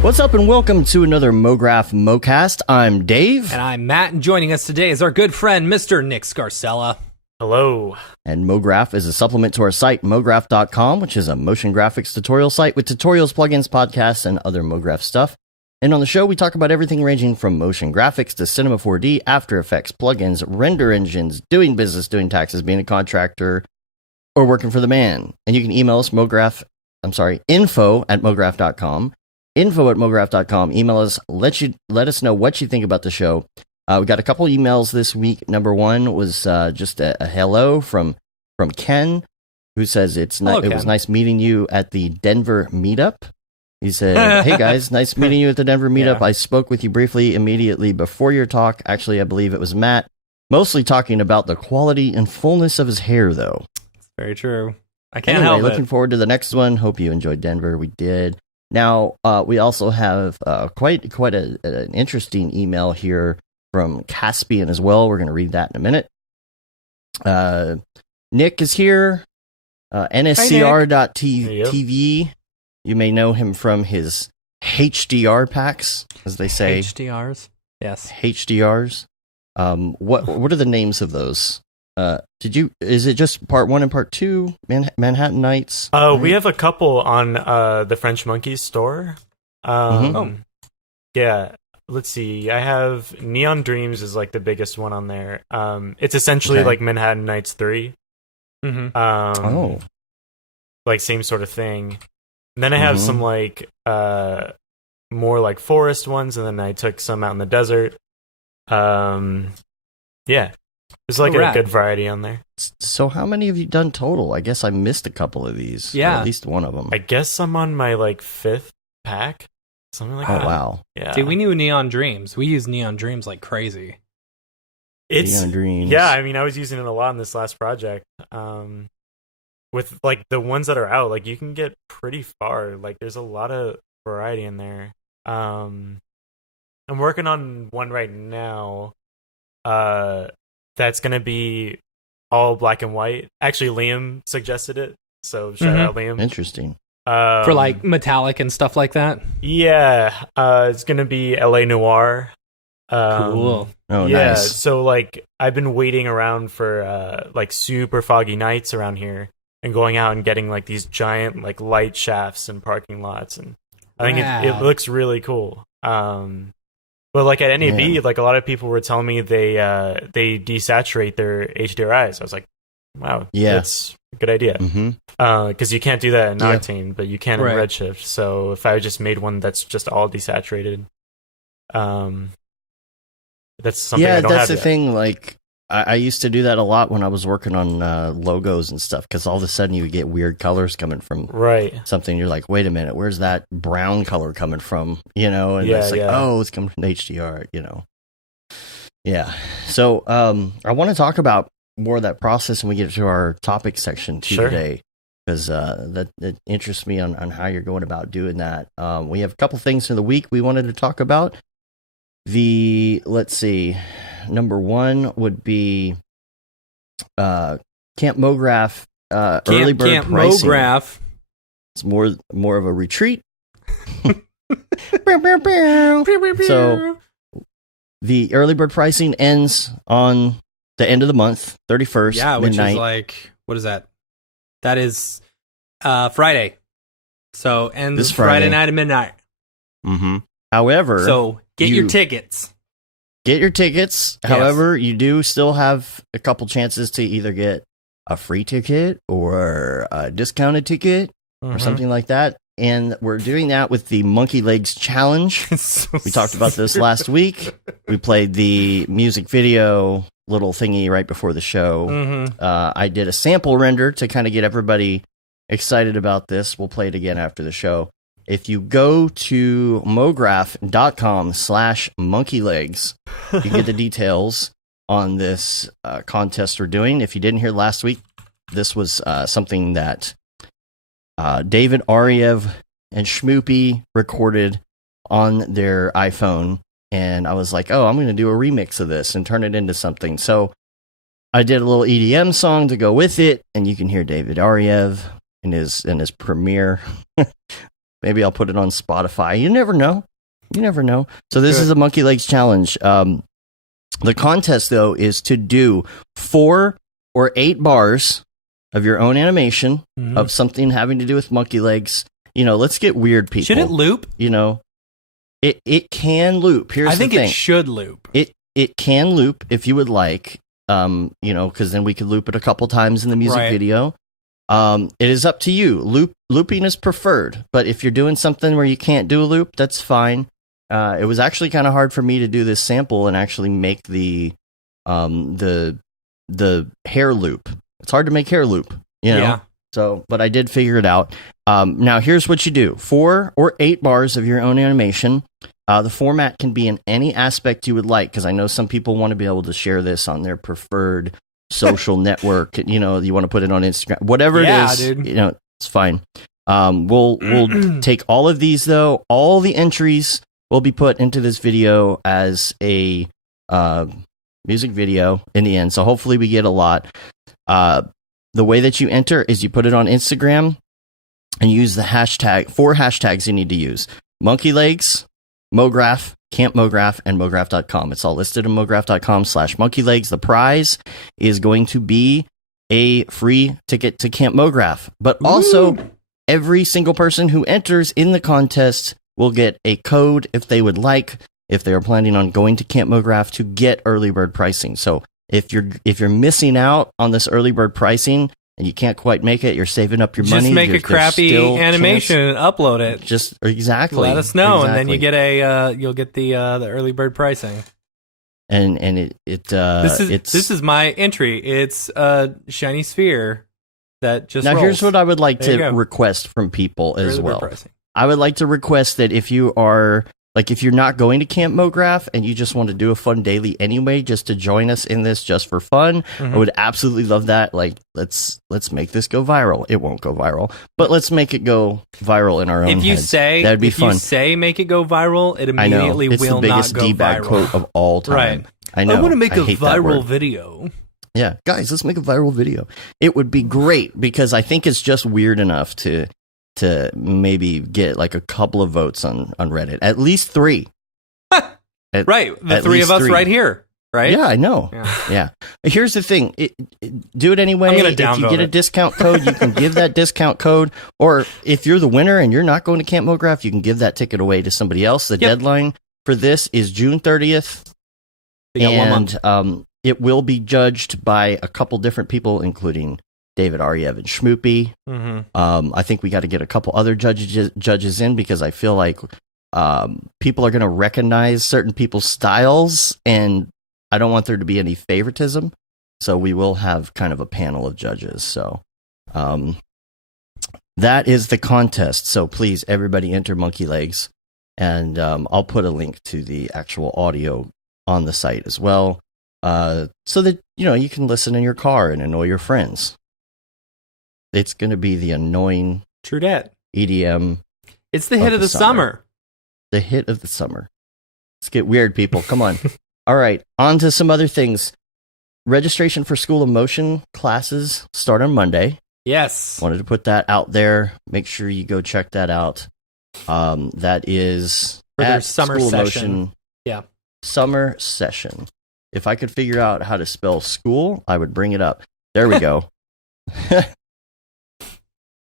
What's up and welcome to another Mograph Mocast. I'm Dave. And I'm Matt, and joining us today is our good friend, Mr. Nick Scarcella. Hello. And Mograph is a supplement to our site, mograph.com, which is a motion graphics tutorial site with tutorials, plugins, podcasts, and other Mograph stuff. And on the show, we talk about everything ranging from motion graphics to Cinema 4D, After Effects, plugins, render engines, doing business, doing taxes, being a contractor, or working for the man. And you can email us, info@mograph.com. info@mograph.com. Email us, let us know what you think about the show. We got a couple emails this week. Number one was just a hello from Ken, who says it was nice meeting you at the Denver meetup. He said, hey guys, nice meeting you at the Denver meetup. Yeah. I spoke with you briefly immediately before your talk. Actually, I believe it was Matt, mostly talking about the quality and fullness of his hair, though. Very true. I can't help it. Looking forward to the next one. Hope you enjoyed Denver. We did. Now, we also have quite an interesting email here from Caspian as well. We're going to read that in a minute. Nick is here, nscr.tv. You may know him from his HDR packs, as they say. HDRs? Yes. HDRs. What are the names of those? Is it just part 1 and part 2? Manhattan Nights? Right? We have a couple on the French Monkeys store. Yeah, let's see. I have Neon Dreams is like the biggest one on there. It's essentially like Manhattan Nights 3. Mm-hmm. Like same sort of thing. And then I have some like more like forest ones, and then I took some out in the desert. Yeah. There's like a good variety on there. So how many have you done total? I guess I missed a couple of these. Yeah. At least one of them. I guess I'm on my like 5th pack. Something like that. Oh, wow. Yeah. Dude, we knew Neon Dreams. We use Neon Dreams like crazy. Neon Dreams. Yeah, I mean, I was using it a lot in this last project. With like the ones that are out, like you can get pretty far. Like there's a lot of variety in there. I'm working on one right now. That's gonna be all black and white. Actually, Liam suggested it, so shout out Liam. Interesting. For like metallic and stuff like that. Yeah, it's gonna be LA Noir. Cool. Oh, yeah. nice. So like, I've been waiting around for like super foggy nights around here, and going out and getting like these giant like light shafts and parking lots, and I think it looks really cool. But like at NAB, like a lot of people were telling me they desaturate their HDRIs. I was like, wow, that's a good idea. Because you can't do that in Octane, but you can in Redshift. So if I just made one that's just all desaturated, that's something I don't have that's the yet. thing. Like I used to do that a lot when I was working on logos and stuff, because all of a sudden you would get weird colors coming from something. You're like, wait a minute, where's that brown color coming from? You know, and it's like, oh, it's coming from HDR, you know. Yeah. So I want to talk about more of that process when we get to our topic section today, because that interests me on how you're going about doing that. We have a couple things in the week we wanted to talk about. Let's see. Number one would be Camp Mograph early bird Camp pricing. Mograph. It's more of a retreat. So the early bird pricing ends on the end of the month, 31st, which midnight. is like, what is that? That is Friday. So ends This Friday night at midnight. However, so get your tickets. Get your tickets. Yes. However, you do still have a couple chances to either get a free ticket or a discounted ticket or something like that. And we're doing that with the MonkeyLegs challenge. We talked about this last week. We played the music video little thingy right before the show. I did a sample render to kind of get everybody excited about this. We'll play it again after the show. If you go to mograph.com/monkeylegs, you get the details on this contest we're doing. If you didn't hear last week, this was something that David Ariev and Schmoopy recorded on their iPhone, and I was like, oh, I'm going to do a remix of this and turn it into something. So I did a little EDM song to go with it, and you can hear David Ariev in his premiere. Maybe I'll put it on Spotify. You never know. You never know. So this is a MonkeyLegs challenge. The contest, though, is to do 4 or 8 bars of your own animation of something having to do with MonkeyLegs. You know, let's get weird, people. Should it loop? You know, it can loop. Here's the thing. I think it should loop. It can loop if you would like. You know, because then we could loop it a couple times in the music video. It is up to you. Looping is preferred, but if you're doing something where you can't do a loop, that's fine. It was actually kind of hard for me to do this sample and actually make the hair loop. It's hard to make hair loop, you know? Yeah. So, but I did figure it out. Now, here's what you do. 4 or 8 bars of your own animation. The format can be in any aspect you would like, because I know some people want to be able to share this on their preferred social network. You know, you want to put it on Instagram. Whatever it is, dude. You know, it's fine. We'll take all of these, though. All the entries will be put into this video as a music video in the end. So hopefully we get a lot. The way that you enter is you put it on Instagram and use the hashtag, 4 hashtags you need to use. MonkeyLegs, Mograph, Camp Mograph, and Mograph.com. It's all listed on Mograph.com/MonkeyLegs. The prize is going to be a free ticket to Camp Mograph. But also, every single person who enters in the contest will get a code if they would like, if they are planning on going to Camp Mograph, to get early bird pricing. So if you're missing out on this early bird pricing and you can't quite make it, you're saving up your money. Just make a crappy animation and upload it. Just exactly. Let us know, and then you get you'll get the early bird pricing. And this is my entry. It's a shiny sphere that just now rolls. Here's what I would like to request from people as well. I would like to request that if you are if you're not going to Camp Mograph and you just want to do a fun daily anyway, just to join us in this just for fun, I would absolutely love that. Let's make this go viral. It won't go viral, but let's make it go viral in our own heads. That'd be fun. If you say make it go viral, it immediately it's will the biggest not go D-bag viral. quote of all time. Right. I know. I want to make a viral video. Yeah, guys, let's make a viral video. It would be great because I think it's just weird enough to maybe get a couple of votes on Reddit. At least 3. Right. The 3 of us 3. right here. Right? Yeah, I know. Yeah. Here's the thing. Do it anyway. I'm gonna if you get a discount code, you can give that discount code. Or if you're the winner and you're not going to Camp Mograph, you can give that ticket away to somebody else. The deadline for this is June 30th. And it will be judged by a couple different people, including David Ariev and Schmoopy. I think we got to get a couple other judges in because I feel like people are going to recognize certain people's styles, and I don't want there to be any favoritism. So we will have kind of a panel of judges. So that is the contest. So please, everybody, enter MonkeyLegs, and I'll put a link to the actual audio on the site as well, so that you can listen in your car and annoy your friends. It's going to be the annoying True dat. EDM. It's the hit of the summer. The hit of the summer. Let's get weird, people. Come on. All right, on to some other things. Registration for School of Motion classes start on Monday. Yes. Wanted to put that out there. Make sure you go check that out. That is for their summer School session. Of Motion. Yeah. Summer session. If I could figure out how to spell school, I would bring it up. There we go.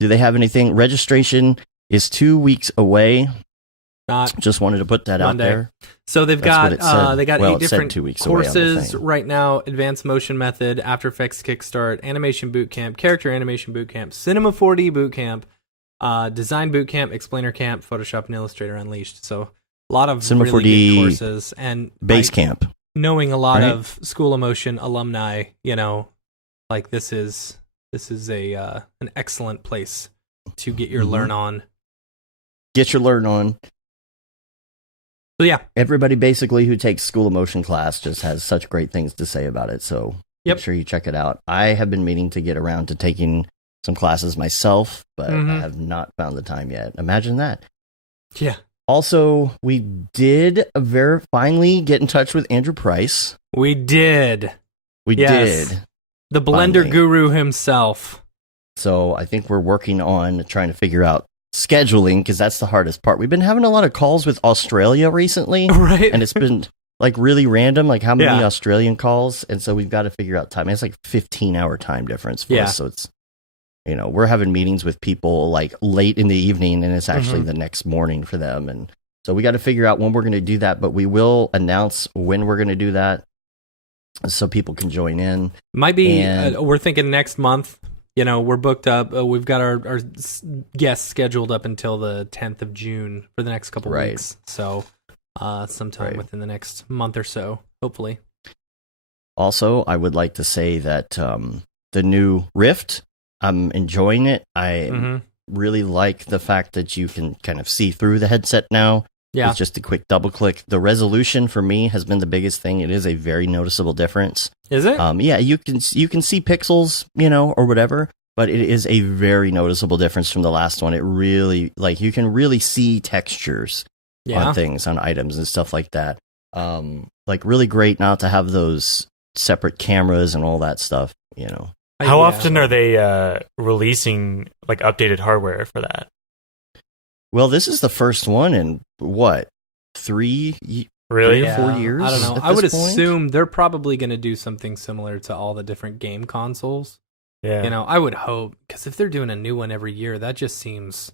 Do they have anything? Registration is 2 weeks away. Just wanted to put that Monday. out there. So they've got 8 different 2 weeks courses right now: Advanced Motion Method, After Effects Kickstart, Animation Bootcamp, Character Animation Bootcamp, Cinema 4D Bootcamp, Design Bootcamp, Explainer Camp, Photoshop and Illustrator Unleashed. So a lot of Cinema really 4D good courses, and Base Camp. Knowing a lot of School of Motion alumni, this is an excellent place to get your learn on. Get your learn on. So yeah, everybody basically who takes School of Motion class just has such great things to say about it. So make sure you check it out. I have been meaning to get around to taking some classes myself, but I have not found the time yet. Imagine that. Yeah. Also, we did finally get in touch with Andrew Price. We did. We did. The Blender guru himself. So I think we're working on trying to figure out scheduling, because that's the hardest part. We've been having a lot of calls with Australia recently. Right. And it's been like really random, like how many Australian calls. And so we've got to figure out time. It's like 15-hour time difference for us. So it's, we're having meetings with people like late in the evening, and it's actually the next morning for them. And so we got to figure out when we're going to do that, but we will announce when we're going to do that so people can join in. Might be, we're thinking next month. We're booked up. We've got our guests scheduled up until the 10th of June for the next couple weeks. So sometime within the next month or so, hopefully. Also, I would like to say that the new Rift, I'm enjoying it. I really like the fact that you can kind of see through the headset now. Yeah. It's just a quick double click. The resolution for me has been the biggest thing. It is a very noticeable difference. Is it? Yeah, you can see pixels, or whatever, but it is a very noticeable difference from the last one. It really, like, you can really see textures on things, on items and stuff like that. Like, really great not to have those separate cameras and all that stuff, How often are they releasing like updated hardware for that? Well, this is the first one in what, 3 really? 4 years? I don't know. I would assume they're probably going to do something similar to all the different game consoles. Yeah. I would hope, because if they're doing a new one every year, that just seems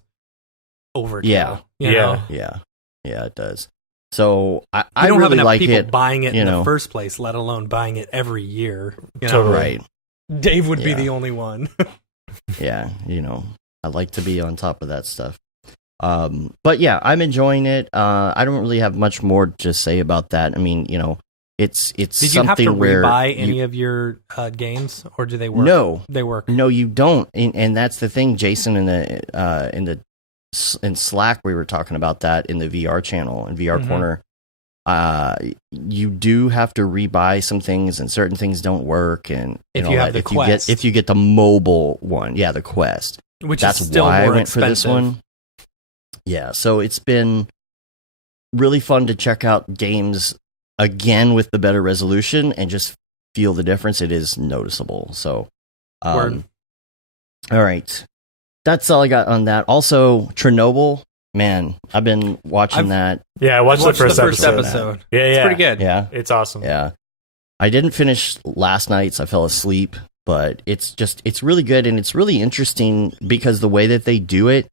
overkill. Yeah, it does. So I don't really have enough like people it, buying it in the first place, let alone buying it every year. Totally. Right. Dave would be the only one. Yeah, I like to be on top of that stuff. But yeah, I'm enjoying it. I don't really have much more to say about that. I mean, it's Did you have to rebuy any of your games, or do they work? No, they work. No, you don't. And that's the thing, Jason. In Slack, we were talking about that in the VR channel and VR corner. You do have to rebuy some things, and certain things don't work. And if you have the Quest, if you get the mobile one, the Quest, that's is still why more I went expensive. For this one. Yeah, so it's been really fun to check out games again with the better resolution and just feel the difference. It is noticeable. So, all right. That's all I got on that. Also, Chernobyl, man, I've been watching that. Yeah, I watched the first episode. Yeah, it's pretty good. Yeah, it's awesome. Yeah, I didn't finish last night's. I fell asleep, but it's really good, and it's really interesting because the way that they do it,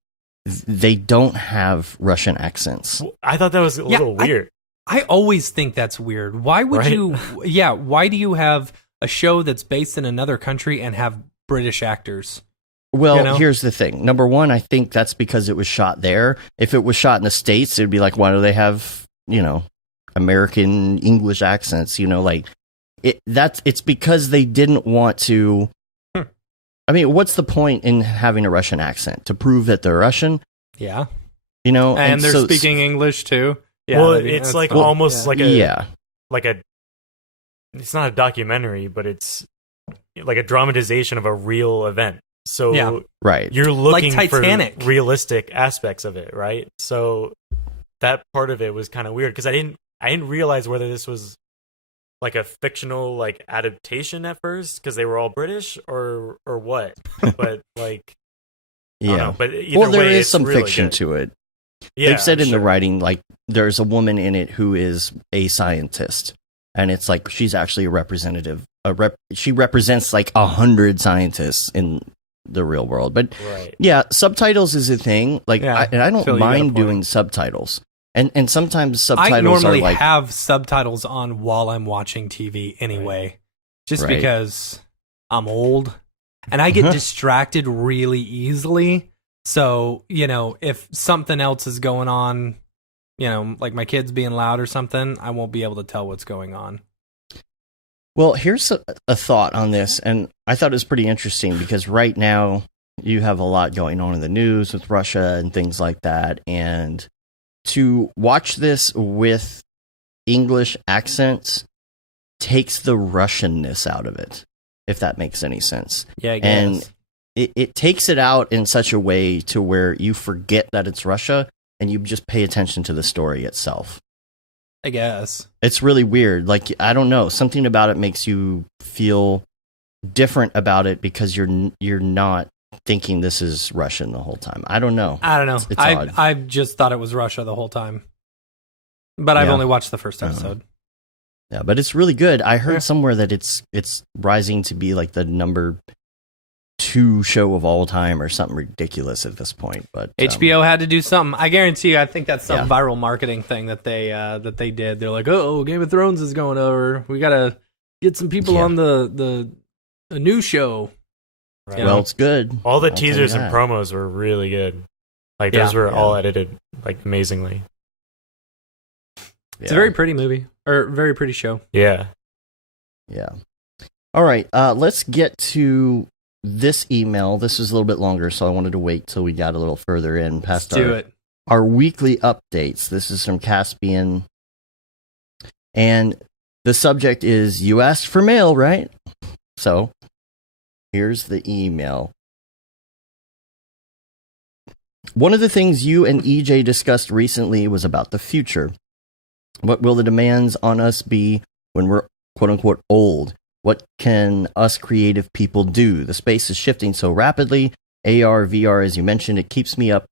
they don't have Russian accents. I thought that was a little weird. I always think that's weird. Why would you? Yeah, why do you have a show that's based in another country and have British actors? Well, here's the thing. Number one, I think that's because it was shot there. If it was shot in the States, it'd be like, why do they have, American English accents? It's because they didn't want to. I mean, what's the point in having a Russian accent? To prove that they're Russian? Yeah. And they're speaking English too. Yeah, well, it's like almost like a it's not a documentary, but it's like a dramatization of a real event. So you're looking like Titanic. For realistic aspects of it, right? So that part of it was kind of weird because I didn't realize whether this was like a fictional like adaptation at first because they were all British or what. But like but either there way, is some really fiction good. to it. Yeah, they've said in the writing, like, there's a woman in it who is a scientist, and it's like she's actually a representative. She represents like 100 scientists in the real world. But subtitles is a thing. Like, I don't mind doing subtitles, and sometimes subtitles I normally are like, have subtitles on while I'm watching TV anyway, just because I'm old and I get distracted really easily. So, if something else is going on, like my kids being loud or something, I won't be able to tell what's going on. Well, here's a thought on this, and I thought it was pretty interesting because right now you have a lot going on in the news with Russia and things like that, and to watch this with English accents takes the Russianness out of it, if that makes any sense. Yeah, I guess. And it takes it out in such a way to where you forget that it's Russia, and you just pay attention to the story itself. I guess. It's really weird. Like, I don't know, something about it makes you feel different about it because you're not thinking this is Russian the whole time. I don't know. It's odd. I just thought it was Russia the whole time. But I've only watched the first episode. Yeah, but it's really good. I heard somewhere that it's rising to be like the number 2 show of all time or something ridiculous at this point. But HBO had to do something. I guarantee you. I think that's some viral marketing thing that they did. They're like, oh, Game of Thrones is going over. We gotta get some people on the new show. Right. Well, it's good. All the teasers and promos were really good. Like those were all edited like amazingly. It's a very pretty movie or very pretty show. Yeah. Yeah. All right. Let's get to this email. This is a little bit longer, so I wanted to wait till we got a little further in past our weekly updates. This is from Caspian. And the subject is, you asked for mail, right? So here's the email. One of the things you and EJ discussed recently was about the future. What will the demands on us be when we're quote-unquote old? What can us creative people do? The space is shifting so rapidly. AR, VR, as you mentioned, it keeps me up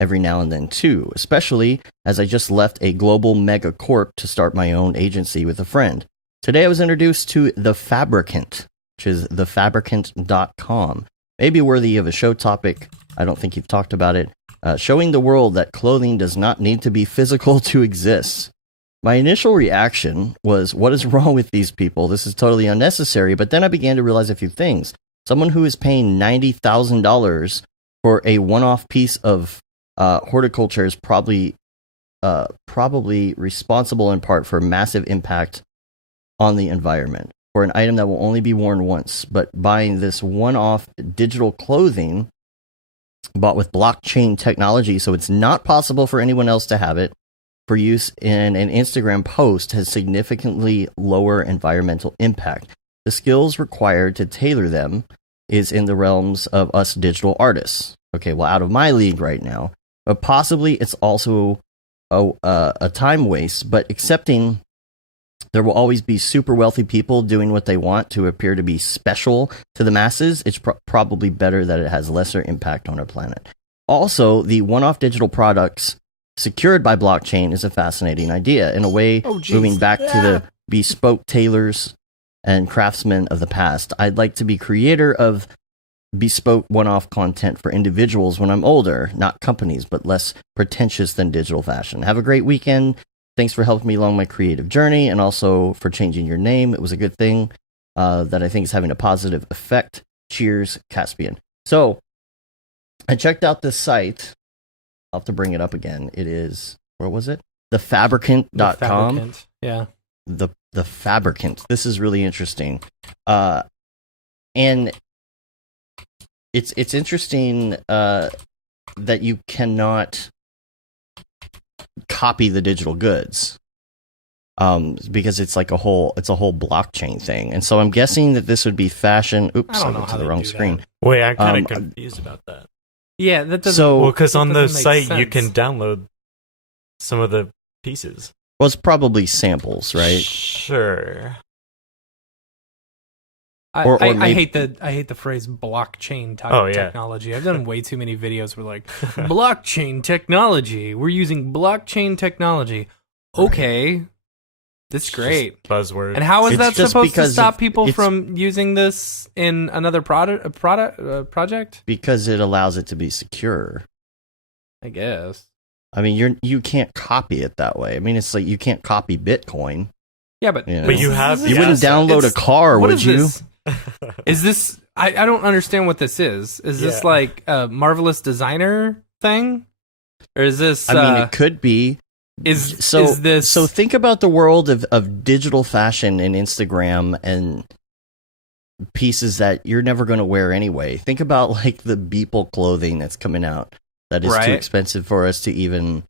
every now and then too, especially as I just left a global mega corp to start my own agency with a friend. Today I was introduced to The Fabricant, which is thefabricant.com. Maybe worthy of a show topic. I don't think you've talked about it. Showing the world that clothing does not need to be physical to exist. My initial reaction was, what is wrong with these people? This is totally unnecessary. But then I began to realize a few things. Someone who is paying $90,000 for a one-off piece of horticulture is probably responsible in part for a massive impact on the environment. For an item that will only be worn once. But buying this one-off digital clothing bought with blockchain technology, so it's not possible for anyone else to have it, for use in an Instagram post has significantly lower environmental impact. The skills required to tailor them is in the realms of us digital artists. Okay, well, out of my league right now, but possibly it's also a time waste, but accepting there will always be super wealthy people doing what they want to appear to be special to the masses, it's probably better that it has lesser impact on our planet. Also, the one-off digital products secured by blockchain is a fascinating idea. In a way, moving back to the bespoke tailors and craftsmen of the past, I'd like to be creator of bespoke one-off content for individuals when I'm older, not companies, but less pretentious than digital fashion. Have a great weekend. Thanks for helping me along my creative journey and also for changing your name. It was a good thing that I think is having a positive effect. Cheers, Caspian. So I checked out this site. I'll have to bring it up again. It is, where was it? Thefabricant.com. Yeah. The Fabricant. This is really interesting. And it's interesting that you cannot copy the digital goods. Because it's like a whole blockchain thing. And so I'm guessing that this would be fashion. Oops, I went to the wrong screen. Wait, I'm kind of confused about that. Yeah, that doesn't. Well, because on the site you can download some of the pieces. Well, it's probably samples, right? Sure. I hate the phrase blockchain technology. I've done way too many videos where like blockchain technology. We're using blockchain technology. Okay, that's great. Buzzword. And how is that supposed to stop people from using this in another project? Because it allows it to be secure. I guess. I mean, you can't copy it that way. I mean, it's like you can't copy Bitcoin. Yeah, but you know? But you have. You wouldn't download a car, would you? Is this? I don't understand what this is. Is this like a Marvelous Designer thing, or is this? I mean, it could be. Is this? So think about the world of digital fashion and Instagram and pieces that you're never going to wear anyway. Think about like the Beeple clothing that's coming out that is too expensive for us to even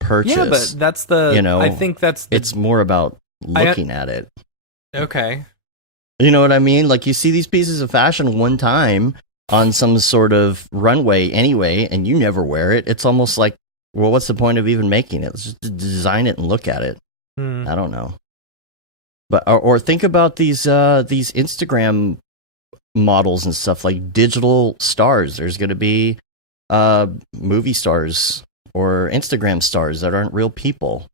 purchase. Yeah, but that's the. You know, I think that's. It's more about looking at it. Okay. You know what I mean? Like you see these pieces of fashion one time on some sort of runway anyway, and you never wear it. It's almost like well, what's the point of even making it? Let's just design it and look at it. I don't know. But or think about these Instagram models and stuff, like digital stars. There's going to be movie stars or Instagram stars that aren't real people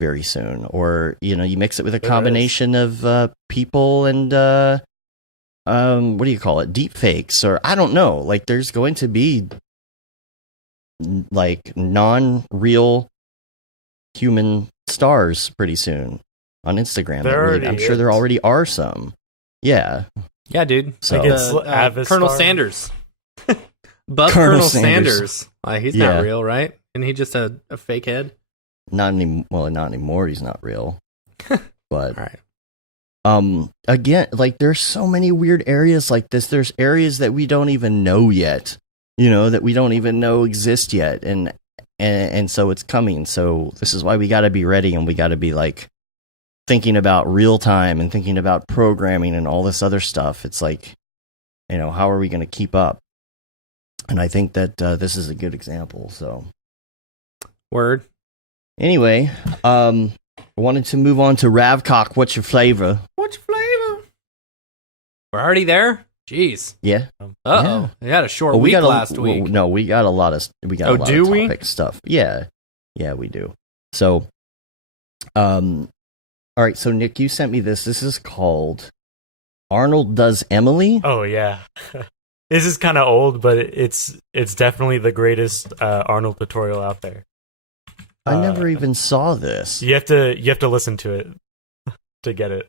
very soon. Or you mix it with a combination of people and what do you call it? Deepfakes, or I don't know. Like there's going to be like non-real human stars pretty soon on Instagram. I'm sure there already are some. Yeah, dude. So like Colonel Sanders, Buff Colonel Sanders. He's not real, right? And he just a fake head. Not anymore. He's not real. But all right. Again, like there's so many weird areas like this. There's areas that we don't even know yet. That we don't even know exist yet, and so it's coming. So this is why we got to be ready, and we got to be like thinking about real time and thinking about programming and all this other stuff. It's like, how are we going to keep up? And I think that this is a good example. So, word. Anyway, I wanted to move on to Ravcock. What's your flavor? We're already there. Jeez. Yeah. Uh-oh. We had a short week last week. No, we got a lot of topic stuff. Yeah. Yeah, we do. So, all right. So, Nick, you sent me this. This is called Arnold Does Emily. Oh, yeah. This is kind of old, but it's definitely the greatest Arnold tutorial out there. I never even saw this. You have to listen to it to get it.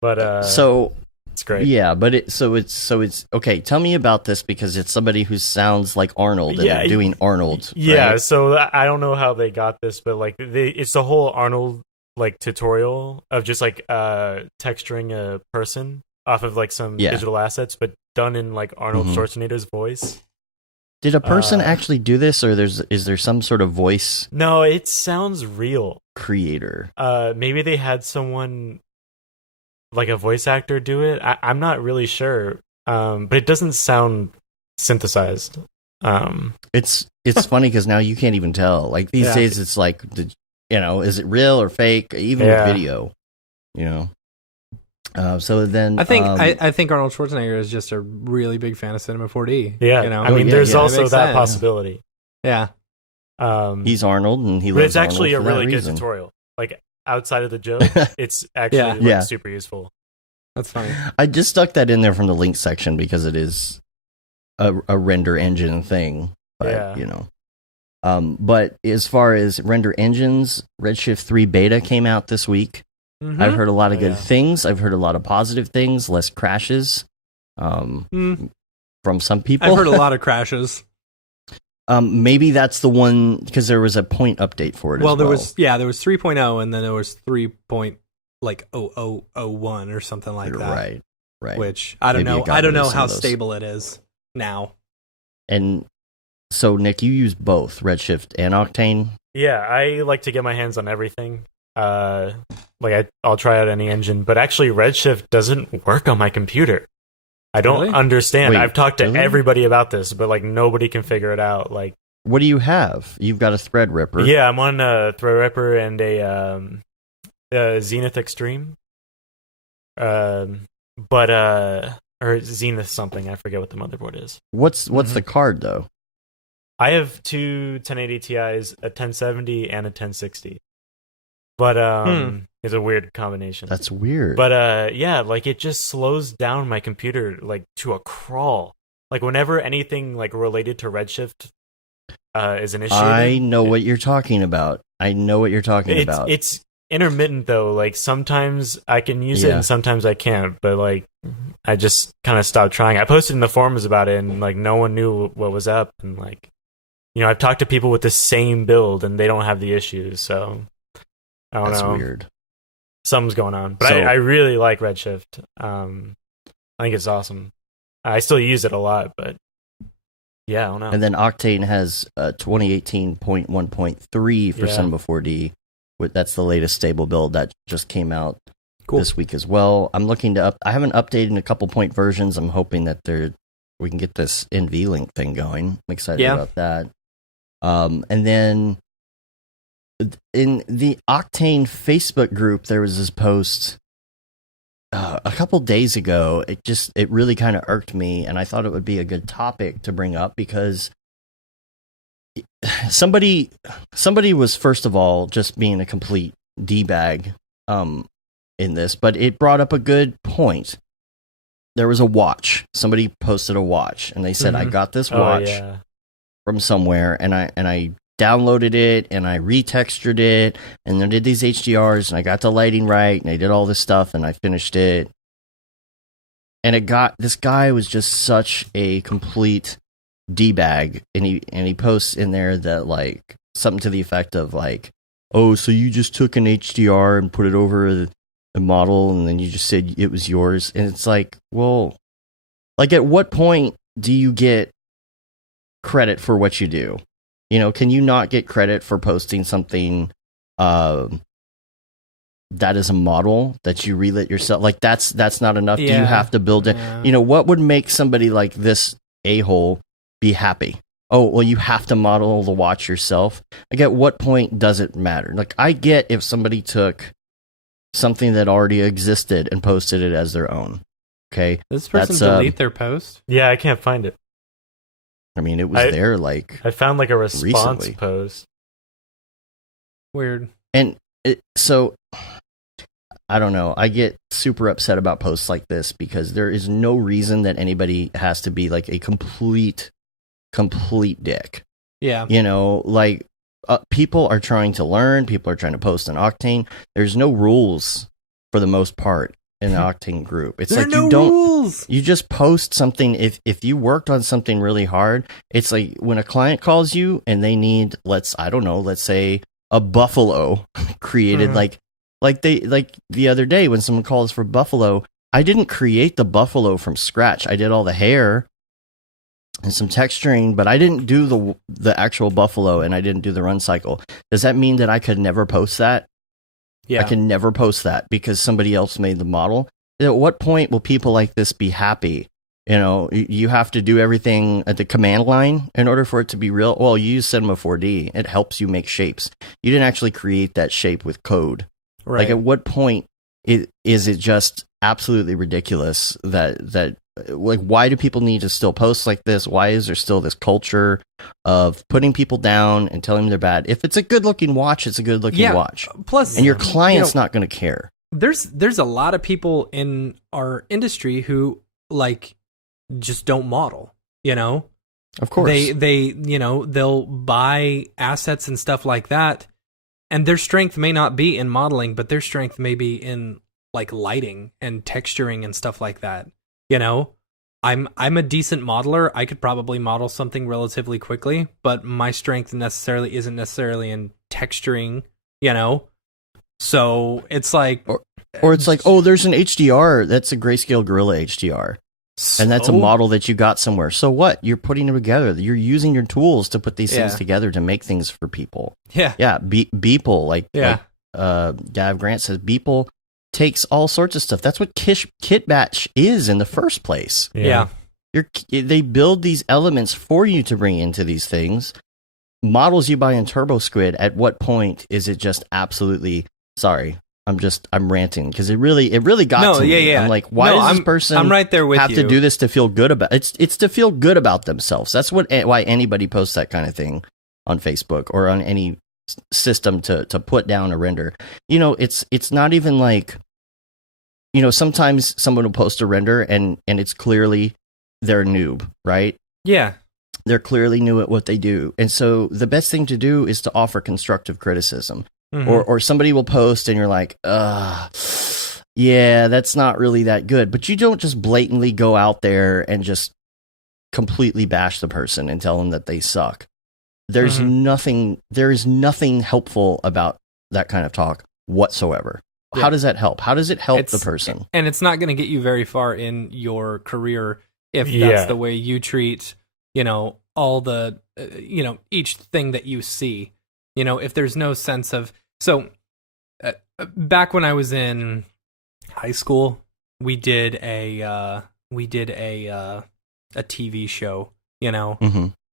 But so it's great. Yeah, but it's okay. Tell me about this, because it's somebody who sounds like Arnold and they're doing Arnold. Yeah, right? So I don't know how they got this, but like it's the whole Arnold like tutorial of just like texturing a person off of like some digital assets, but done in like Arnold Schwarzenegger's voice. Did a person actually do this, or is there some sort of voice? No, it sounds real. Creator. Maybe they had someone like a voice actor do it. I'm not really sure, but it doesn't sound synthesized. It's funny because now you can't even tell. Like these days, it's like, is it real or fake? Even with video, So then I think Arnold Schwarzenegger is just a really big fan of Cinema 4D. Yeah, I mean, there's also that possibility. Yeah, he's Arnold, and he. But it's actually a really good tutorial. Like outside of the joke, it's actually super useful. That's funny. I just stuck that in there from the link section because it is a render engine thing. But, but as far as render engines, Redshift 3 beta came out this week. I've heard a lot of good things. I've heard a lot of positive things, less crashes from some people. I've heard a lot of crashes. Maybe that's the one, because there was a point update for it. There was 3.0, and then there was 3.0001 or something like that. Right. Which I don't know. I don't know how stable it is now. And so, Nick, you use both Redshift and Octane? Yeah, I like to get my hands on everything. I'll try out any engine, but actually Redshift doesn't work on my computer. I don't understand. I've talked to everybody about this, but like nobody can figure it out. Like, what do you have? You've got a Threadripper. Yeah, I'm on a Threadripper and a Zenith Extreme. Or Zenith something. I forget what the motherboard is. What's the card though? I have two 1080 Ti's, a 1070 and a 1060. But it's a weird combination. That's weird. But like it just slows down my computer like to a crawl. Like whenever anything like related to Redshift is initiated. I know what you're talking about. It's intermittent though. Like sometimes I can use it and sometimes I can't. But like I just kind of stopped trying. I posted in the forums about it and like no one knew what was up. And like I've talked to people with the same build and they don't have the issues. So. I don't know. That's weird. Something's going on. But I really like Redshift. I think it's awesome. I still use it a lot, but yeah, I don't know. And then Octane has 2018.1.3 for Cinema 4D. That's the latest stable build that just came out this week as well. I'm looking to I haven't updated in a couple point versions. I'm hoping that we can get this NVLink thing going. I'm excited about that. And then in the Octane Facebook group, there was this post a couple days ago. It really kind of irked me, and I thought it would be a good topic to bring up because somebody was, first of all, just being a complete D-bag in this, but it brought up a good point. There was a watch. Somebody posted a watch, and they said, I got this watch from somewhere, and I downloaded it, and I retextured it, and then did these HDRs, and I got the lighting right, and I did all this stuff, and I finished it. And this guy was just such a complete D-bag, and he posts in there that, like, something to the effect of, like, oh, so you just took an HDR and put it over the model, and then you just said it was yours. And it's like, well, like, at what point do you get credit for what you do? You know, can you not get credit for posting something that is a model that you relit yourself? Like, that's not enough. Yeah. Do you have to build it? Yeah. You know, what would make somebody like this a-hole be happy? Oh, well, you have to model the watch yourself. Like, at what point does it matter? Like, I get if somebody took something that already existed and posted it as their own. Okay, does this person delete their post? Yeah, I can't find it. I mean, it was there, like, I found, like, a response recently. post. Weird. And so, I don't know. I get super upset about posts like this because there is no reason that anybody has to be, like, a complete dick. Yeah. You know, like, people are trying to learn. People are trying to post on Octane. There's no rules for the most part in the Octane group. It's like you just post something. If you worked on something really hard, it's like when a client calls you and they need, let's say a buffalo created, like the other day when someone calls for buffalo, I didn't create the buffalo from scratch. I did all the hair and some texturing, but I didn't do the actual buffalo, and I didn't do the run cycle. Does that mean that I could never post that? Yeah. I can never post that because somebody else made the model. At what point will people like this be happy? You know, you have to do everything at the command line in order for it to be real. Well, you use Cinema 4D. It helps you make shapes. You didn't actually create that shape with code. Right. Like, at what point is it just absolutely ridiculous that like, why do people need to still post like this? Why is there still this culture of putting people down and telling them they're bad? If it's a good looking watch, it's a good looking watch. Plus, and your client's not going to care. There's a lot of people in our industry who, like, just don't model, you know? Of course. They they'll buy assets and stuff like that, and their strength may not be in modeling, but their strength may be in, like, lighting and texturing and stuff like that. You know, I'm a decent modeler. I could probably model something relatively quickly, but my strength isn't necessarily in texturing, you know? So it's like... Or it's like, oh, there's an HDR. That's a Grayscale Gorilla HDR. And that's a model that you got somewhere. So what? You're putting them together. You're using your tools to put these things together to make things for people. Yeah. Yeah, Beeple, like Gav Grant says, Beeple takes all sorts of stuff. That's what Kitbatch is in the first place. Yeah. They build these elements for you to bring into these things. Models you buy in TurboSquid, at what point is it just absolutely, sorry, I'm ranting because it really got to me. I'm like, why does this person I'm right there with have to do this to feel good about it's to feel good about themselves. That's why anybody posts that kind of thing on Facebook or on any system to put down a render. You know, it's not even like, you know, sometimes someone will post a render and it's clearly they're a noob, right? Yeah. They're clearly new at what they do. And so the best thing to do is to offer constructive criticism. Mm-hmm. Or somebody will post and you're like, yeah, that's not really that good. But you don't just blatantly go out there and just completely bash the person and tell them that they suck. There is nothing helpful about that kind of talk whatsoever. Yeah. How does that help? How does it help the person? And it's not going to get you very far in your career if that's the way you treat, you know, all the, you know, each thing that you see. You know, if there's no sense of... So, back when I was in high school, we did a TV show, you know?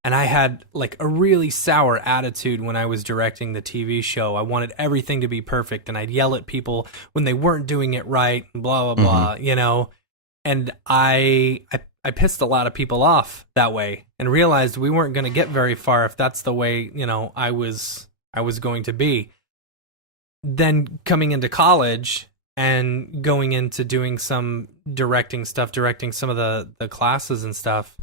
And I had like a really sour attitude when I was directing the TV show. I wanted everything to be perfect, and I'd yell at people when they weren't doing it right, and blah, blah, blah, you know? And I pissed a lot of people off that way and realized we weren't going to get very far if that's the way, you know, I was going to be. Then coming into college and going into doing some directing some of the classes and stuff,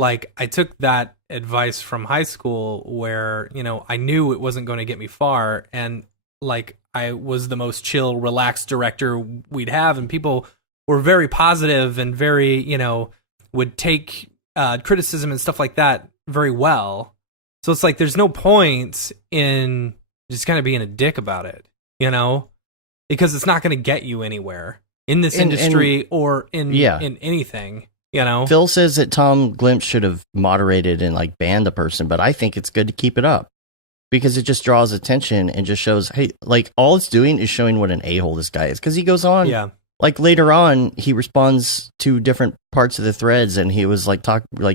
like I took that advice from high school where, you know, I knew it wasn't going to get me far, and like I was the most chill, relaxed director we'd have, and people were very positive and very, you know, would take criticism and stuff like that very well. So it's like there's no point in just kind of being a dick about it, you know, because it's not going to get you anywhere in this industry or in anything. You know, Phil says that Tom Glimpse should have moderated and like banned the person, but I think it's good to keep it up because it just draws attention and just shows, hey, like all it's doing is showing what an a-hole this guy is. Because he goes on, like later on, he responds to different parts of the threads, and he was like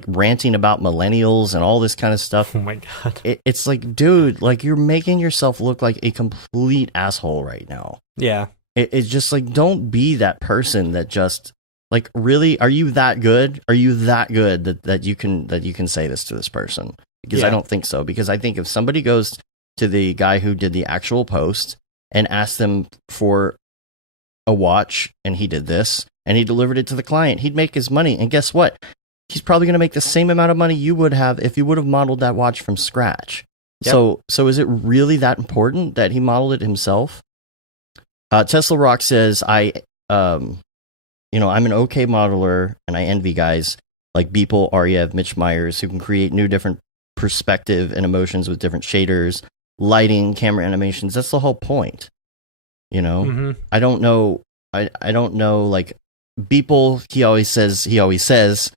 ranting about millennials and all this kind of stuff. Oh my god, it's like, dude, like you're making yourself look like a complete asshole right now. Yeah, it's just like, don't be that person that just. Like, really, are you that good? Are you that good that you can say this to this person? Because I don't think so. Because I think if somebody goes to the guy who did the actual post and asked them for a watch, and he did this, and he delivered it to the client, he'd make his money. And guess what? He's probably going to make the same amount of money you would have if you would have modeled that watch from scratch. Yep. So is it really that important that he modeled it himself? Tesla Rock says, you know, I'm an okay modeler, and I envy guys like Beeple, Ariev, Mitch Myers, who can create new different perspective and emotions with different shaders, lighting, camera animations. That's the whole point. You know, I don't know. I don't know. Like Beeple, he always says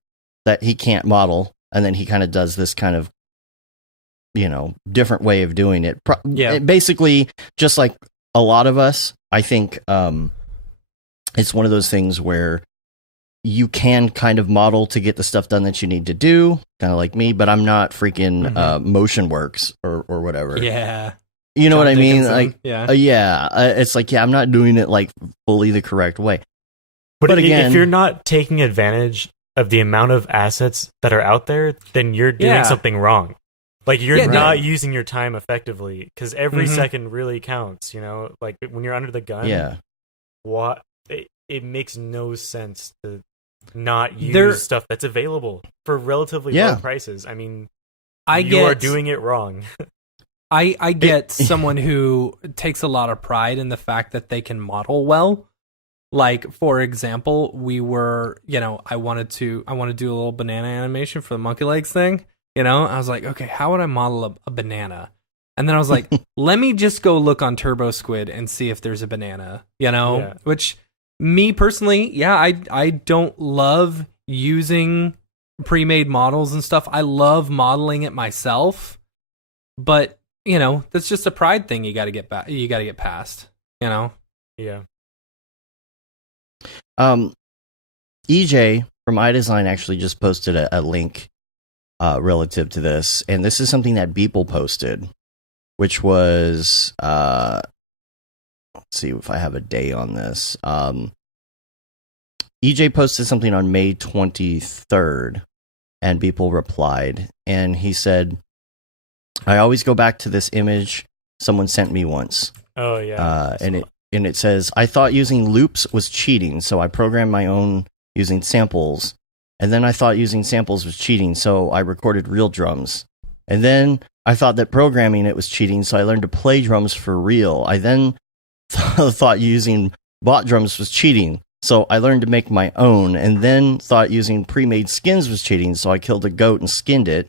that he can't model, and then he kind of does this kind of, you know, different way of doing it. Basically, just like a lot of us, I think. It's one of those things where you can kind of model to get the stuff done that you need to do, kind of like me, but I'm not freaking MotionWorks or whatever. Yeah. You know John what I mean? Dickinson. Like, it's like, I'm not doing it like fully the correct way. But again, if you're not taking advantage of the amount of assets that are out there, then you're doing something wrong. Like, you're not using your time effectively, because every second really counts, you know? Like, when you're under the gun, it makes no sense to not use stuff that's available for relatively low prices. I mean, you are doing it wrong. I get someone who takes a lot of pride in the fact that they can model well. Like, for example, we were, you know, I want to do a little banana animation for the MonkeyLegs thing. You know, I was like, okay, how would I model a banana? And then I was like, let me just go look on Turbo Squid and see if there's a banana, you know, which me personally, I don't love using pre-made models and stuff. I love modeling it myself, but you know, that's just a pride thing. You got to get back. You got to get past, you know? Yeah. EJ from iDesign actually just posted a link relative to this, and this is something that Beeple posted, which was let's see if I have a day on this. EJ posted something on May 23rd, and Beeple replied, and he said, I always go back to this image someone sent me once. Oh, yeah. And it says, I thought using loops was cheating, so I programmed my own using samples. And then I thought using samples was cheating, so I recorded real drums. And then I thought that programming it was cheating, so I learned to play drums for real. I then thought using bot drums was cheating, so I learned to make my own. And then thought using pre-made skins was cheating, so I killed a goat and skinned it.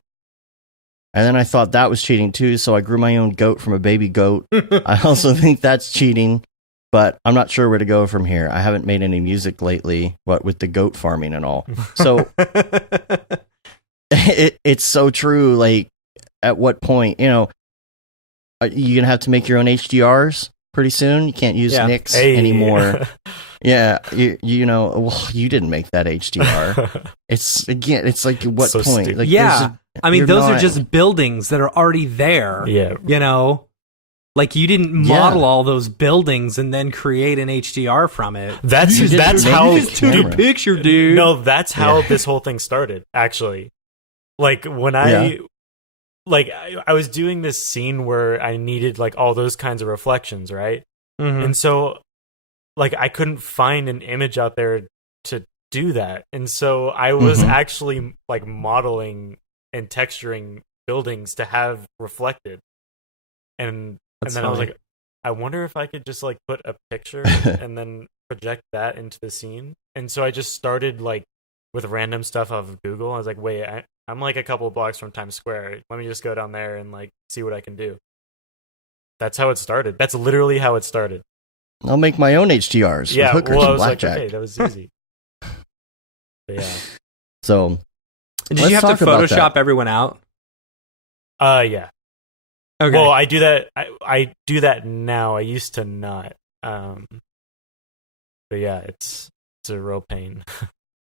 And then I thought that was cheating too, so I grew my own goat from a baby goat. I also think that's cheating, but I'm not sure where to go from here. I haven't made any music lately, what with the goat farming and all. So it's so true. Like, at what point, you know, you're going to have to make your own HDRs pretty soon. You can't use Nicks anymore. Yeah, you know, well, you didn't make that HDR. It's like, at what point? Stupid. Like, I mean, those are just buildings that are already there. Yeah. You know? Like, you didn't model all those buildings and then create an HDR from it. That's how... You just took a picture, dude. No, that's how this whole thing started, actually. Like, when I was doing this scene where I needed, like, all those kinds of reflections, right? Mm-hmm. And so, like, I couldn't find an image out there to do that. And so I was actually, like, modeling and texturing buildings to have reflected. And then I was like, I wonder if I could just, like, put a picture and then project that into the scene. And so I just started, like, with random stuff off of Google. I was like, wait, I'm like a couple blocks from Times Square. Let me just go down there and, like, see what I can do. That's how it started. That's literally how it started. I'll make my own HDRs with hookers I and was blackjack. like, okay, that was easy. But yeah. So, did you have to Photoshop everyone out? Yeah. Okay. Well, I do that. I do that now. I used to not. But yeah, it's a real pain.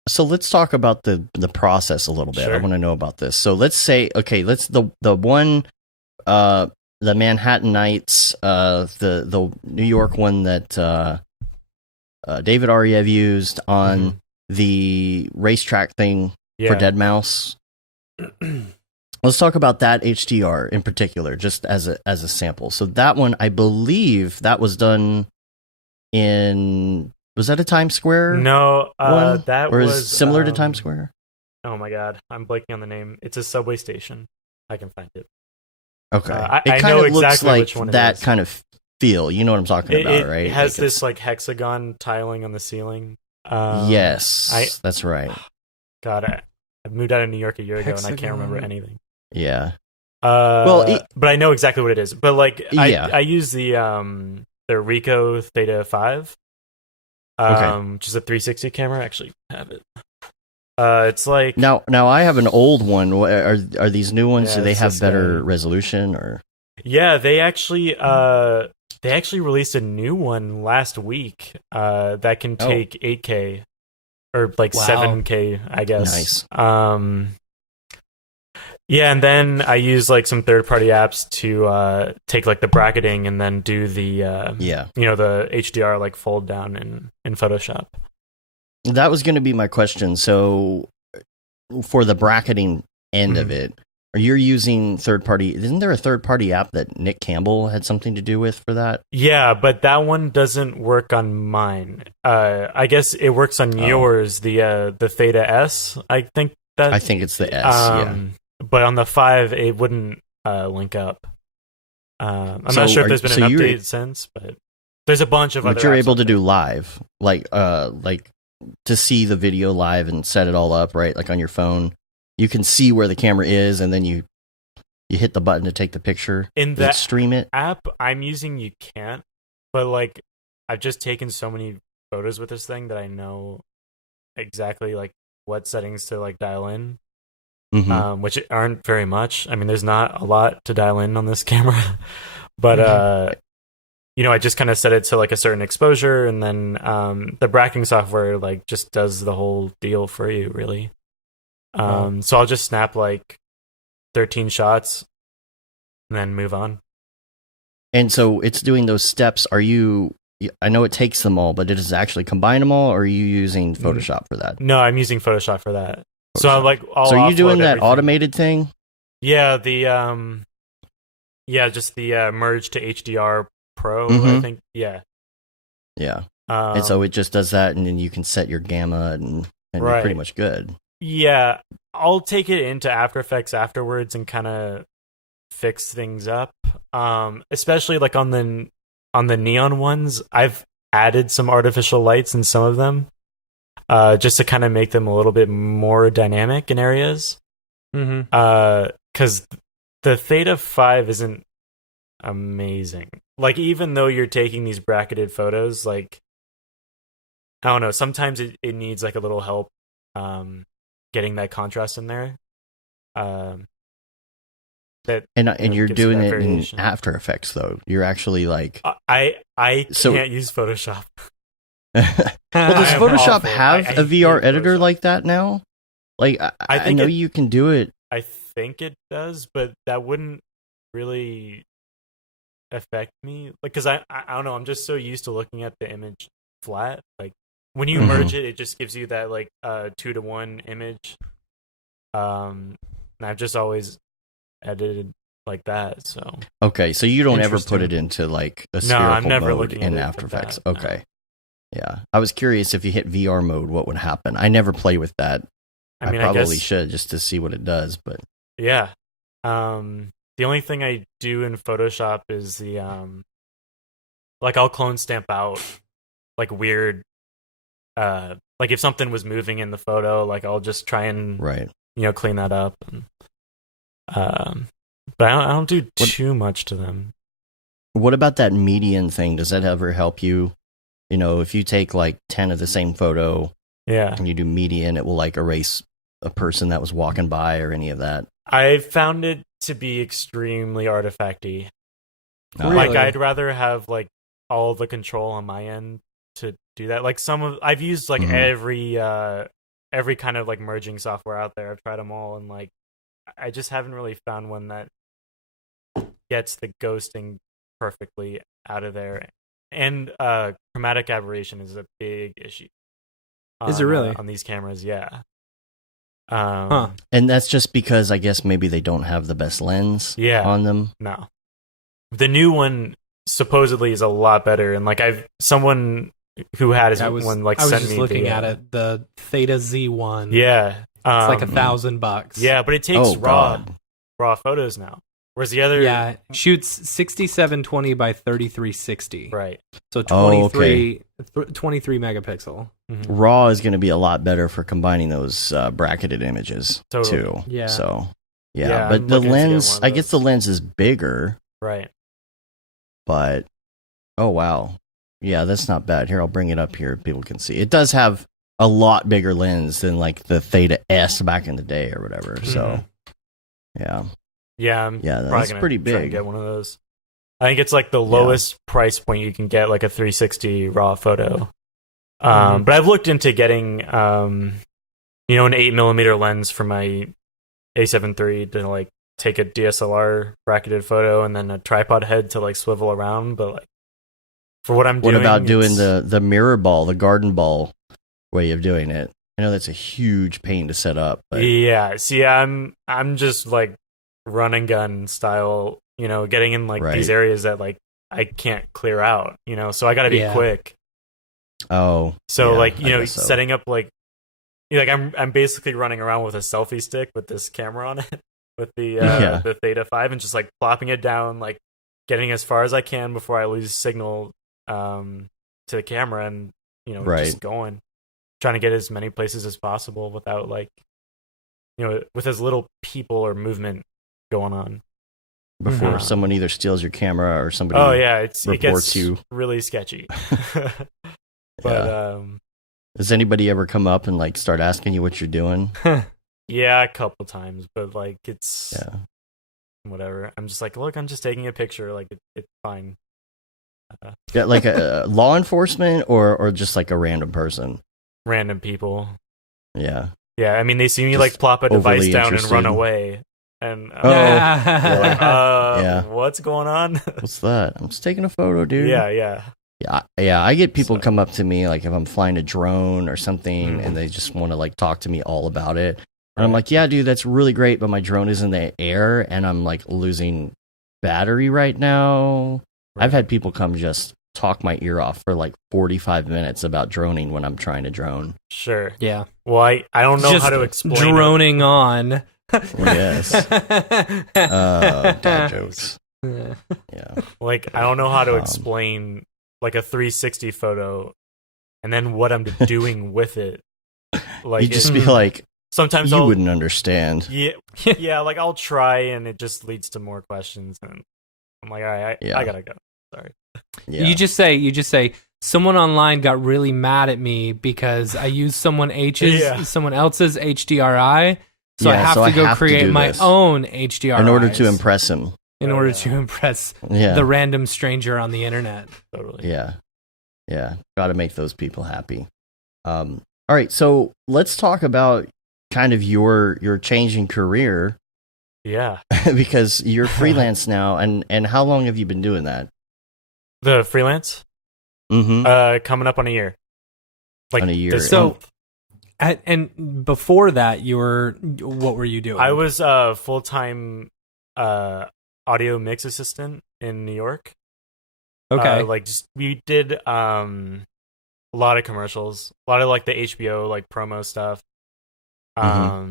So let's talk about the process a little bit. Sure. I want to know about this. So let's say, okay, the Manhattan Nights, the New York one that David Ariev used on the racetrack thing for Deadmau5. Let's talk about that HDR in particular, just as a sample. So that one, I believe, that was done in. Was that a Times Square? No, one? that or was is similar to Times Square. Oh my god, I'm blanking on the name. It's a subway station. I can find it. Okay, I know looks exactly like which one that kind of feel. You know what I'm talking about, right? It has this like hexagon tiling on the ceiling. Yes, that's right. God, I moved out of New York a year ago and I can't remember anything. Yeah. But I know exactly what it is. But like, I use the Ricoh Theta 5, which is a 360 camera. I actually have it. It's like now I have an old one. Are these new ones? Do they have better guy. Resolution or? Yeah, they actually released a new one last week that can take 8K or like 7K, I guess. Nice. Yeah, and then I use like some third-party apps to take like the bracketing and then do the the HDR like fold down in Photoshop. That was going to be my question. So for the bracketing end of it, are you using third-party? Isn't there a third-party app that Nick Campbell had something to do with for that? Yeah, but that one doesn't work on mine. I guess it works on yours, the Theta S. I think it's the S. But on the 5, it wouldn't link up. I'm not sure if there's been an update since, but there's a bunch of other. But you're able to do live, like to see the video live and set it all up, right? Like on your phone, you can see where the camera is, and then you hit the button to take the picture. In that stream it app I'm using, you can't. But like, I've just taken so many photos with this thing that I know exactly like what settings to like dial in. Which aren't very much. I mean, there's not a lot to dial in on this camera, but I just kind of set it to like a certain exposure, and then the bracketing software like just does the whole deal for you, really. So I'll just snap like 13 shots and then move on. And so it's doing those steps. I know it takes them all, but does it actually combine them all, or are you using Photoshop for that? No, I'm using Photoshop for that. So I'm like, so are you doing that automated thing? Yeah, just the merge to HDR Pro, I think. Yeah. And so it just does that, and then you can set your gamma, and you're pretty much good. Yeah, I'll take it into After Effects afterwards and kind of fix things up. Especially like on the neon ones, I've added some artificial lights in some of them. Just to kind of make them a little bit more dynamic in areas. Because the Theta 5 isn't amazing. Like, even though you're taking these bracketed photos, like, I don't know, sometimes it needs like a little help getting that contrast in there. And you're doing it in After Effects, though. You're actually like... I can't use Photoshop. Well, does Photoshop have a VR editor like that now? Like, I know you can do it. I think it does, but that wouldn't really affect me. Like, because I don't know, I'm just so used to looking at the image flat. Like, when you merge it, it just gives you that, like, 2-to-1 image. And I've just always edited like that, so. Okay, so you don't ever put it into, like, a spherical I'm never mode looking in at it After like Effects. that, Okay. Yeah. I was curious if you hit VR mode, what would happen. I never play with that. I probably should just to see what it does, but. Yeah. The only thing I do in Photoshop is the, like, I'll clone stamp out, like, weird, like, if something was moving in the photo, like, I'll just try and, clean that up. And, but I don't do too much to them. What about that median thing? Does that ever help you? You know, if you take, like, 10 of the same photo and you do median, it will, like, erase a person that was walking by or any of that. I found it to be extremely artifacty. Oh. Like, I'd rather have, like, all the control on my end to do that. Like, I've used, like, every kind of, like, merging software out there. I've tried them all, and, like, I just haven't really found one that gets the ghosting perfectly out of there. And chromatic aberration is a big issue. Is it really? On these cameras, yeah. And that's just because I guess maybe they don't have the best lens on them. No. The new one supposedly is a lot better, and, like, someone who had his one, like, sent me. I was just looking at it, the Theta Z1. Yeah. It's like $1,000. Yeah, but it takes raw photos now. Whereas the other shoots 6720 by 3360. Right. So 23 megapixel. Mm-hmm. RAW is going to be a lot better for combining those bracketed images too. Yeah. So but the lens, I guess the lens is bigger. Right. But oh wow. Yeah, that's not bad. Here, I'll bring it up here. People can see. It does have a lot bigger lens than, like, the Theta S back in the day or whatever. So yeah. Yeah, that's pretty big. Try and get one of those. I think it's, like, the lowest price point you can get, like, a 360 raw photo. But I've looked into getting, an 8mm lens for my A7 III to, like, take a DSLR bracketed photo, and then a tripod head to, like, swivel around. But, like, for what I'm doing, what about doing the mirror ball, the garden ball way of doing it? I know that's a huge pain to set up. But. Yeah, see, I'm just, like, run and gun style, getting in, like, these areas that, like, I can't clear out, so I gotta be quick. Oh, so setting up, like I'm basically running around with a selfie stick with this camera on it with the Theta 5 and just, like, plopping it down, like, getting as far as I can before I lose signal to the camera, and just going, trying to get as many places as possible without, like, with as little people or movement going on before someone either steals your camera or somebody it gets you really sketchy. But does anybody ever come up and, like, start asking you what you're doing? Yeah, a couple times, but, like, it's whatever. I'm just like, look, I'm just taking a picture, like, it's fine. Like a law enforcement or just, like, a random person? Random people. Yeah, I mean, they see me, like, plop a device down and run away. And what's going on? What's that? I'm just taking a photo, dude. Yeah. I get people come up to me, like, if I'm flying a drone or something, and they just want to, like, talk to me all about it. And I'm like, yeah, dude, that's really great, but my drone is in the air, and I'm, like, losing battery right now. Right. I've had people come just talk my ear off for, like, 45 minutes about droning when I'm trying to drone. Sure. Yeah. Well, I don't know how to explain droning on. Yes. Dad jokes. Yeah. Like, I don't know how to explain, like, a 360 photo and then what I'm doing with it. Like, you just be like, sometimes you wouldn't understand. Yeah, like, I'll try and it just leads to more questions, and I'm like, all right, I gotta go. Sorry. Yeah. You just say someone online got really mad at me because I used someone else's HDRI. So I have to go create my own HDRIs. In order to impress him. In order to impress the random stranger on the internet. Totally. Yeah. Got to make those people happy. All right, so let's talk about kind of your changing career. Yeah. Because you're freelance now, and how long have you been doing that? The freelance? Mm-hmm. Coming up on a year. Like on a year. So, and before that, what were you doing? I was a full-time audio mix assistant in New York. Okay. We did a lot of commercials, a lot of like the HBO like promo stuff. Yeah.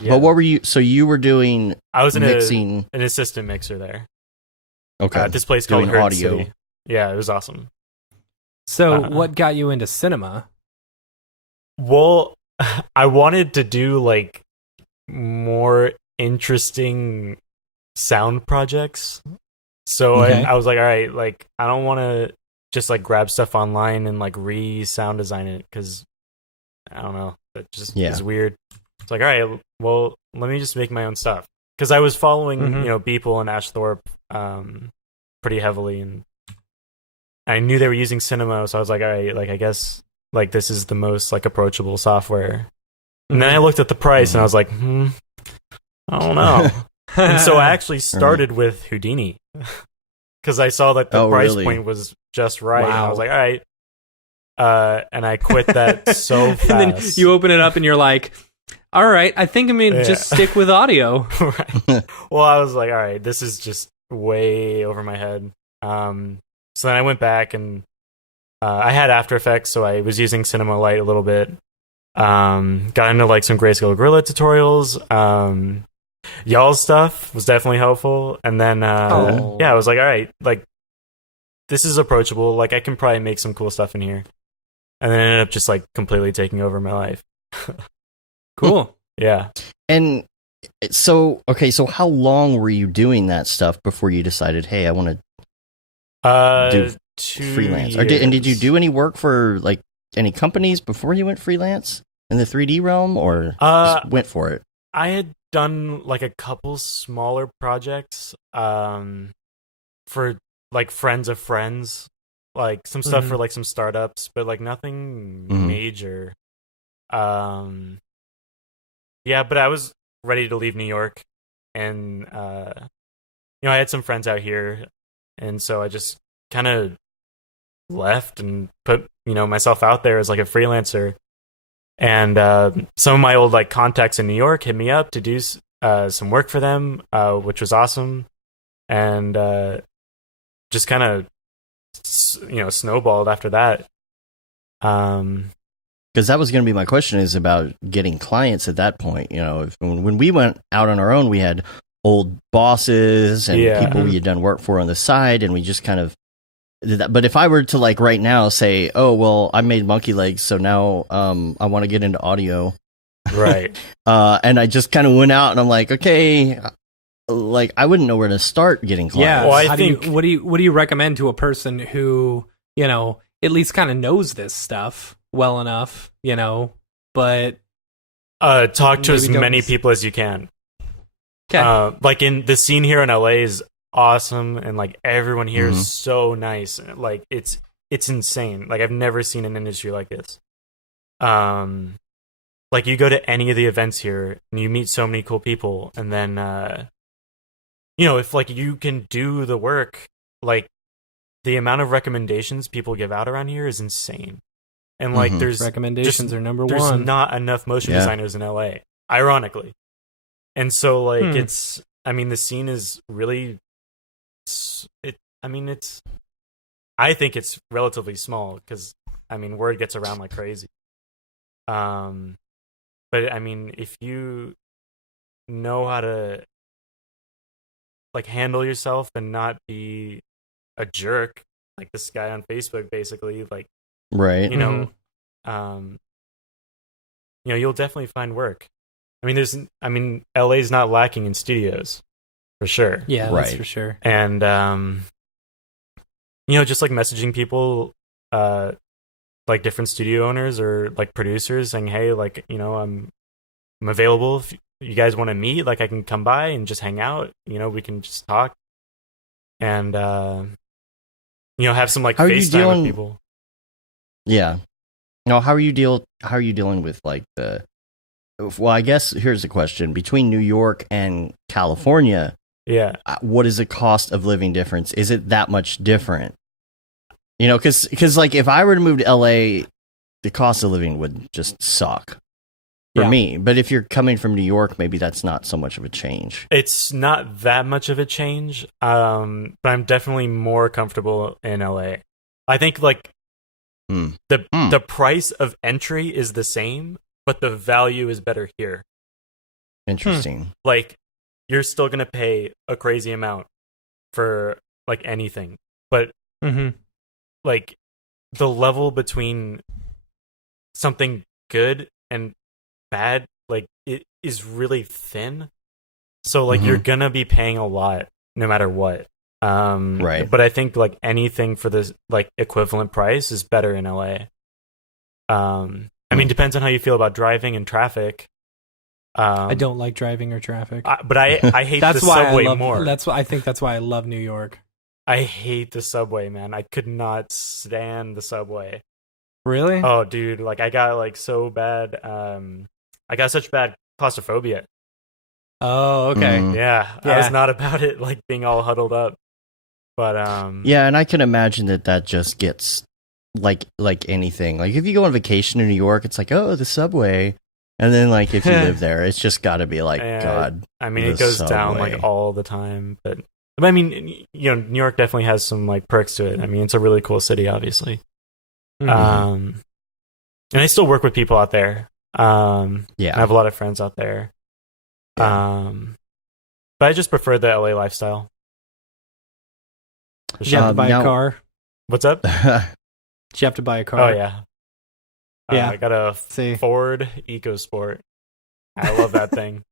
But what were you? So you were doing? I was mixing an assistant mixer there. Okay. At this place called doing Herd audio. City. Yeah, it was awesome. So what got you into cinema? Well, I wanted to do like more interesting sound projects. So Okay. I was like, all right, like I don't want to just like grab stuff online and like re-sound design it because I don't know, that just is weird. It's like, all right, well, let me just make my own stuff because I was following Beeple and Ash Thorpe pretty heavily, and I knew they were using Cinema, so I was like, all right, like I guess like this is the most like approachable software. And then I looked at the price and I was like, I don't know. And so I actually started with Houdini because I saw that the price point was just right. Wow. And I was like, all right. And I quit that so fast. And then you open it up and you're like, all right, I think I'm going to just stick with audio. Right. Well, I was like, all right, this is just way over my head. So then I went back and I had After Effects, so I was using Cinema Light a little bit. Got into like some Grayscale Gorilla tutorials. Y'all's stuff was definitely helpful. And then, I was like, all right, like this is approachable. Like I can probably make some cool stuff in here. And then it ended up just like completely taking over my life. Cool. Yeah. And so how long were you doing that stuff before you decided, hey, I want to do freelance? Did you do any work for like any companies before you went freelance in the 3D realm, or just went for it? I had done like a couple smaller projects for like friends of friends, like some stuff for like some startups, but like nothing major. Yeah, but I was ready to leave New York, and I had some friends out here, and so I just kind of left and put myself out there as like a freelancer. And some of my old like contacts in New York hit me up to do some work for them, which was awesome, and just kind of snowballed after that. Because that was going to be my question, is about getting clients at that point. When we went out on our own, we had old bosses and people we had done work for on the side, and we just kind of did that. But if I were to like right now say, oh, well, I made MonkeyLegs, so now I want to get into audio. Right. And I just kind of went out and I'm like, okay, like I wouldn't know where to start getting clients. Yeah. Well, what do you recommend to a person who, at least kind of knows this stuff well enough, but talk to as many people as you can. Okay. Like in the scene here in LA is awesome, and like everyone here is so nice. Like it's insane. Like I've never seen an industry like this. Like you go to any of the events here and you meet so many cool people, and then if like you can do the work, like the amount of recommendations people give out around here is insane. And like there's recommendations are number there's one. not enough motion designers in LA, ironically. And so like the scene is really I think it's relatively small because word gets around like crazy. But if you know how to like handle yourself and not be a jerk like this guy on Facebook, basically, like, right, you'll definitely find work. LA's not lacking in studios for sure. Yeah, that's for sure. And just like messaging people, like different studio owners or like producers, saying, hey, like I'm available if you guys want to meet, like I can come by and just hang out, we can just talk and have some like FaceTime with people. Yeah. No, how are you dealing with like the well, I guess here's the question: between New York and California, what is the cost of living difference? Is it that much different? You know, because like if I were to move to LA, the cost of living would just suck for me. But if you're coming from New York, maybe that's not so much of a change. It's not that much of a change, but I'm definitely more comfortable in LA. I think like the price of entry is the same, but the value is better here. Interesting. Like you're still gonna pay a crazy amount for like anything, but like the level between something good and bad, like it is really thin. So like you're gonna be paying a lot no matter what. Right. But I think like anything for this like equivalent price is better in LA. I mean, depends on how you feel about driving and traffic. I don't like driving or traffic. But I hate the subway more. I think that's why I love New York. I hate the subway, man. I could not stand the subway. Really? Oh, dude, like I got like so bad. I got such bad claustrophobia. Oh, okay. Yeah, I was not about it like being all huddled up. But yeah, and I can imagine that just gets like anything. Like if you go on vacation in New York, it's like, oh, the subway. And then like if you live there, it's just got to be like, God. I mean, it goes down like all the time, but I mean, you know, New York definitely has some like perks to it. I mean, it's a really cool city, obviously. And I still work with people out there. I have a lot of friends out there. But I just prefer the LA lifestyle. Did you have to buy a car? What's up? Did you have to buy a car? Oh yeah. I got a Ford EcoSport. I love that thing.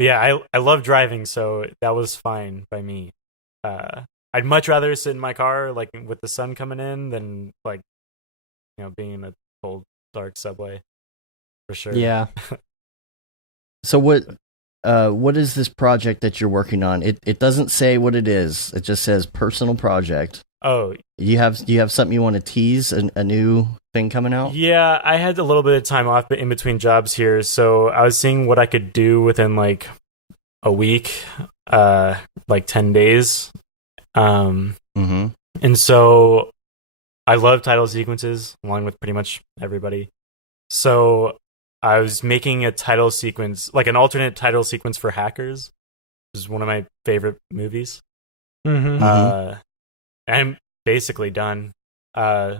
Yeah, I love driving, so that was fine by me. I'd much rather sit in my car like with the sun coming in than like, you know, being in a cold, dark subway. For sure. Yeah. So what is this project that you're working on? It doesn't say what it is. It just says personal project. Oh, do you have something you want to tease? A new thing coming out? Yeah, I had a little bit of time off in between jobs here, so I was seeing what I could do within like a week, like 10 days. And so I love title sequences along with pretty much everybody. So I was making a title sequence, like an alternate title sequence for Hackers, which is one of my favorite movies. I'm basically done. Are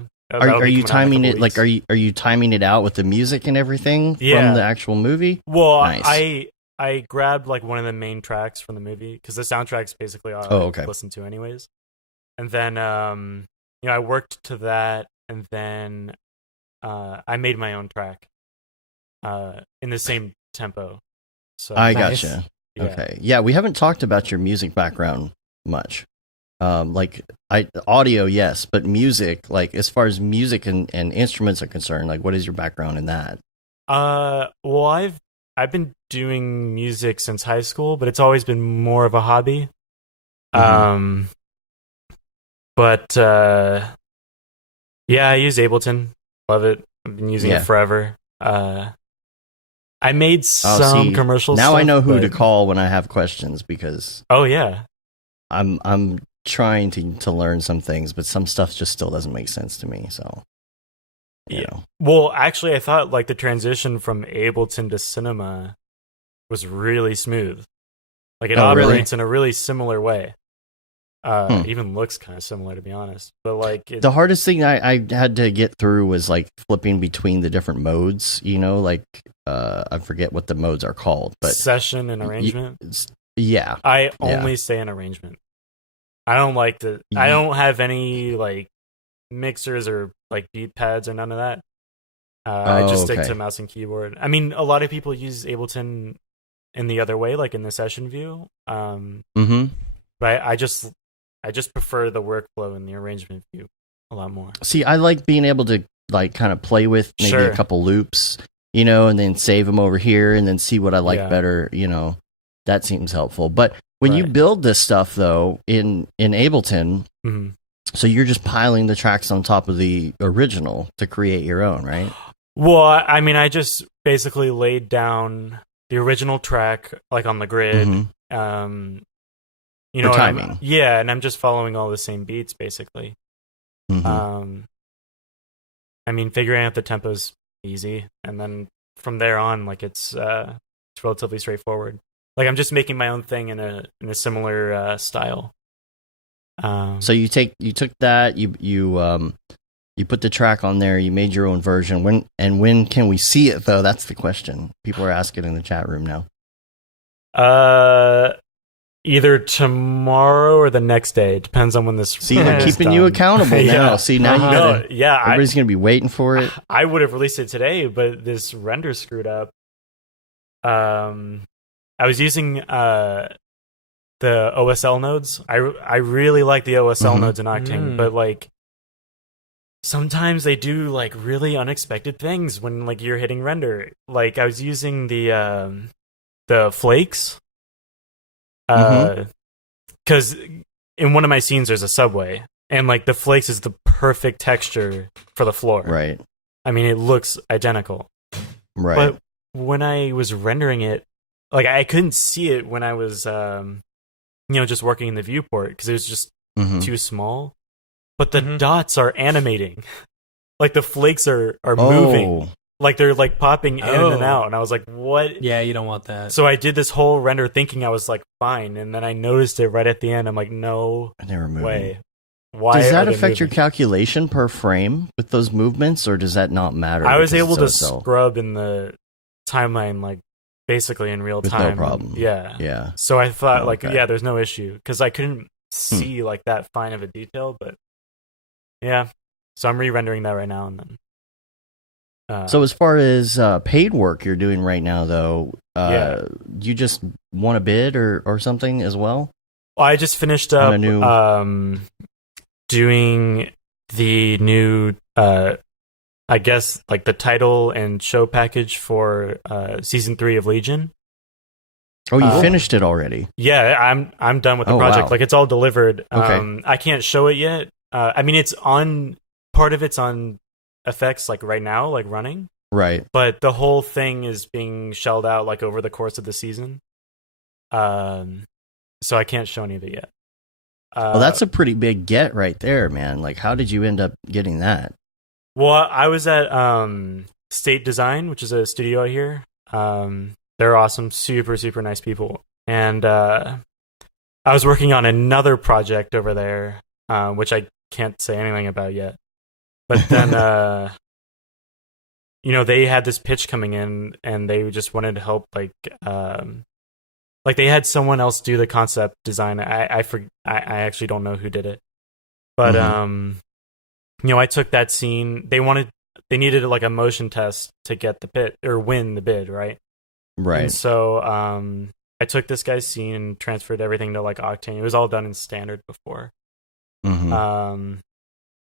you timing it? Like, are you timing it out with the music and everything from the actual movie? Well, nice. I grabbed like one of the main tracks from the movie because the soundtrack's basically all I listen to anyways. And then you know, I worked to that, and then I made my own track in the same tempo. So I gotcha. Yeah. Okay, yeah, we haven't talked about your music background much. Like audio, yes, but music, like as far as music and instruments are concerned, like what is your background in that? Well, I've been doing music since high school, but it's always been more of a hobby. But yeah, I use Ableton. Love it. I've been using it forever. I made some commercials. Now I know who to call when I have questions because I'm trying to learn some things, but some stuff just still doesn't make sense to me. So you know. Well, actually, I thought like the transition from Ableton to Cinema was really smooth. Like it operates in a really similar way. Even looks kind of similar, to be honest. But like the hardest thing I had to get through was like flipping between the different modes. You know, like I forget what the modes are called, but session and arrangement. I only stay in arrangement. I don't like the. I don't have any like mixers or like beat pads or none of that. I just stick to mouse and keyboard. I mean, a lot of people use Ableton in the other way, like in the session view. But I just prefer the workflow in the arrangement view a lot more. See, I like being able to like kind of play with maybe a couple loops, you know, and then save them over here and then see what I like better. You know, that seems helpful. But when you build this stuff though in Ableton, so you're just piling the tracks on top of the original to create your own, right? Well, I mean, I just basically laid down the original track like on the grid. You know, for timing. And I'm just following all the same beats basically. I mean, figuring out the tempo's easy, and then from there on, like it's relatively straightforward. Like I'm just making my own thing in a similar style. So you took that, you put the track on there, you made your own version. When can we see it though? That's the question. People are asking in the chat room now. Either tomorrow or the next day. It depends on when this. See, they're keeping you accountable now. Yeah. See, now you gotta. Everybody's gonna be waiting for it. I would have released it today, but this render screwed up. I was using the OSL nodes. I really like the OSL nodes in Octane, but like sometimes they do like really unexpected things when like you're hitting render. Like I was using the flakes. Because in one of my scenes there's a subway, and like the flakes is the perfect texture for the floor. Right. I mean, it looks identical. Right. But when I was rendering it, like I couldn't see it when I was, just working in the viewport because it was just too small. But the dots are animating, like the flakes are moving. Like they're like popping in and out, and I was like, "What?" Yeah, you don't want that. So I did this whole render thinking I was like fine, and then I noticed it right at the end. I'm like, "No way!" Why does that affect your calculation per frame with those movements, or does that not matter? I was able to scrub in the timeline, like basically in real time, no problem. Yeah. So I thought, there's no issue because I couldn't see like that fine of a detail, but yeah. So I'm re-rendering that right now, and then. So as far as paid work you're doing right now, though, you just want a bid or something as well? Well, I just finished up doing the new, I guess, like the title and show package for season 3 of Legion. Oh, you finished it already? Yeah, I'm done with the project. Wow. Like it's all delivered. Okay. I can't show it yet. I mean, part of it's on effects like right now, like running, right, but the whole thing is being shelled out like over the course of the season, so I can't show any of it yet. Well, that's a pretty big get right there, man. Like, how did you end up getting that? Well, I was at State Design, which is a studio out here. They're awesome, super nice people, and I was working on another project over there, which I can't say anything about yet. But then, they had this pitch coming in, and they just wanted to help, like they had someone else do the concept design. I actually don't know who did it, but I took that scene. They needed like a motion test to get the bid or win the bid, right? Right. And so I took this guy's scene and transferred everything to like Octane. It was all done in standard before.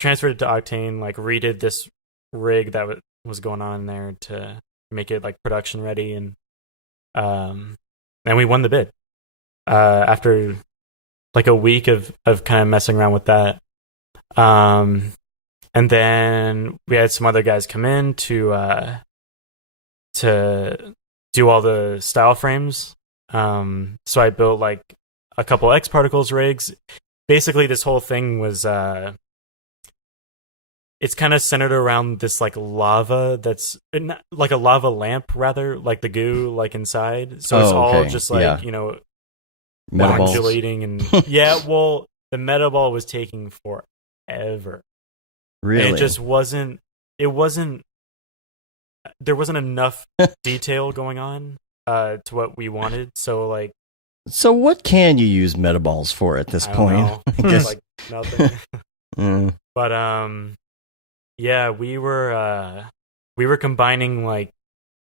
Transferred it to Octane, like redid this rig that was going on there to make it like production ready, and we won the bid after like a week of kind of messing around with that. And then we had some other guys come in to do all the style frames. So I built like a couple X particles rigs. Basically, this whole thing was it's kind of centered around this like lava that's like a lava lamp, rather, like the goo like inside. So it's all just like, modulating and well, the meta ball was taking forever. Really? And there wasn't enough detail going on to what we wanted. So what can you use metaballs for at this point? I guess like nothing. But yeah, we were combining like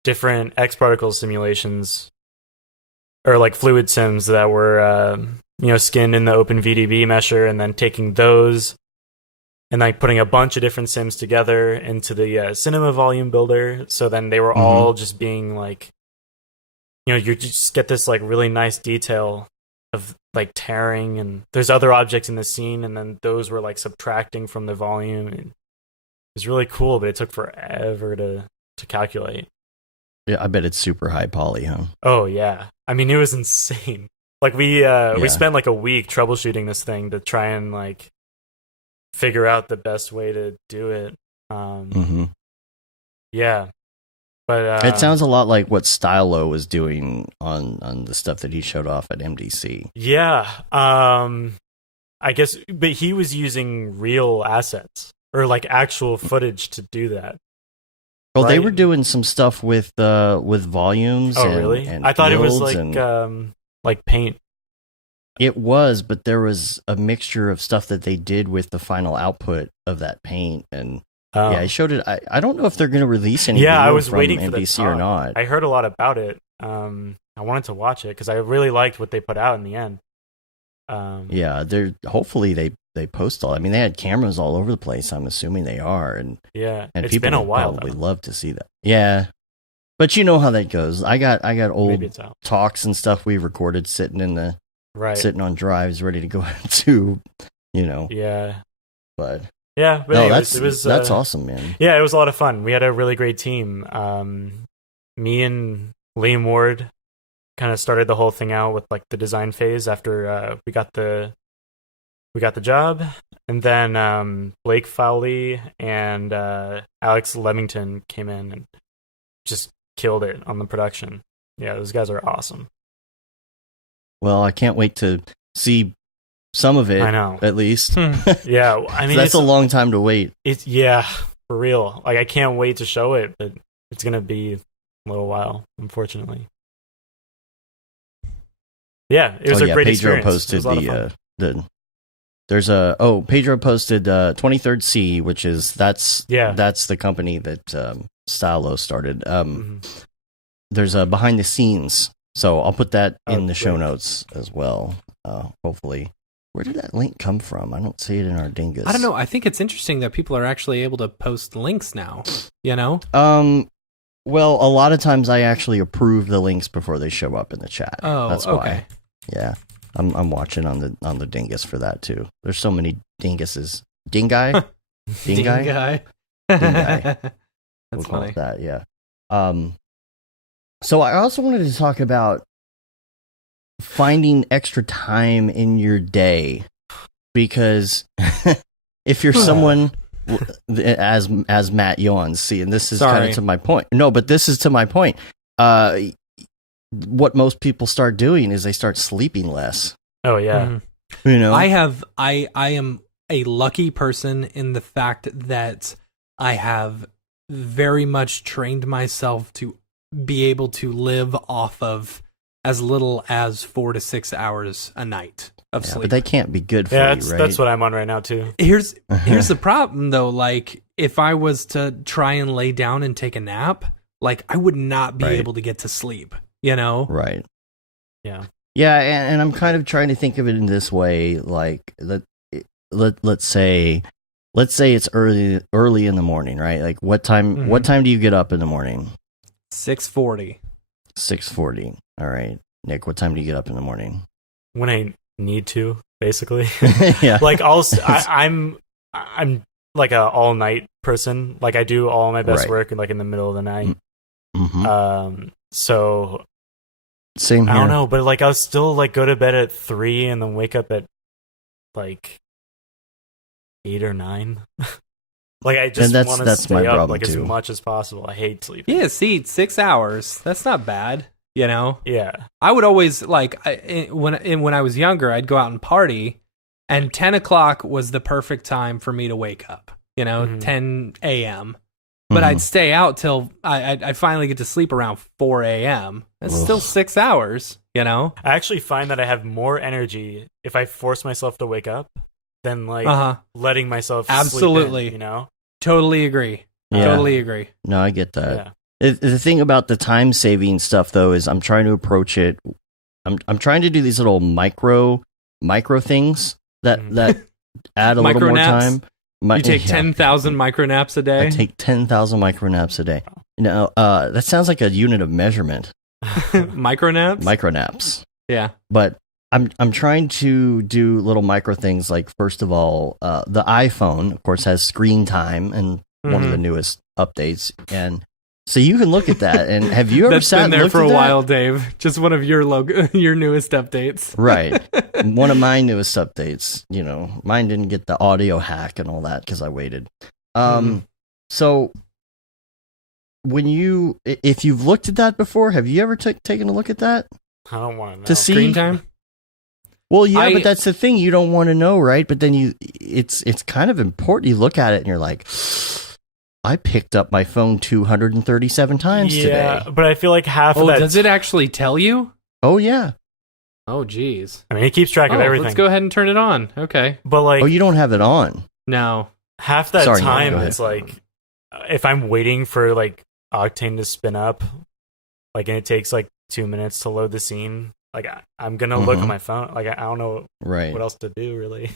different X particle simulations or like fluid sims that were skinned in the OpenVDB mesher, and then taking those and like putting a bunch of different sims together into the cinema volume builder. So then they were all just being like, you just get this like really nice detail of like tearing, and there's other objects in the scene, and then those were like subtracting from the volume. And it was really cool, but it took forever to to calculate. Yeah, I bet it's super high poly, huh? Oh yeah, I mean it was insane. Like we spent like a week troubleshooting this thing to try and like figure out the best way to do it. Yeah, but it sounds a lot like what Stylo was doing on the stuff that he showed off at MDC. Yeah, I guess, but he was using real assets or like actual footage to do that. Well, right? They were doing some stuff with volumes. Oh, really? I thought it was like paint. It was, but there was a mixture of stuff that they did with the final output of that paint, and yeah, I showed it. I don't know if they're going to release any. Yeah, I was from waiting MDC for the or not. I heard a lot about it. I wanted to watch it because I really liked what they put out in the end. Yeah, they're hopefully they post all. I mean, they had cameras all over the place. I'm assuming they are, and yeah, and it's people been a while. Probably love to see that. Yeah, but you know how that goes. I got old talks and stuff we recorded sitting in the sitting on drives, ready to go out to, Yeah, but yeah, but no, anyways, that's awesome, man. Yeah, it was a lot of fun. We had a really great team. Me and Liam Ward kind of started the whole thing out with like the design phase after we got the job, and then Blake Fowley and Alex Levington came in and just killed it on the production. Yeah, those guys are awesome. Well, I can't wait to see some of it. I know, at least. Yeah, I mean that's a long time to wait. It's for real. Like I can't wait to show it, but it's gonna be a little while, unfortunately. Yeah, it was a great Pedro experience. Posted Pedro posted 23rd C, which is that's the company that Stylo started. There's a behind the scenes, so I'll put that in the show notes as well. Hopefully, where did that link come from? I don't see it in our dingus. I don't know. I think it's interesting that people are actually able to post links now. Well, a lot of times I actually approve the links before they show up in the chat. Oh, that's okay. Why. Yeah, I'm watching on the dingus for that too. There's so many dinguses. Dingai? Dingai. That's we'll funny. That, yeah. So I also wanted to talk about finding extra time in your day, because if you're someone as Matt yawns, see, and this is kind of to my point. No, but this is to my point. What most people start doing is they start sleeping less. Oh yeah. I am a lucky person in the fact that I have very much trained myself to be able to live off of as little as 4 to 6 hours a night of sleep. But that can't be good for you, right? That's what I'm on right now too. Here's the problem though. Like if I was to try and lay down and take a nap, like I would not be able to get to sleep. Right. Yeah. Yeah, and I'm kind of trying to think of it in this way, like let's say it's early in the morning, right? Like what time do you get up in the morning? 6:40. 6:40. All right. Nick, what time do you get up in the morning? When I need to, basically. Yeah. Like I'm like a all night person. Like I do all my best work like in the middle of the night. Mm-hmm. So same here. I don't know, but like I'll still like go to bed at 3 and then wake up at like 8 or 9. Like I just want to stay up like as much as possible. I hate sleeping. Yeah, see, 6 hours. That's not bad. Yeah. I would always when I was younger, I'd go out and party, and 10 o'clock was the perfect time for me to wake up. 10 a.m. But I'd stay out till I'd finally get to sleep around 4 a.m. It's still 6 hours, I actually find that I have more energy if I force myself to wake up than like letting myself absolutely sleep in, Totally agree. Yeah. Totally agree. No, I get that. Yeah. The thing about the time saving stuff though is I'm trying to approach it. I'm trying to do these little micro things that add a little more time. You take 10,000 micro naps a day? I take 10,000 micro naps a day. That sounds like a unit of measurement. Micro naps? Micro naps. Yeah. But I'm trying to do little micro things, like first of all, the iPhone, of course, has screen time and one of the newest updates, and So you can look at that. And have you ever That's sat been and there looked for at a that? while, Dave. Just one of your your newest updates. Right. One of my newest updates. You know, mine didn't get the audio hack and all that because I waited. So if you've looked at that before, have you ever taken a look at that? I don't want to know. To see Screen time? Well, yeah, but that's the thing. You don't want to know, right? But then it's kind of important. You look at it and you're like, I picked up my phone 237 times today. Yeah, but I feel like half of that... does it actually tell you? Oh, yeah. Oh, geez. I mean, it keeps track of everything. Let's go ahead and turn it on. Okay. But like... Oh, you don't have it on? No. Half that Sorry, time, no, it's like... If I'm waiting for like Octane to spin up, like, and it takes like 2 minutes to load the scene, like, I'm going to look at my phone. Like, I don't know what else to do, really.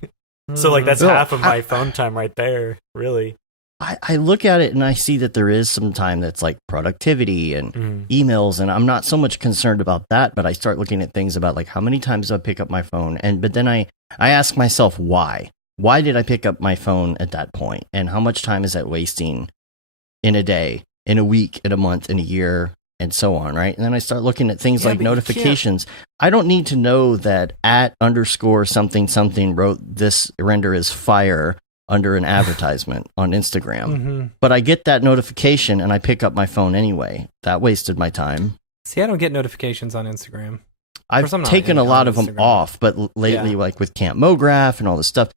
So, like, that's half of my phone time right there, really. I look at it and I see that there is some time that's like productivity and emails, and I'm not so much concerned about that, but I start looking at things about like how many times do I pick up my phone, but then I ask myself why did I pick up my phone at that point, and how much time is that wasting in a day, in a week, in a month, in a year, and so on, right? And then I start looking at things like notifications. I don't need to know that @_something wrote this render is fire under an advertisement on Instagram. But I get that notification and I pick up my phone anyway. That wasted my time. See, I don't get notifications on Instagram. I've taken a lot of them off, but lately, like with Camp Mograph and all this stuff,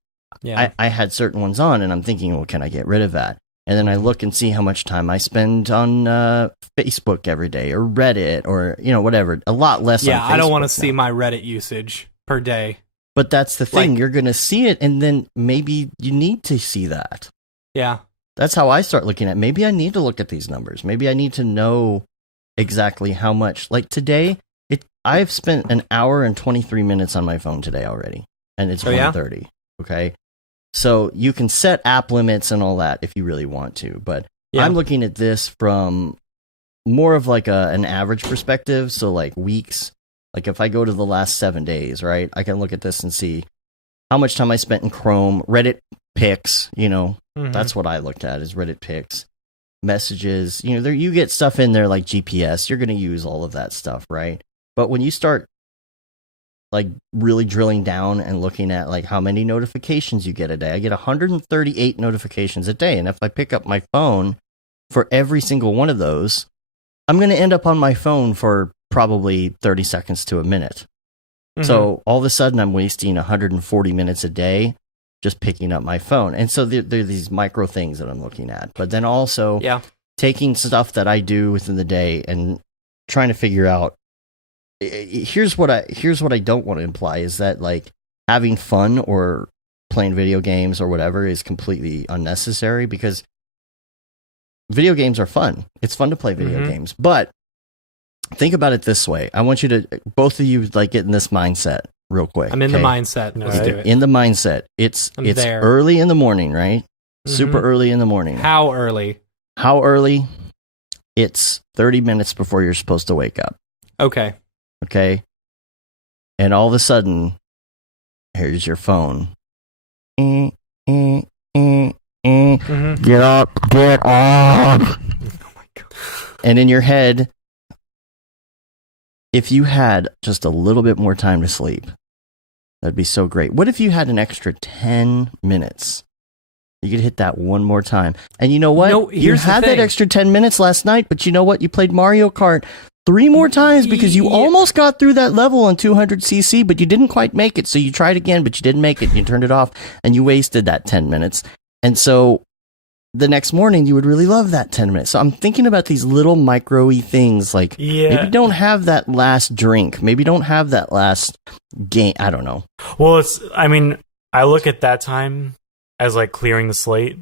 I had certain ones on, and I'm thinking, well, can I get rid of that? And then I look and see how much time I spend on Facebook every day, or Reddit, or whatever. A lot less. Yeah, on Facebook I don't want to now. see my Reddit usage per day. But that's the thing. You're going to see it, and then maybe you need to see that. Yeah. That's how I start looking at it. Maybe I need to look at these numbers. Maybe I need to know exactly how much. Like today, I've spent an hour and 23 minutes on my phone today already, and it's 1:30. Okay? So you can set app limits and all that if you really want to, but I'm looking at this from more of like an average perspective, so like weeks. Like if I go to the last 7 days, right, I can look at this and see how much time I spent in Chrome, Reddit pics, that's what I looked at is Reddit pics, messages, there you get stuff in there like GPS, you're going to use all of that stuff, right? But when you start like really drilling down and looking at like how many notifications you get a day, I get 138 notifications a day. And if I pick up my phone for every single one of those, I'm going to end up on my phone for probably 30 seconds to a minute. So all of a sudden I'm wasting 140 minutes a day just picking up my phone. And so there are these micro things that I'm looking at, but then also taking stuff that I do within the day and trying to figure out, here's what I don't want to imply is that like having fun or playing video games or whatever is completely unnecessary, because video games are fun. It's fun to play video games, but think about it this way. I want you to, both of you, like get in this mindset real quick. I'm in the mindset. Let's do it. In the mindset. It's there. Early in the morning, right? Super early in the morning. How early? It's 30 minutes before you're supposed to wake up. Okay. And all of a sudden, here's your phone. Get up, get off. Oh my God. And in your head, if you had just a little bit more time to sleep, that'd be so great. What if you had an extra 10 minutes? You could hit that one more time. And you know what? No, you had that extra 10 minutes last night, but you know what? You played Mario Kart 3 more times because you almost got through that level on 200cc, but you didn't quite make it. So you tried again, but you didn't make it. And you turned it off, and you wasted that 10 minutes. And so the next morning, you would really love that 10 minutes. So I'm thinking about these little micro-y things, like maybe don't have that last drink. Maybe don't have that last game. I don't know. Well, I look at that time as like clearing the slate.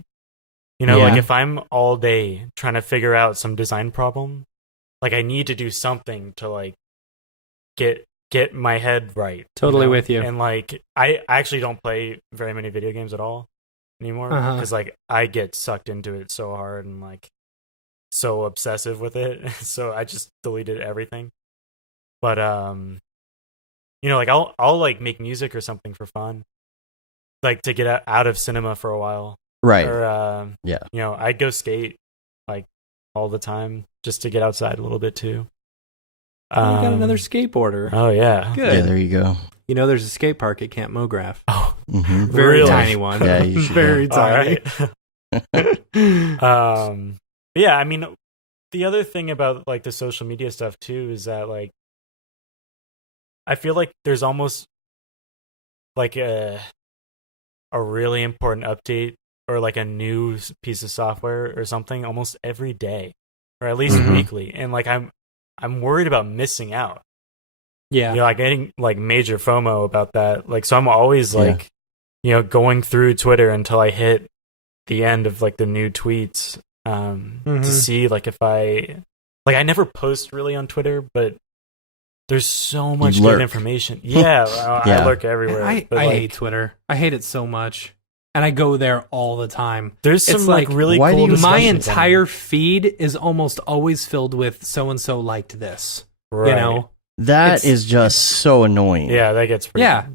Like if I'm all day trying to figure out some design problem, like I need to do something to like get my head right. Totally with you. And like I actually don't play very many video games at all anymore, because like I get sucked into it so hard and like so obsessive with it. So I just deleted everything. But like I'll like make music or something for fun, like to get out of cinema for a while, right? Or I'd go skate like all the time just to get outside a little bit too. We got another skateboarder. Oh yeah, good. Yeah, there you go. You know, there's a skate park at Camp Mograph. Oh, very really? tiny one. Yeah, you should very go. tiny. Yeah, I mean, the other thing about like the social media stuff too is that like I feel like there's almost like a really important update or like a new piece of software or something almost every day, or at least weekly, and like I'm worried about missing out. Yeah, you know, like getting like major FOMO about that. Like, so I'm always like, you know, going through Twitter until I hit the end of like the new tweets to see like if I never post really on Twitter, but there's so much good information. Yeah, I lurk everywhere. I hate Twitter. I hate it so much. And I go there all the time. There's some like really cool discussions. My entire feed is almost always filled with so-and-so liked this. Right. You know? That is just so annoying. Yeah, that gets pretty... Yeah.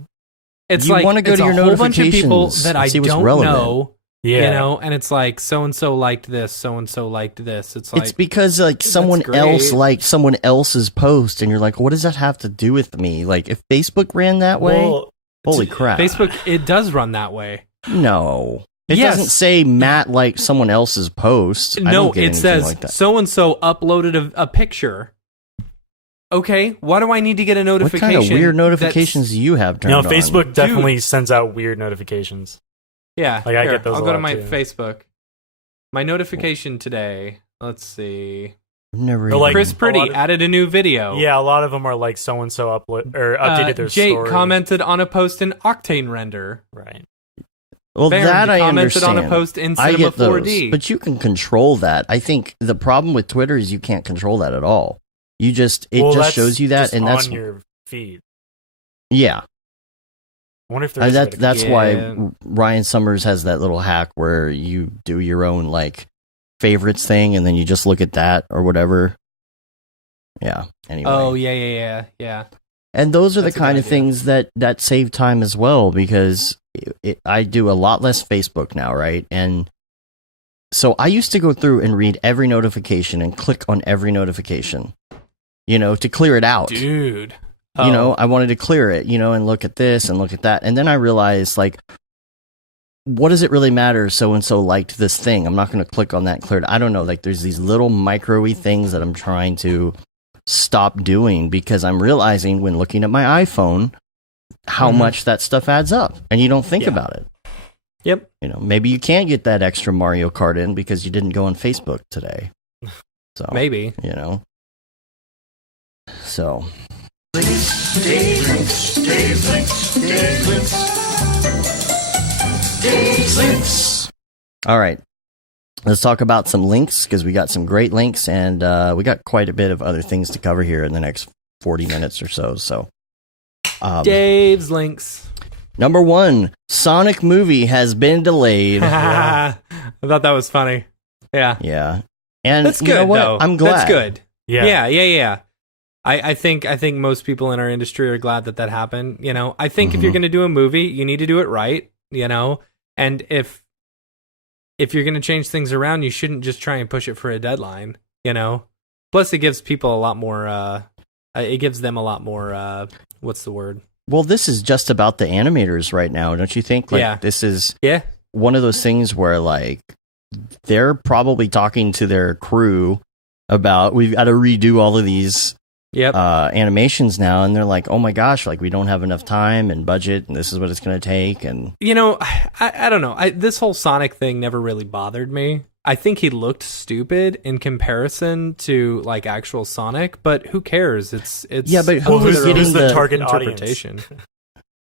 It's you like, want to go to your a whole bunch of people notifications that and I see what's don't relevant. know. Yeah. You know, and it's like so-and-so liked this, so-and-so liked this. It's like... It's because like someone else liked someone else's post and you're like, what does that have to do with me? Like if Facebook ran that way, holy crap. Facebook, it does run that way. No. It doesn't say Matt liked someone else's post. No, it says like that. so-and-so uploaded a picture. Okay, why do I need to get a notification? What kind of weird notifications do you have turned on? Facebook definitely sends out weird notifications. Yeah, like I get those. I'll go to my Facebook. My notification today. Let's see. Never. Like, Chris Pretty added a new video. Yeah, a lot of them are like so and so updated their Jake story. commented on a post in Octane Render. Right. Well, Baron that I commented understand. on a post in I Cinema get those, 4D. but you can control that. I think the problem with Twitter is you can't control that at all. You just shows you that, and that's on your feed. Yeah. I wonder if there's that's why Ryan Summers has that little hack where you do your own like favorites thing, and then you just look at that or whatever. Yeah. Anyway. Oh yeah. And those are That's the kind of things that save time as well, because I do a lot less Facebook now, right? And so I used to go through and read every notification and click on every notification, you know, to clear it out. Dude. You know, I wanted to clear it, you know, and look at this and look at that. And then I realized, like, what does it really matter? So-and-so liked this thing. I'm not going to click on that and clear it. I don't know. Like, there's these little micro-y things that I'm trying to stop doing, because I'm realizing when looking at my iPhone how much that stuff adds up, and you don't think about it. Yep. You know, maybe you can't get that extra Mario Kart in because you didn't go on Facebook today. So maybe, you know. So all right. Let's talk about some links, because we got some great links, and we got quite a bit of other things to cover here in the next 40 minutes or so. So, Dave's links. Number 1, Sonic movie has been delayed. I thought that was funny. Yeah. Yeah. And that's good, you know what? though. I'm glad. That's good. Yeah. I think most people in our industry are glad that happened. You know, I think if you're going to do a movie, you need to do it right, you know, and if you're going to change things around, you shouldn't just try and push it for a deadline, you know. Plus, it gives people a lot more. It gives them a lot more. What's the word? Well, this is just about the animators right now, don't you think? Like, this is one of those things where, like, they're probably talking to their crew about, we've got to redo all of these animations now, and they're like, oh my gosh, like, we don't have enough time and budget, and this is what it's going to take. And you know, I don't know. This whole Sonic thing never really bothered me. I think he looked stupid in comparison to like actual Sonic, but who cares? It's but who's getting the target interpretation audience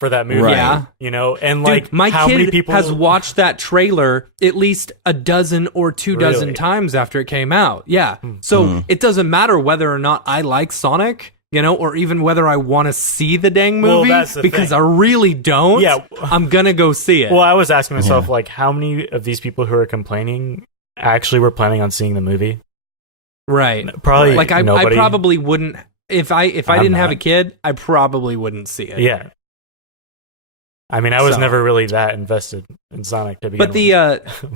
for that movie? Right. Yeah, you know, and dude, like my how kid many people has watched that trailer at least a dozen or 2 dozen times after it came out. Yeah, so it doesn't matter whether or not I like Sonic, you know, or even whether I want to see the dang movie, because I really don't. Yeah, I'm gonna go see it. Well, I was asking myself, like, how many of these people who are complaining actually were planning on seeing the movie? Right. Probably like I nobody. probably wouldn't if I didn't have a kid, I probably wouldn't see it. Yeah. I mean, I was never really that invested in Sonic to begin with.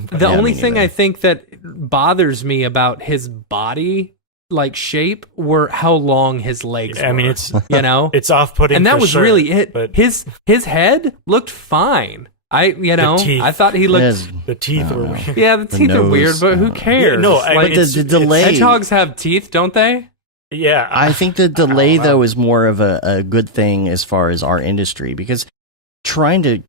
But the only me thing neither. I think that bothers me about his body like shape were how long his legs were. I mean, it's it's off-putting, and that was sure, really it. But his head looked fine. I thought he looked. The teeth were weird. Yeah, the teeth are weird, but who cares? Yeah, no, like, the delay. Hedgehogs have teeth, don't they? Yeah, I think the delay though is more of a good thing as far as our industry, because trying to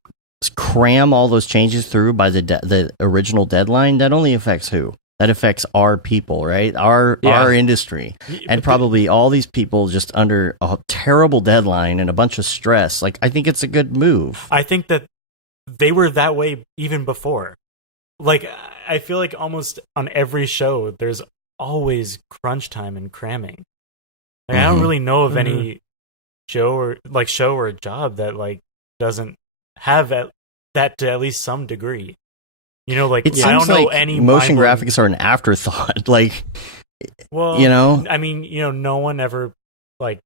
cram all those changes through by the original deadline, that only affects who? That affects our people, right? Our industry, and probably all these people just under a terrible deadline and a bunch of stress. Like, I think it's a good move. I think that they were that way even before. Like, I feel like almost on every show, there's always crunch time and cramming. Like, I don't really know of any show or job that like doesn't have that to at least some degree. You know, like, I don't know any motion graphics are an afterthought. Like, well, I mean, no one ever like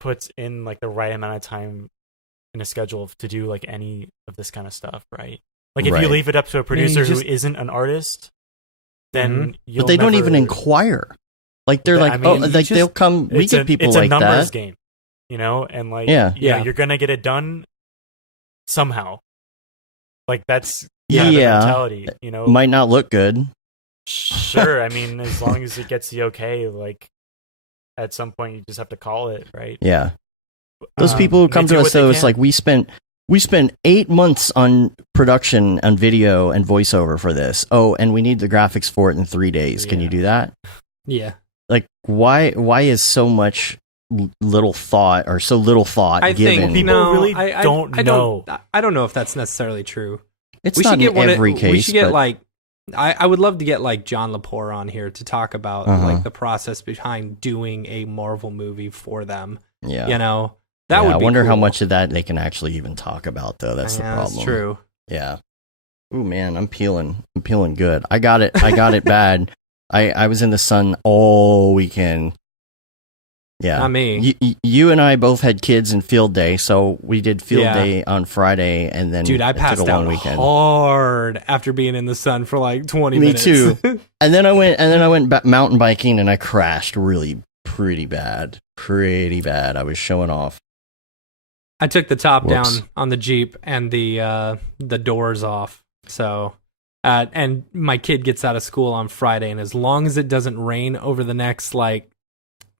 puts in like the right amount of time in a schedule to do like any of this kind of stuff, right? Like, if you leave it up to a producer who isn't an artist, then but they don't even inquire. Like, they're like, they'll come. We get people like that. It's a numbers game, and like, you're gonna get it done somehow. Like, that's the mentality, Might not look good. Sure, I mean, as long as it gets the okay, like, at some point you just have to call it, right? Yeah. Those people who come to us, though, it's like we spent 8 months on production and video and voiceover for this. Oh, and we need the graphics for it in 3 days. Can you do that? Yeah. Like, why is so much little thought I given? think people really don't know. I don't know if that's necessarily true. It's not in every case. We should get like, I would love to get like John Lepore on here to talk about like the process behind doing a Marvel movie for them. Yeah, that would be I wonder cool. how much of that they can actually even talk about, though. That's the problem. That's true. Yeah. Ooh, man, I'm peeling good. I got it bad. I was in the sun all weekend. Yeah. Not me. You and I both had kids in field day, so we did field day on Friday, and then I passed out hard after being in the sun for like 20 minutes. Me too. and then I went mountain biking, and I crashed pretty bad. I was showing off. I took the top down on the Jeep and the doors off. So, and my kid gets out of school on Friday, and as long as it doesn't rain over the next like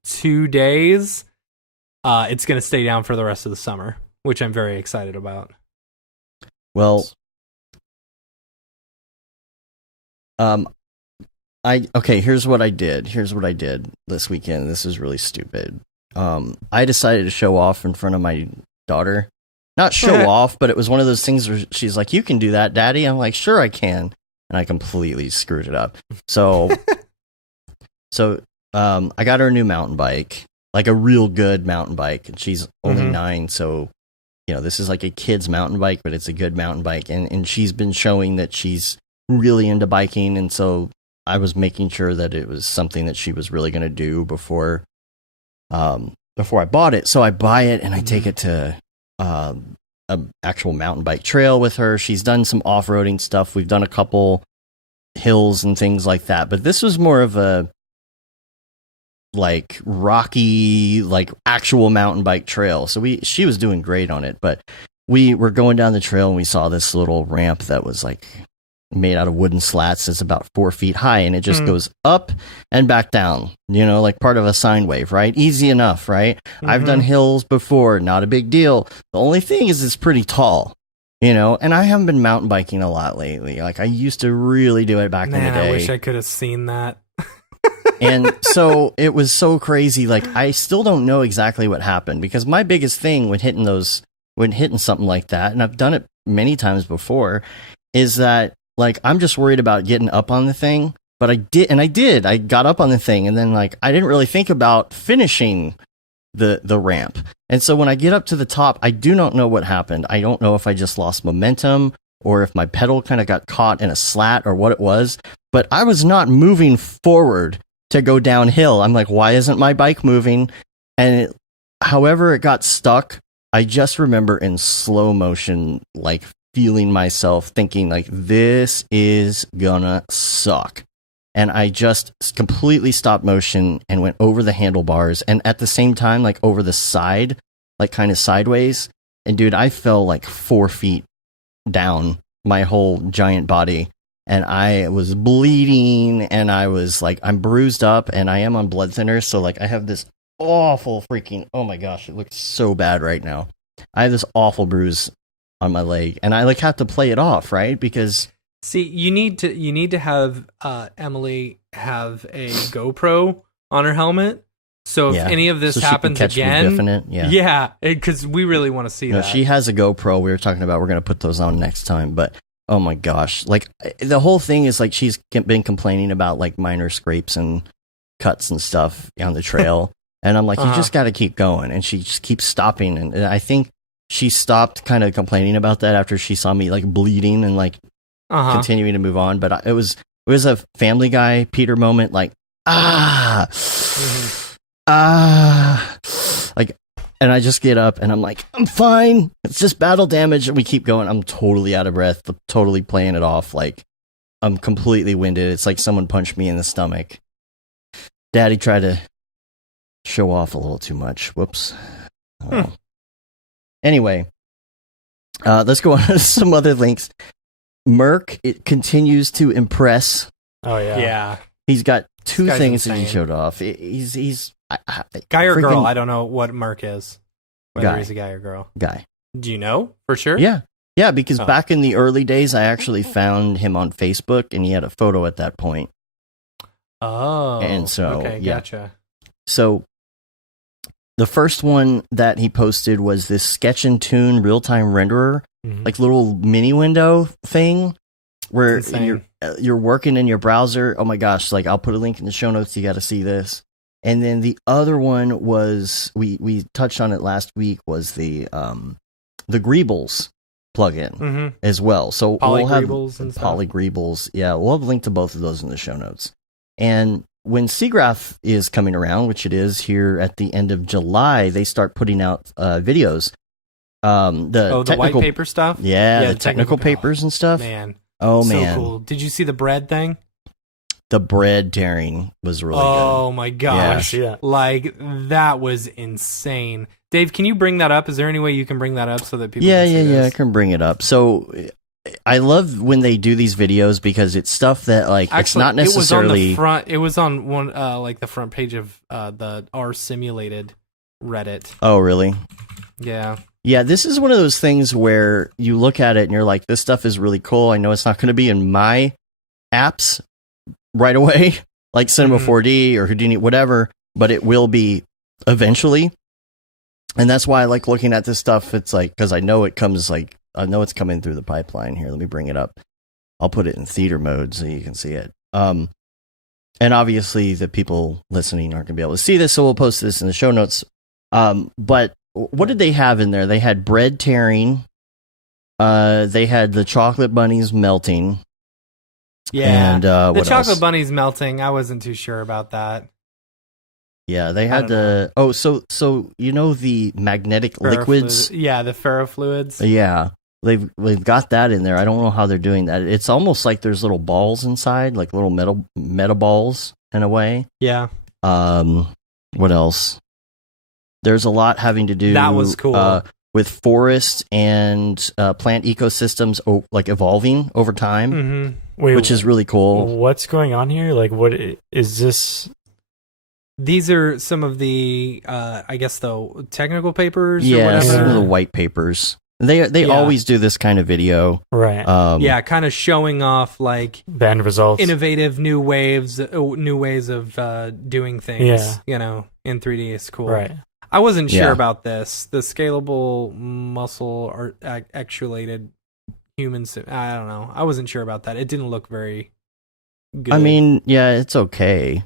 2 days, it's going to stay down for the rest of the summer, which I'm very excited about. Well, here's what I did this weekend. This is really stupid. I decided to show off in front of my daughter. Not show off, but it was one of those things where she's like, "You can do that, Daddy." I'm like, "Sure, I can," and I completely screwed it up. So, I got her a new mountain bike, like a real good mountain bike, and she's only 9, so this is like a kid's mountain bike, but it's a good mountain bike, and she's been showing that she's really into biking, and so I was making sure that it was something that she was really going to do before I bought it. So I buy it and I take it to an actual mountain bike trail with her. She's done some off-roading stuff. We've done a couple hills and things like that, but this was more of a like rocky, like actual mountain bike trail. So she was doing great on it, but we were going down the trail and we saw this little ramp that was like made out of wooden slats. It's about 4 feet high, and it just goes up and back down, like part of a sine wave, right? Easy enough, right? I've done hills before, not a big deal. The only thing is it's pretty tall, and I haven't been mountain biking a lot lately. Like, I used to really do it back in the day. I wish I could have seen that. And so it was so crazy. Like, I still don't know exactly what happened, because my biggest thing when hitting something like that, and I've done it many times before, is that, like, I'm just worried about getting up on the thing, but I got up on the thing, and then, like, I didn't really think about finishing the ramp. And so when I get up to the top, I do not know what happened. I don't know if I just lost momentum or if my pedal kind of got caught in a slat or what it was, but I was not moving forward to go downhill. I'm like, why isn't my bike moving? And however it got stuck, I just remember in slow motion, like, feeling myself thinking, like, this is gonna suck. and I just completely stopped motion and went over the handlebars, and at the same time, like over the side, like kind of sideways. And dude, I fell like 4 feet down, my whole giant body, and I was bleeding, and I was like, I'm bruised up, and I am on blood thinners, so like I have this awful freaking, oh my gosh, it looks so bad right now. I have this awful bruise on my leg, and I like have to play it off, right? Because see, you need to have Emily have a GoPro on her helmet. So if any of this happens again, because we really want to see that. She has a GoPro. We were talking about we're going to put those on next time, but oh my gosh, like the whole thing is like she's been complaining about like minor scrapes and cuts and stuff on the trail, and I'm like, you just got to keep going, and she just keeps stopping, and I think she stopped kind of complaining about that after she saw me like bleeding and like continuing to move on. But it was a Family Guy Peter moment, like like, and I just get up and I'm like, I'm fine. It's just battle damage. And we keep going. I'm totally out of breath, totally playing it off. Like I'm completely winded. It's like someone punched me in the stomach. Daddy tried to show off a little too much. Whoops. Anyway, let's go on to some other links. Merc, it continues to impress. Oh yeah. Yeah. He's got two things that he showed off. He's guy or girl? I don't know what Merc is. Whether he's a guy or girl. Guy. Do you know for sure? Yeah. Yeah, because back in the early days, I actually found him on Facebook, and he had a photo at that point. Oh. And so, okay, gotcha. So, the first one that he posted was this Sketch and Tune real-time renderer, like little mini window thing, where you're working in your browser. Oh my gosh! Like I'll put a link in the show notes. You got to see this. And then the other one was we touched on it last week. Was the Greebles plugin as well. So we'll have Polygreebles. Yeah, we'll have a link to both of those in the show notes. And when SIGGRAPH is coming around, which it is here at the end of July, they start putting out videos. The white paper stuff? Yeah, the technical papers and stuff. Man. Oh, so man. Cool. Did you see the bread thing? The bread tearing was really good. Oh, my gosh. Yeah. Like, that was insane. Dave, can you bring that up? Is there any way you can bring that up so that people can see this? I can bring it up. So, I love when they do these videos because it's stuff that, like, actually, it's not necessarily... It was on one, like, the front page of the R Simulated Reddit. Oh, really? Yeah. Yeah, this is one of those things where you look at it and you're like, this stuff is really cool. I know it's not going to be in my apps right away, like Cinema 4D or Houdini, whatever, but it will be eventually. And that's why I like looking at this stuff. It's like, because I know it's coming through the pipeline here. Let me bring it up. I'll put it in theater mode so you can see it. And obviously the people listening aren't going to be able to see this, so we'll post this in the show notes. But what did they have in there? They had bread tearing. They had the chocolate bunnies melting. Yeah, and the chocolate bunnies melting. I wasn't too sure about that. Yeah, they had so you know the magnetic liquids. Yeah, the ferrofluids. Yeah, they've got that in there. I don't know how they're doing that. It's almost like there's little balls inside, like little meta balls in a way. Yeah. What else? There's a lot having to do. That was cool. With forest and plant ecosystems like evolving over time, which is really cool. What's going on here? Like, what is this? These are some of the, I guess, the technical papers. Yeah, or whatever. Some of the white papers. They always do this kind of video, right? Kind of showing off like the end results, innovative new ways of doing things. Yeah. In 3D is cool. Right. I wasn't sure about this. The scalable muscle or actuated humans. I don't know. I wasn't sure about that. It didn't look very good. I mean, yeah, it's okay.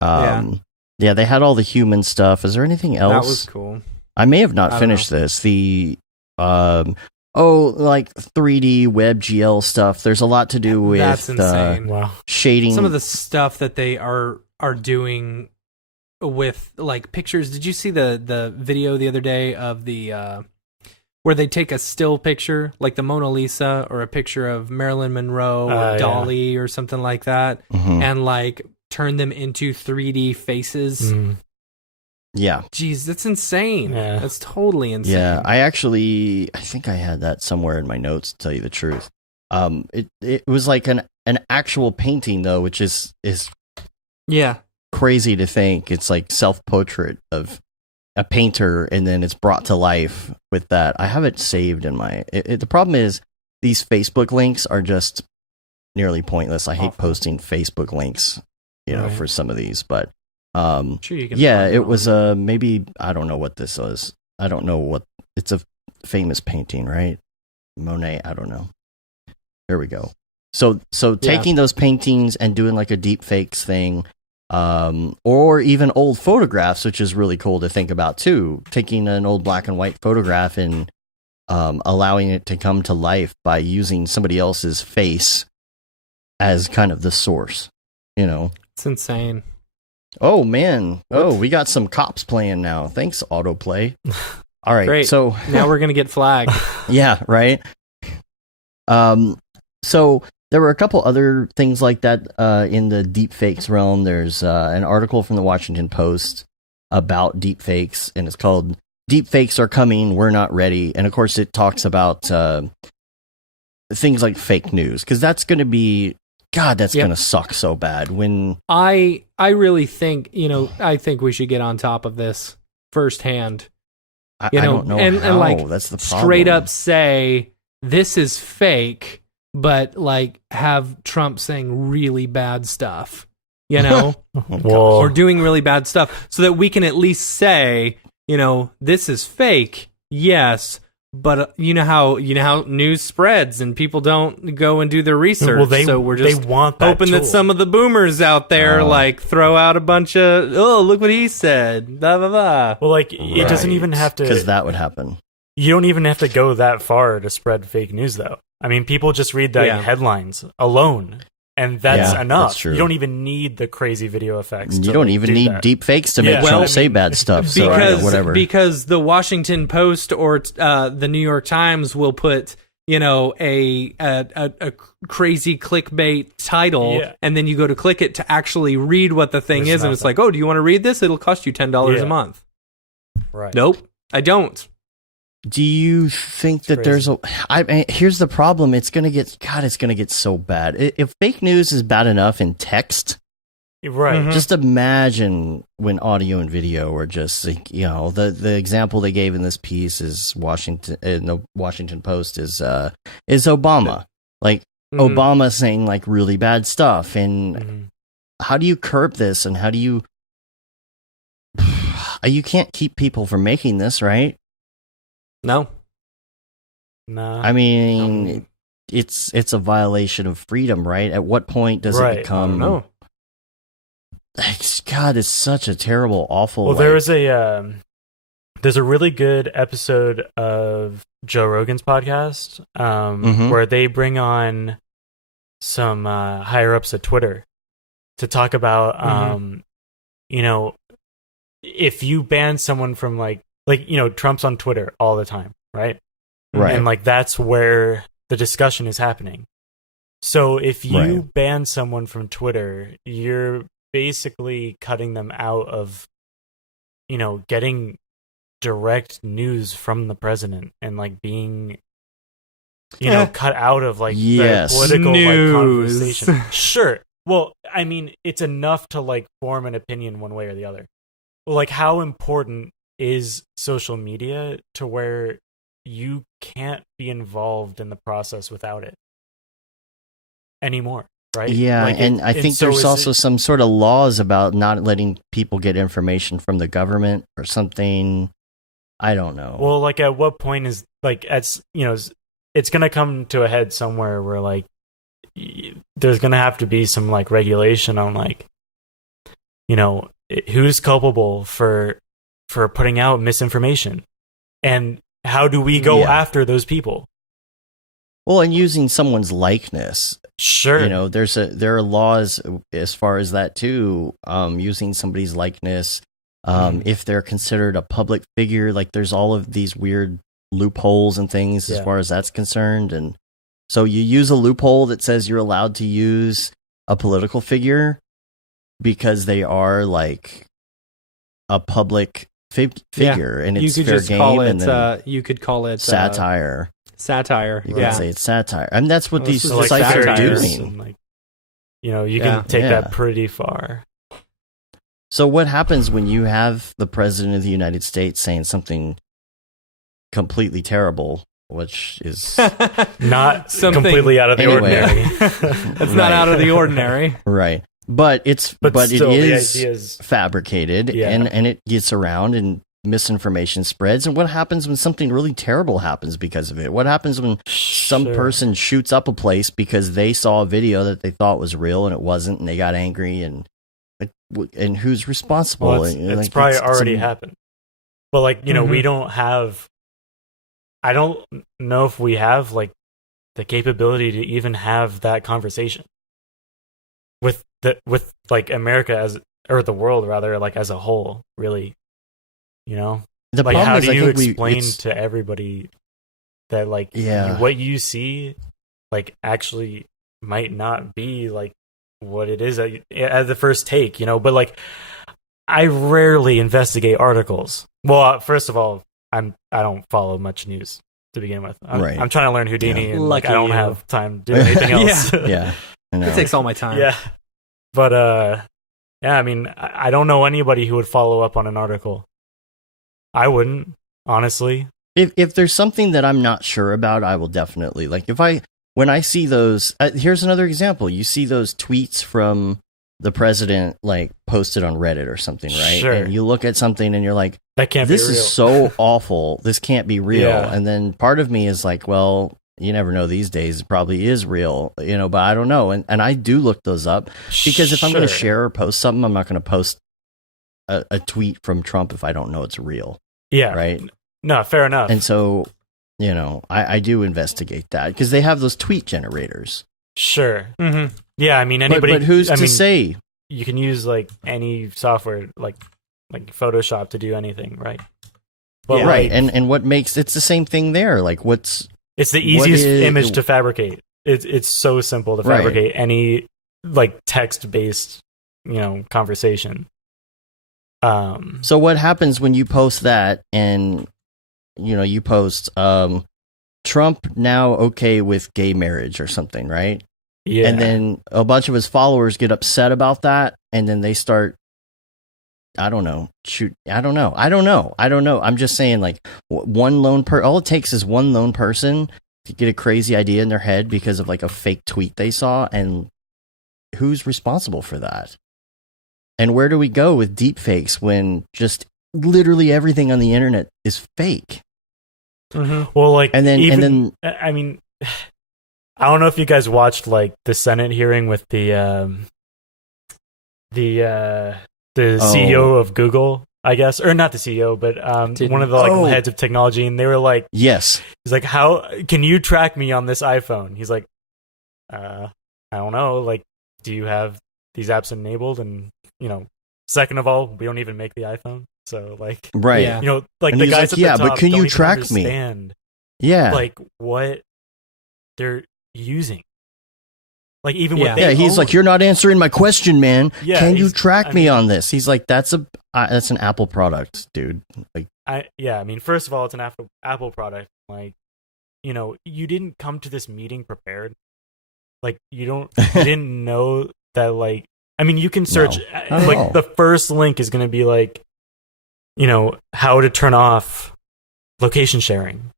Yeah, they had all the human stuff. Is there anything else? That was cool. I may have not finished this. The like 3D WebGL stuff. There's a lot to do with that's insane. Shading. Some of the stuff that they are doing with like pictures. Did you see the video the other day of the where they take a still picture, like the Mona Lisa or a picture of Marilyn Monroe or Dolly or something like that, and like turn them into 3D faces. Yeah. Jeez, that's insane. Yeah. That's totally insane. Yeah, I think I had that somewhere in my notes, to tell you the truth. It was like an actual painting, though, which is crazy to think. It's like self-portrait of a painter, and then it's brought to life with that. I have it saved in my... the problem is, these Facebook links are just nearly pointless. I hate posting Facebook links, for some of these, but... sure you can it was maybe... I don't know what this was. I don't know what... It's a famous painting, right? Monet, I don't know. There we go. So taking those paintings and doing like a deepfakes thing, or even old photographs, which is really cool to think about too. Taking an old black and white photograph and allowing it to come to life by using somebody else's face as kind of the source. It's insane. Oh man! Oh, we got some cops playing now. Thanks, autoplay. All right, great. So now we're gonna get flagged. Yeah, right. So there were a couple other things like that in the deepfakes realm. There's an article from the Washington Post about deepfakes, and it's called "Deepfakes Are Coming, We're Not Ready." And of course, it talks about things like fake news, because that's going to be, God, that's going to suck so bad. When I really think, I think we should get on top of this firsthand. I don't know and like that's the problem. Straight up say this is fake, but like have Trump saying really bad stuff, or doing really bad stuff, so that we can at least say, this is fake, yes, but you know how news spreads and people don't go and do their research. So we're just hoping that some of the boomers out there like throw out a bunch of, look what he said, blah blah blah. Well, like it doesn't even have to, because that would happen. You don't even have to go that far to spread fake news, though. I mean, people just read the headlines alone, and that's enough. That's true. You don't even need the crazy video effects. You don't even need deep fakes to make Trump say bad stuff. So whatever. Because the Washington Post or the New York Times will put, a crazy clickbait title, and then you go to click it to actually read what the thing is, and it's like, oh, do you want to read this? It'll cost you $10 a month. Right? Nope, I don't. Do you think that there's here's the problem. It's going to get so bad. If fake news is bad enough in text, right? Just imagine when audio and video are just, the example they gave in this piece is the Washington Post is Obama. Like Obama saying like really bad stuff. And how do you curb this? And how do you can't keep people from making this, right? No. I mean, it's a violation of freedom, right? At what point does it become? No. God, it's such a terrible, awful. Well, there's a really good episode of Joe Rogan's podcast where they bring on some higher ups at Twitter to talk about, if you ban someone from like Trump's on Twitter all the time, right? Right. And like that's where the discussion is happening. So if you ban someone from Twitter, you're basically cutting them out of, getting direct news from the president and like being, cut out of like the political like conversation. Sure. Well, I mean, it's enough to like form an opinion one way or the other. Like, how important is social media to where you can't be involved in the process without it anymore, right? Yeah, and I think there's also some sort of laws about not letting people get information from the government or something. I don't know. Well, like at what point is like it's going to come to a head somewhere where like there's going to have to be some like regulation on like who's culpable for putting out misinformation, and how do we go after those people? Well, and using someone's likeness. Sure. There are laws as far as that too. Using somebody's likeness, if they're considered a public figure, like there's all of these weird loopholes and things as far as that's concerned. And so you use a loophole that says you're allowed to use a political figure because they are like a public figure, and it's fair game. And then you could call it satire. Satire. You can say it's satire. I mean, that's what these sites are doing. And, like, you know, you can take that pretty far. So what happens when you have the president of the United States saying something completely terrible, which is not completely out of the ordinary? It's not out of the ordinary. Right. But still, it is fabricated, and it gets around, and misinformation spreads. And what happens when something really terrible happens because of it? What happens when some person shoots up a place because they saw a video that they thought was real and it wasn't, and they got angry, and who's responsible? Well, it's probably already happened. But like, you know, we don't have, I don't know if we have like the capability to even have that conversation with like America or the world rather, like as a whole, really. You know, like, how do you explain to everybody that, like, what you see, like, actually might not be like what it is at the first take, you know? But like, I rarely investigate articles. Well, first of all, I don't follow much news to begin with. I'm trying to learn Houdini, and like I don't have time to do anything else. It takes all my time. Yeah, but I mean, I don't know anybody who would follow up on an article. I wouldn't, honestly. If there's something that I'm not sure about, I will definitely, like, when I see those, here's another example. You see those tweets from the president, like, posted on Reddit or something, right? Sure. And you look at something and you're like, that can't be real. This is so awful. This can't be real. Yeah. And then part of me is like, well, you never know these days. It probably is real, you know, but I don't know. And I do look those up because if I'm going to share or post something, I'm not going to post a tweet from Trump if I don't know it's real. Yeah. Right. No, fair enough. And so, you know, I do investigate that because they have those tweet generators. Sure. Mm-hmm. Yeah. I mean, anybody. But who's to say? You can use like any software, like Photoshop, to do anything, right? But, right. And what makes it's the same thing there? Like, it's the easiest image to fabricate. It's so simple to fabricate any like text based, you know, conversation. So what happens when you post that and, you know, you post Trump now okay with gay marriage or something, right? Yeah. And then a bunch of his followers get upset about that, and then they start, I don't know. I'm just saying, like, all it takes is one lone person to get a crazy idea in their head because of like a fake tweet they saw, and who's responsible for that? And where do we go with deepfakes when just literally everything on the internet is fake? Mm-hmm. Well, like, and then I mean, I don't know if you guys watched like the Senate hearing with the CEO of Google, I guess, or not the CEO, but one of the like heads of technology, and they were like, "Yes." He's like, "How can you track me on this iPhone?" He's like, "I don't know. Like, do you have these apps enabled?" And you know, second of all, we don't even make the iPhone, so like, right? You know, like and the guys like, at the top but can don't you even track understand, me? Yeah, like what they're using. Like even what he's like, you're not answering my question, man. Yeah, can you track me on this? He's like, that's an Apple product, dude. Like, I mean, first of all, it's an Apple product. Like, you know, you didn't come to this meeting prepared. Like, you didn't know that. Like, I mean, you can search. Like, the first link is going to be like, you know, how to turn off location sharing.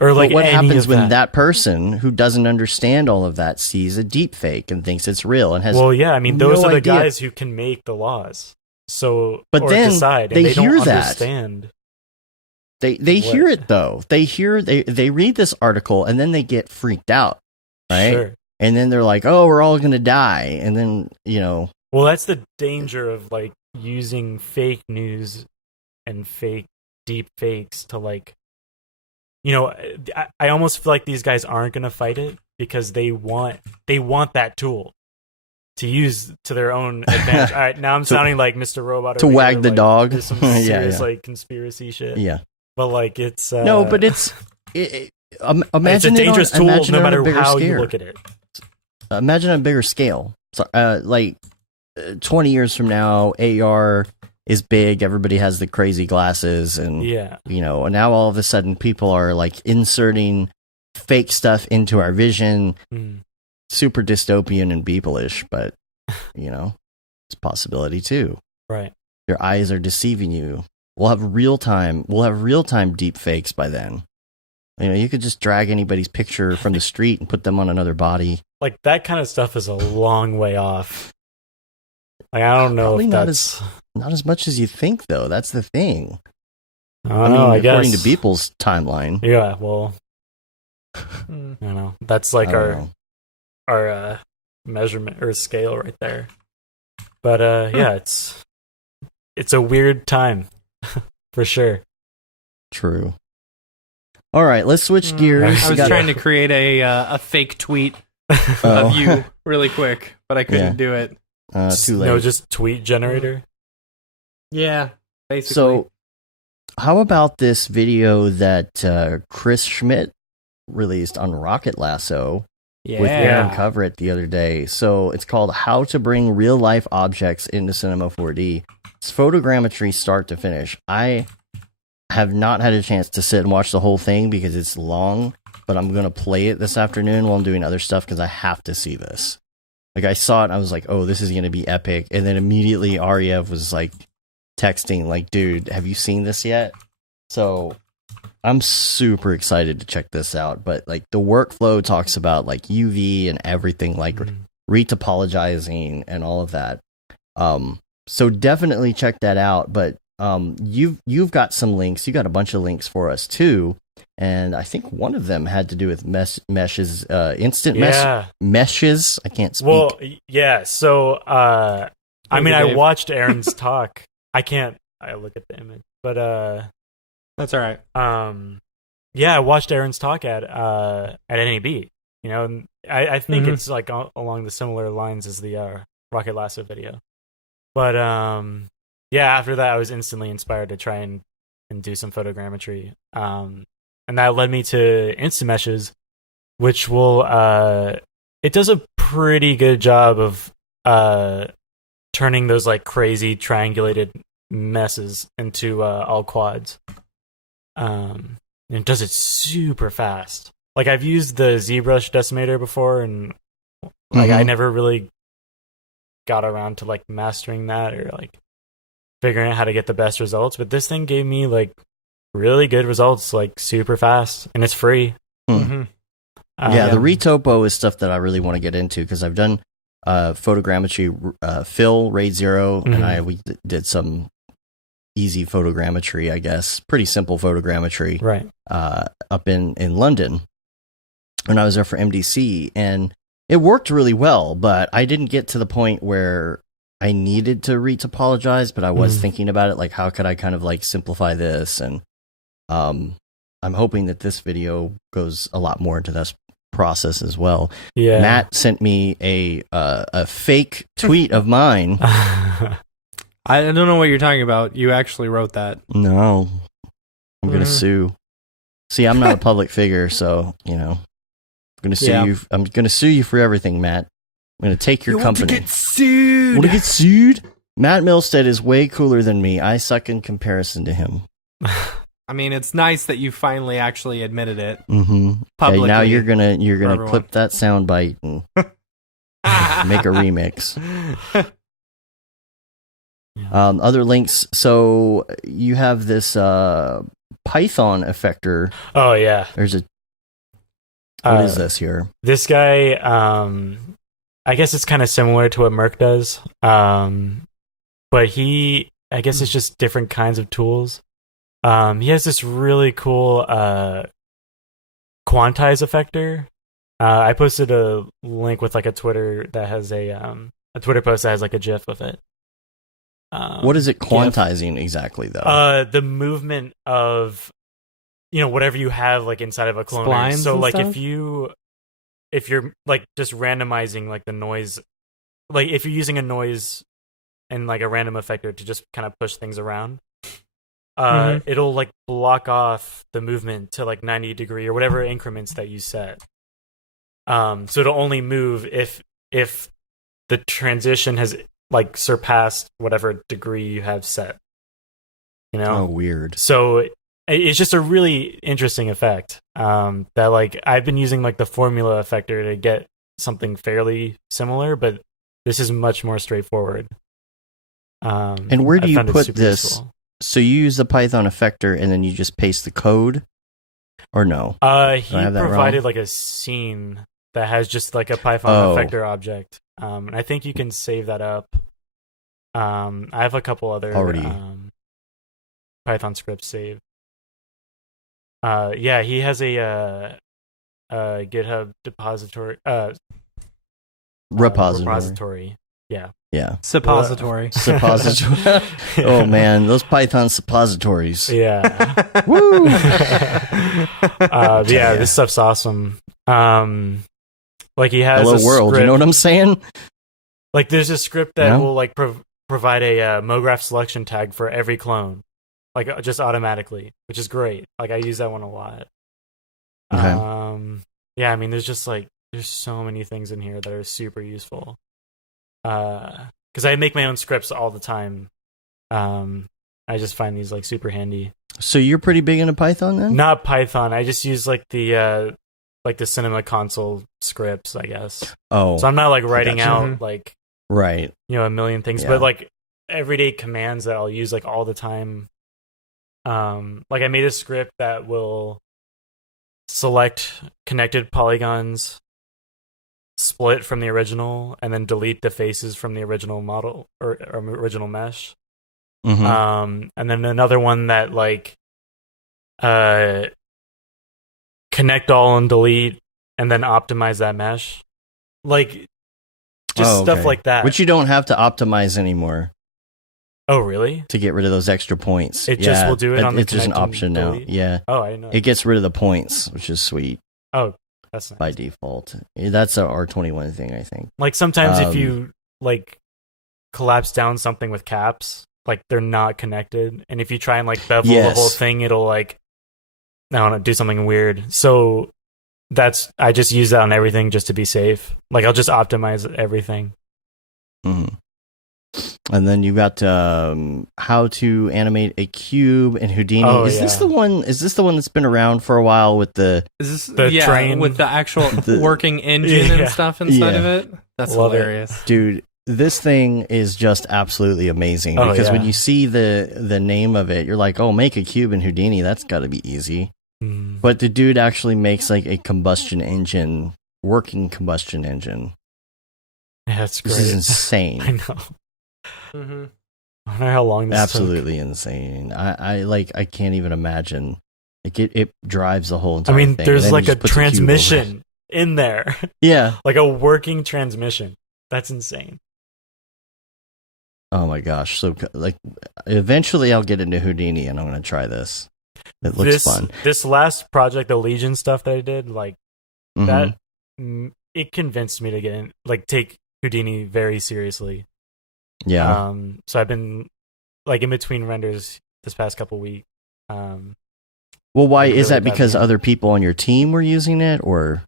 Or like, but what happens when that person who doesn't understand all of that sees a deep fake and thinks it's real and has I mean, those are the guys who can make the laws. So, but then decide, they hear don't that. Understand. They hear it though. They read this article and then they get freaked out, right? Sure. And then they're like, "Oh, we're all gonna die." And then, you know, well, that's the danger of like using fake news and fake deep fakes to like. You know, I almost feel like these guys aren't going to fight it because they want that tool to use to their own advantage. All right, now I'm sounding like Mr. Robot. To wag the dog. There's some serious like conspiracy shit. Yeah. but like it's no, but imagine it's a dangerous tool no matter how scale. you look at it. Imagine a bigger scale. So, 20 years from now, AR is big. Everybody has the crazy glasses, and and now all of a sudden, people are like inserting fake stuff into our vision. Super dystopian and Beeple-ish, but it's a possibility too. Right. Your eyes are deceiving you. We'll have real-time deepfakes by then. You could just drag anybody's picture from the street and put them on another body. Like, that kind of stuff is a long way off. Like, I don't know Probably if not that's... not as much as you think, though. That's the thing. I guess. According to Beeple's timeline. Yeah, well... That's like our measurement or scale right there. But, it's a weird time. For sure. True. All right, let's switch gears. I was trying to create a fake tweet of you really quick, but I couldn't do it. Too late. No, just tweet generator. Yeah, basically. So, how about this video that Chris Schmidt released on Rocket Lasso with Aaron Coverett the other day? So, it's called How to Bring Real Life Objects into Cinema 4D. It's photogrammetry start to finish. I have not had a chance to sit and watch the whole thing because it's long, but I'm going to play it this afternoon while I'm doing other stuff because I have to see this. Like, I saw it and I was like, oh, this is going to be epic. And then immediately Ariev was like texting, like, dude, have you seen this yet? So I'm super excited to check this out. But like, the workflow talks about like UV and everything, like re-topologizing and all of that. So definitely check that out. But you've got some links. You got a bunch of links for us too, and I think one of them had to do with meshes, instant meshes. I can't speak. Well, yeah. So, I watched Aaron's talk. I look at the image, but that's all right. I watched Aaron's talk at NAB. And I think it's like along the similar lines as the Rocket Lasso video, but after that, I was instantly inspired to try and do some photogrammetry. And that led me to Instant Meshes, which will, it does a pretty good job of turning those like crazy triangulated messes into all quads. And it does it super fast. Like, I've used the ZBrush decimator before, and like I never really got around to like mastering that or like figuring out how to get the best results, but this thing gave me like really good results, like super fast, and it's free. The retopo is stuff that I really want to get into because I've done photogrammetry, Phil, RAID 0, and we did some easy photogrammetry, I guess, pretty simple photogrammetry, right? Up in London when I was there for MDC, and it worked really well, but I didn't get to the point where I needed to re-topologize, but I was thinking about it, like, how could I kind of like simplify this? And I'm hoping that this video goes a lot more into this process as well. Yeah. Matt sent me a fake tweet of mine. I don't know what you're talking about. You actually wrote that. No. I'm going to sue. See, I'm not a public figure, so, I'm going to sue you. I'm going to sue you for everything, Matt. I'm going to take your company. Want to get sued? Want to get sued? Matt Milstead is way cooler than me. I suck in comparison to him. I mean, it's nice that you finally actually admitted it. Publicly. Okay, now you're gonna clip that sound bite and make a remix. Other links. So you have this Python effector. Oh yeah. There's a. What is this here? This guy. I guess it's kind of similar to what Merc does. But I guess it's just different kinds of tools. He has this really cool quantize effector. I posted a link with like a Twitter that has a Twitter post that has like a GIF of it. What is it quantizing exactly though? The movement of whatever you have like inside of a cloner. Splines so like stuff? if you're like just randomizing like the noise, like if you're using a noise and like a random effector to just kind of push things around, it'll like block off the movement to like 90 degree or whatever increments that you set. So it'll only move if the transition has like surpassed whatever degree you have set. Oh, weird. So it's just a really interesting effect that like I've been using like the formula effector to get something fairly similar, but this is much more straightforward. And where do you put this? Useful. So you use the Python effector and then you just paste the code, or no? He provided like a scene that has just like a Python effector object, and I think you can save that up. I have a couple other Python scripts saved. Yeah, he has a GitHub repository. Yeah. Suppository. Suppository. Oh man, those Python suppositories. Yeah. Woo. Yeah, this stuff's awesome. Like he has Hello world. Script, you know what I'm saying? Like there's a script that will like provide a Mograph selection tag for every clone, like just automatically, which is great. Like I use that one a lot. Okay. Yeah, I mean, there's so many things in here that are super useful. Because I make my own scripts all the time. I just find these like super handy. So you're pretty big into Python then? Not Python. I just use like the Cinema console scripts, I guess. Oh, so I'm not like writing out like right, a million things, but like everyday commands that I'll use like all the time. Like I made a script that will select connected polygons, split from the original, and then delete the faces from the original model or original mesh. And then another one that like connect all and delete and then optimize that mesh. Like just stuff like that. Which you don't have to optimize anymore. Oh, really? To get rid of those extra points. It just will do it on the It's just an option now. Yeah. Oh, I know. It gets rid of the points, which is sweet. Oh, that's nice. By default. That's a R21 thing, I think. Like sometimes if you like collapse down something with caps, like they're not connected, and if you try and like bevel the whole thing, it'll like I don't know, do something weird. So I just use that on everything just to be safe. Like I'll just optimize everything. And then you got how to animate a cube in Houdini. Is this the one? Is this the one that's been around for a while with the? Is this the train with the actual working engine and stuff inside of it? That's hilarious, dude. This thing is just absolutely amazing because when you see the name of it, you're like, oh, make a cube in Houdini. That's got to be easy. But the dude actually makes like a working combustion engine. Yeah, that's great. This is insane. I know. I wonder how long this absolutely took. Insane. I can't even imagine. Like it drives the whole entire thing. There's like a transmission in there. Yeah. Like a working transmission. That's insane. Oh my gosh. So like eventually I'll get into Houdini and I'm going to try this. It looks fun. This last project, the Legion stuff that I did, like that it convinced me to get in, like take Houdini very seriously. Yeah. So I've been like in between renders this past couple weeks. Well, why is that? Because other people on your team were using it, or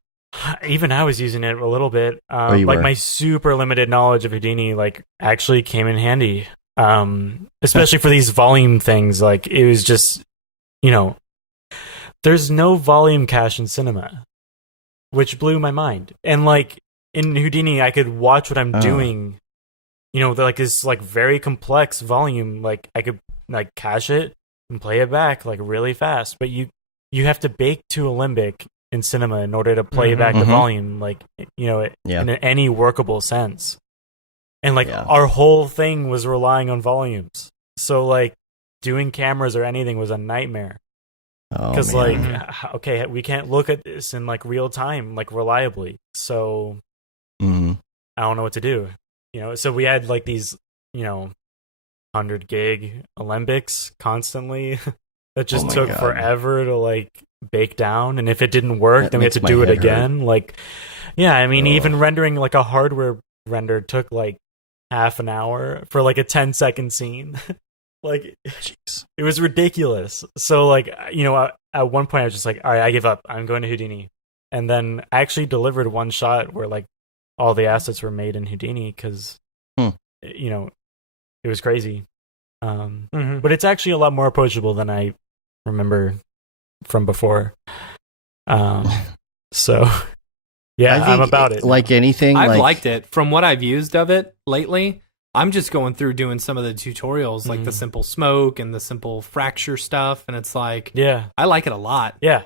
even I was using it a little bit. Like my super limited knowledge of Houdini, like actually came in handy. Especially for these volume things. Like it was just, there's no volume cache in Cinema, which blew my mind. And like in Houdini, I could watch what I'm doing. Like this like very complex volume, like I could like cache it and play it back like really fast. But you have to bake to Alembic in Cinema in order to play back the volume, like in any workable sense. And like our whole thing was relying on volumes. So like doing cameras or anything was a nightmare. Because okay, we can't look at this in like real time, like reliably. So I don't know what to do. So we had like these, 100 gig Alembics constantly that just took forever to like bake down. And if it didn't work, then we had to do it again. Like, even rendering like a hardware render took like half an hour for like a 10-second scene. Like, Jeez. it was ridiculous. So, like, at one point I was just like, all right, I give up. I'm going to Houdini. And then I actually delivered one shot where, like, all the assets were made in Houdini because, it was crazy. But it's actually a lot more approachable than I remember from before. So, yeah, I'm about it. Like anything, I've liked it. From what I've used of it lately, I'm just going through doing some of the tutorials, like the simple smoke and the simple fracture stuff, and it's like, I like it a lot. Yeah.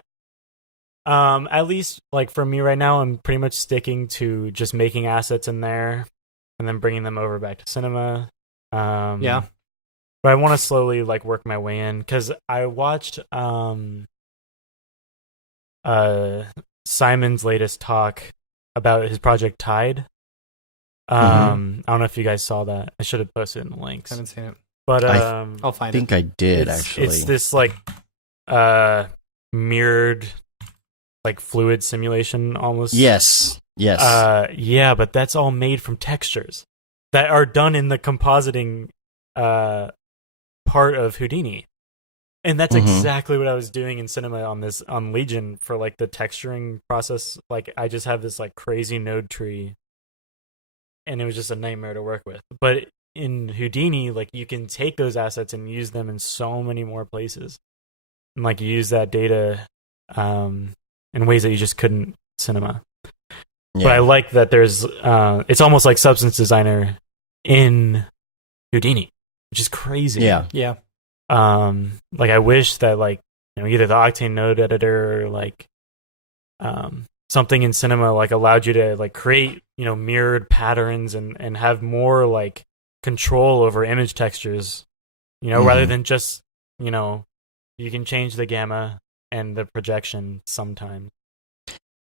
At least, like, for me right now, I'm pretty much sticking to just making assets in there and then bringing them over back to cinema. But I want to slowly, like, work my way in, because I watched Simon's latest talk about his project Tide. I don't know if you guys saw that. I should have posted in the links. I haven't seen it. But I'll find it. I think I did, actually. It's this, like, mirrored, like, fluid simulation almost. Yes. Yeah, but that's all made from textures that are done in the compositing part of Houdini. And that's exactly what I was doing in cinema on Legion for, like, the texturing process. Like, I just have this, like, crazy node tree, and it was just a nightmare to work with. But in Houdini, like, you can take those assets and use them in so many more places, and, like, use that data in ways that you just couldn't in cinema. Yeah. But I like that there's it's almost like Substance Designer in Houdini, which is crazy. Yeah. Like, I wish that, like, either the Octane node editor or, like, something in cinema, like, allowed you to, like, create, mirrored patterns and have more, like, control over image textures, rather than just, you can change the gamma and the projection sometimes.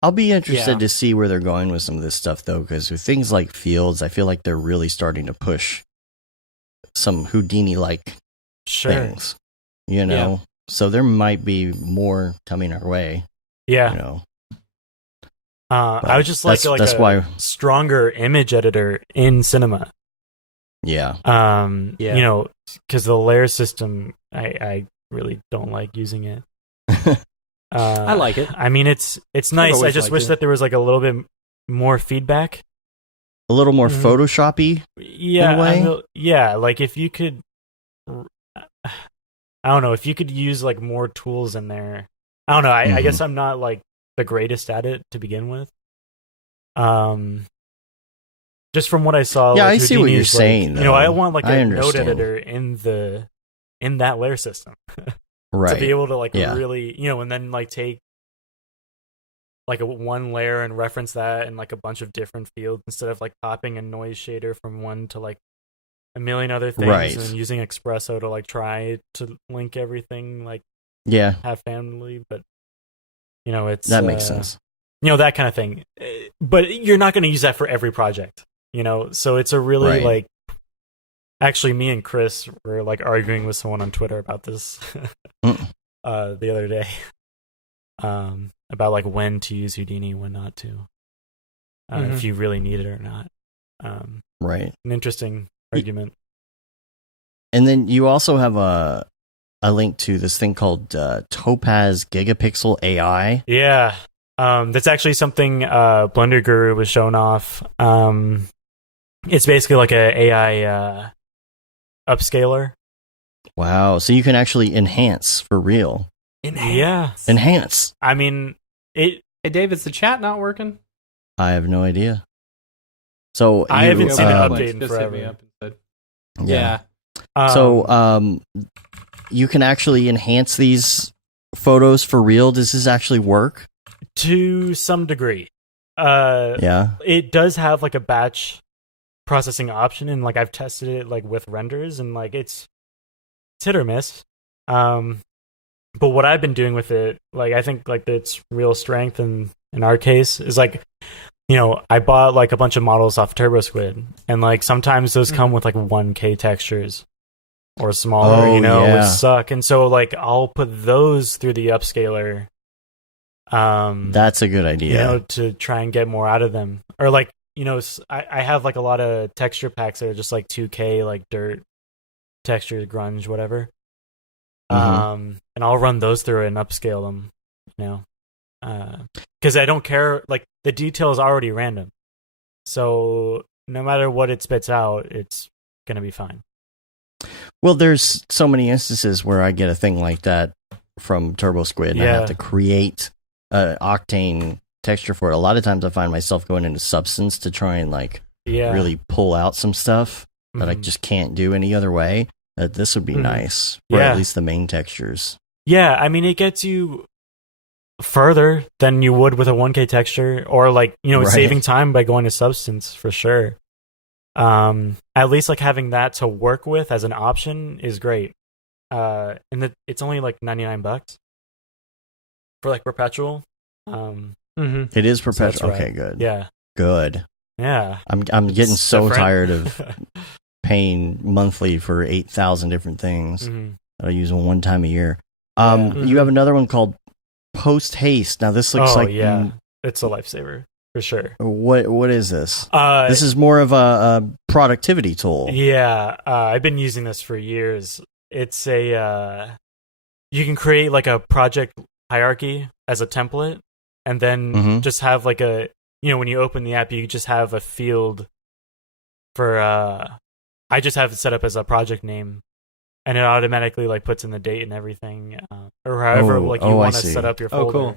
I'll be interested to see where they're going with some of this stuff, though, because with things like fields, I feel like they're really starting to push some Houdini-like things, So there might be more coming our way. Yeah. I would just like a stronger image editor in cinema. Yeah. Because the layer system, I really don't like using it. I like it. I mean, it's nice. I just wish that there was, like, a little bit more feedback. A little more Photoshop-y in a way? Like, if you could... I don't know, if you could use, like, more tools in there. I don't know, I guess I'm not, like, the greatest at it to begin with. Just from what I saw, yeah, like, I see what you're saying. I want, like, a node editor in that layer system, right? To be able to, like, really, and then, like, take, like, one layer and reference that in, like, a bunch of different fields instead of, like, popping a noise shader from one to, like, a million other things, and then using Espresso to, like, try to link everything, like, have family, but it's that makes sense. That kind of thing. But you're not going to use that for every project, so it's a really like, actually, me and Chris were, like, arguing with someone on Twitter about this the other day, about, like, when to use Houdini, when not to, if you really need it or not. Right. An interesting argument. And then you also have a link to this thing called Topaz Gigapixel AI. Yeah. That's actually something Blender Guru was showing off. It's basically like a AI upscaler. Wow. So you can actually enhance for real. Enhance. I mean, it... Hey, Dave, is the chat not working? I have no idea. So I haven't seen an update in forever. Yeah. So you can actually enhance these photos for real. Does this actually work? To some degree. Yeah. It does have, like, a batch processing option, and, like, I've tested it, like, with renders, and, like, it's hit or miss. But what I've been doing with it, like, I think, like, its real strength in our case is, like, I bought, like, a bunch of models off TurboSquid, and, like, sometimes those come with, like, 1K textures or smaller, which suck. And so, like, I'll put those through the upscaler. That's a good idea. To try and get more out of them. Or, like, I have, like, a lot of texture packs that are just, like, 2K, like, dirt textures, grunge, whatever. Mm-hmm. And I'll run those through it and upscale them, because I don't care. Like the detail is already random, so no matter what it spits out, it's gonna be fine. Well, there's so many instances where I get a thing like that from TurboSquid, and I have to create an Octane texture for it. A lot of times I find myself going into Substance to try and really pull out some stuff that I just can't do any other way. This would be nice for at least the main textures. Yeah, I mean, it gets you further than you would with a 1K texture, or saving time by going to Substance for sure. At least having that to work with as an option is great. And it's only $99 for perpetual. It is perpetual. So okay, good. Yeah, good. Yeah, I'm getting so tired of paying monthly for 8,000 different things that I use one time a year. You have another one called Post Haste. Now this looks it's a lifesaver for sure. What is this? This is more of a productivity tool. Yeah, I've been using this for years. It's a you can create a project hierarchy as a template, and then just have a when you open the app, you just have a field for I just have it set up as a project name, and it automatically puts in the date and everything, or however you want to set up your folder. Oh, cool.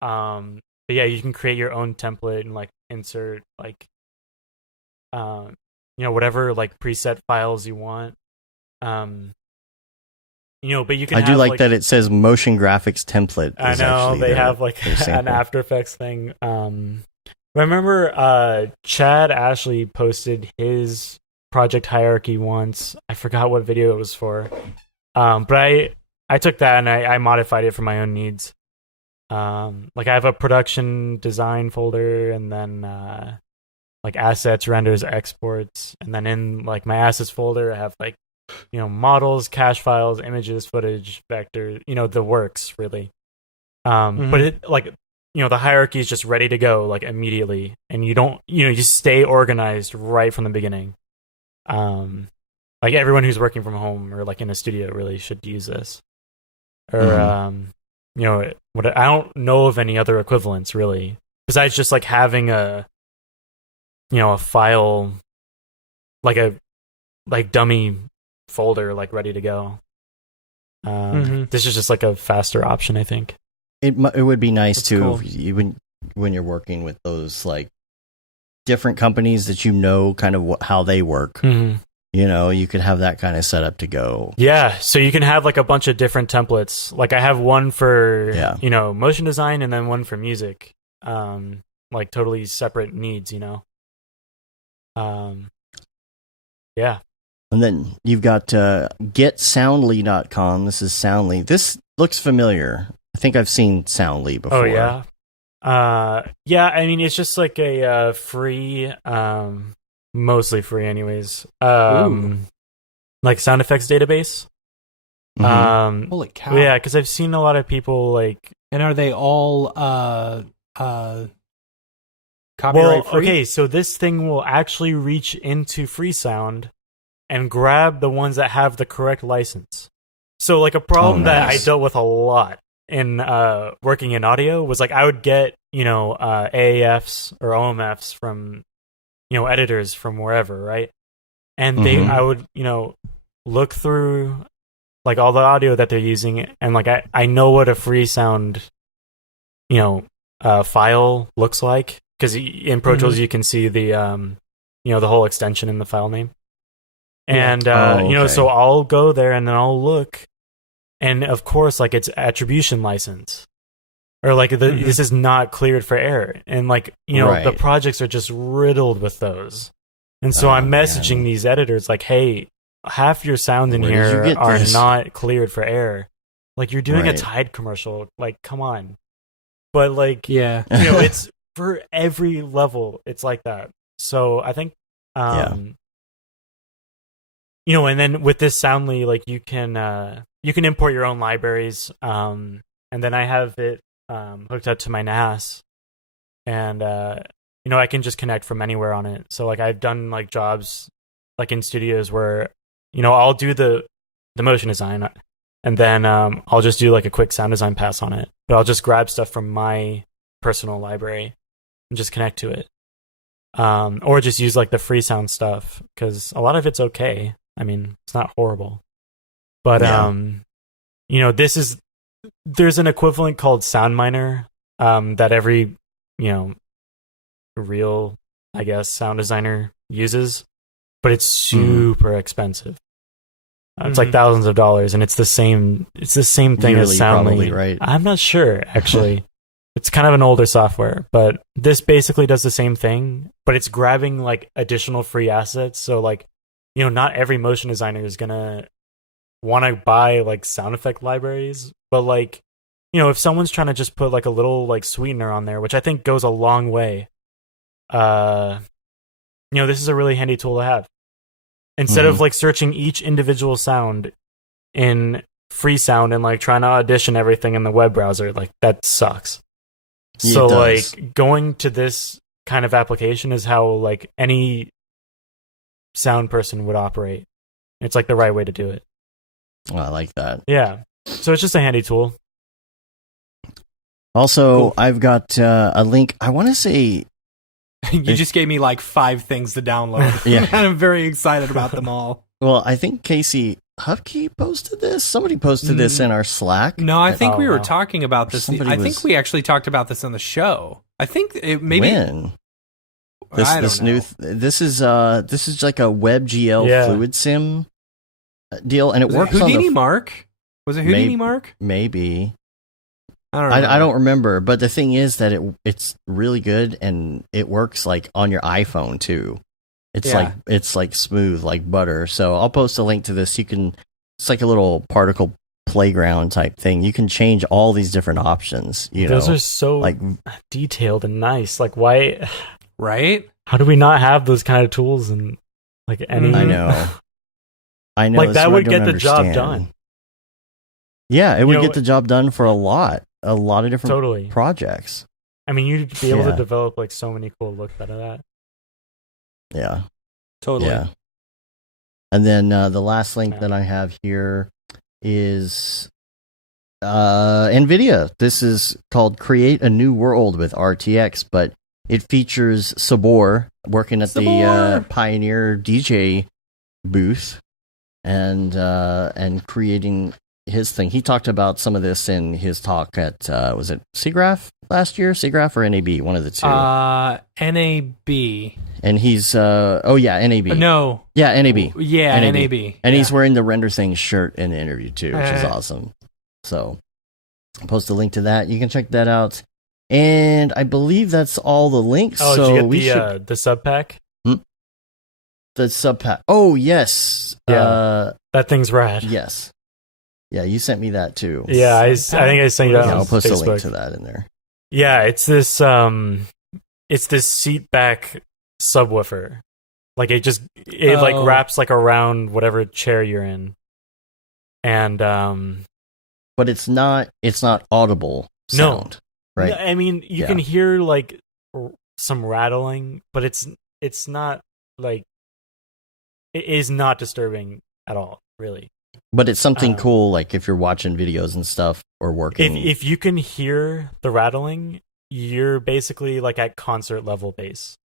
But yeah, you can create your own template and insert whatever preset files you want. But you can. I do like that it says motion graphics template. I know they have an After Effects thing. Remember, Chad Ashley posted his project hierarchy once. I forgot what video it was for. But I took that and I modified it for my own needs. I have a production design folder, and then assets, renders, exports, and then in my assets folder I have models, cache files, images, footage, vector, the works really. But it the hierarchy is just ready to go immediately, and you don't you stay organized right from the beginning. Everyone who's working from home or in a studio really should use this. Or what I don't know of any other equivalents really, besides just having a a file a dummy folder ready to go. This is just a faster option, I think. It would be nice That's too cool. if when you're working with those different companies that kind of how they work. You could have that kind of setup to go. Yeah, so you can have a bunch of different templates. I have one for motion design, and then one for music. Totally separate needs. Yeah. And then you've got getsoundly.com. This is Soundly. This looks familiar. I think I've seen Soundly before. Oh, yeah? Yeah, I mean, it's just a free, mostly free anyways, sound effects database. Holy cow. Yeah, because I've seen a lot of people And are they all copyright free? Okay, so this thing will actually reach into Freesound and grab the ones that have the correct license. So a problem that I dealt with a lot in working in audio was I would get AAFs or OMFs from editors from wherever, right? And I would look through all the audio that they're using, and I know what a Freesound file looks like, because in Pro Tools you can see the the whole extension in the file name. And so I'll go there and then I'll look, and of course it's attribution license, or this is not cleared for error, and the projects are just riddled with those. And so I'm messaging these editors hey, half your sounds in here are not cleared for error. You're doing a Tide commercial, come on. But it's for every level, it's like that. So I think and then with this Soundly, you can import your own libraries, and then I have it hooked up to my NAS, and I can just connect from anywhere on it. So I've done jobs in studios where I'll do the motion design, and then I'll just do like a quick sound design pass on it. But I'll just grab stuff from my personal library and just connect to it. Or just use like the free sound stuff, because a lot of it's okay. I mean, it's not horrible. But there's an equivalent called SoundMiner that every real, I guess, sound designer uses, but it's super expensive. It's like thousands of dollars, and it's the same thing as Soundly. Probably, right? I'm not sure, actually. It's kind of an older software, but this basically does the same thing, but it's grabbing like additional free assets. So like, not every motion designer is gonna want to buy like sound effect libraries, but like, if someone's trying to just put like a little like sweetener on there, which I think goes a long way, this is a really handy tool to have. Instead of like searching each individual sound in Freesound and like trying to audition everything in the web browser, like that sucks. So like going to this kind of application is how like any sound person would operate. It's like the right way to do it. Oh, I like that. Yeah. So it's just a handy tool. Also, Cool. I've got a link. I want to say You just gave me like 5 things to download. Yeah. And I'm very excited about them all. Well, I think Casey Hupke posted this. Somebody posted this in our Slack. No, I think we were wow. talking about this. I think we actually talked about this on the show. I think it maybe. When? I don't know. This is like a WebGL fluid sim deal, and it Was works it Houdini on the Mark? Was it Houdini Mark? maybe. I don't remember, but the thing is that it's really good, and it works like on your iPhone too. It's like smooth like butter. So I'll post a link to this. It's like a little particle playground type thing. You can change all these different options. Those are so like detailed and nice. Like why? Right? How do we not have those kind of tools and like any? I know. Like that would get the job done. Yeah, it would get the job done for a lot of different projects. I mean, you'd be able to develop like so many cool looks out of that. Yeah. Totally. Yeah. And then the last link that I have here is NVIDIA. This is called Create a New World with RTX, but it features Sabor working at the Pioneer DJ booth and creating his thing. He talked about some of this in his talk at was it SIGGRAPH last year? SIGGRAPH or NAB? One of the two. NAB. And he's NAB. No. Yeah, NAB. Yeah, NAB. And he's wearing the Render Things shirt in the interview too, which is awesome. So I'll post a link to that. You can check that out. And I believe that's all the links. Oh, so did you get the sub pack? The sub pack. Oh yes. Yeah. That thing's rad. Yes. Yeah, you sent me that too. Yeah, I think I sent you that. Yeah, on I'll post Facebook. a link to that in there. Yeah, it's this seat back subwoofer. Like it like wraps like around whatever chair you're in. And but it's not audible sound. No. Right. No, I mean, you can hear like some rattling, but it's not like it is not disturbing at all, really. But it's something cool, like if you're watching videos and stuff or working. If you can hear the rattling, you're basically like at concert level bass.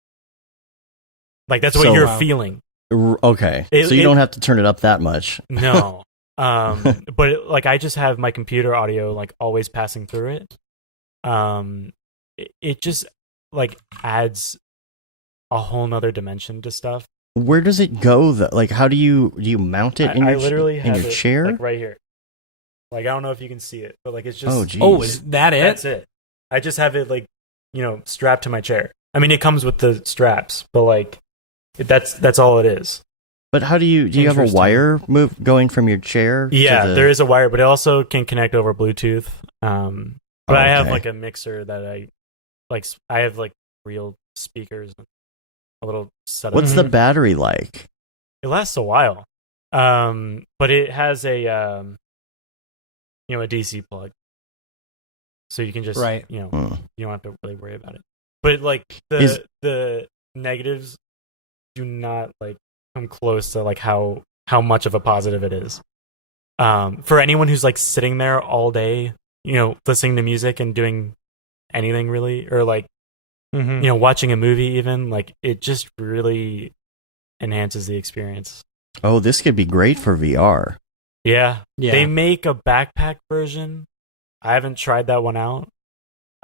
Like that's what you're feeling. Okay, so you don't have to turn it up that much. No, but like I just have my computer audio like always passing through it. It just like adds a whole nother dimension to stuff. Where does it go though? Like, how do you mount it in I your literally have your it, chair? like right here. Like I don't know if you can see it, but like it's just. Oh, geez. Oh, is that it? That's it. I just have it like strapped to my chair. I mean, it comes with the straps, but like that's all it is. But how do you have a wire going from your chair? Yeah, there is a wire, but it also can connect over Bluetooth. But I have like a mixer that I have like real speakers and a little setup. What's the battery like? It lasts a while. But it has a a DC plug. So you can just you don't have to really worry about it. But like the negatives do not like come close to like how how much of a positive it is. For anyone who's like sitting there all day, listening to music and doing anything really, or like, watching a movie even, like it just really enhances the experience. Oh, this could be great for VR. Yeah. They make a backpack version. I haven't tried that one out.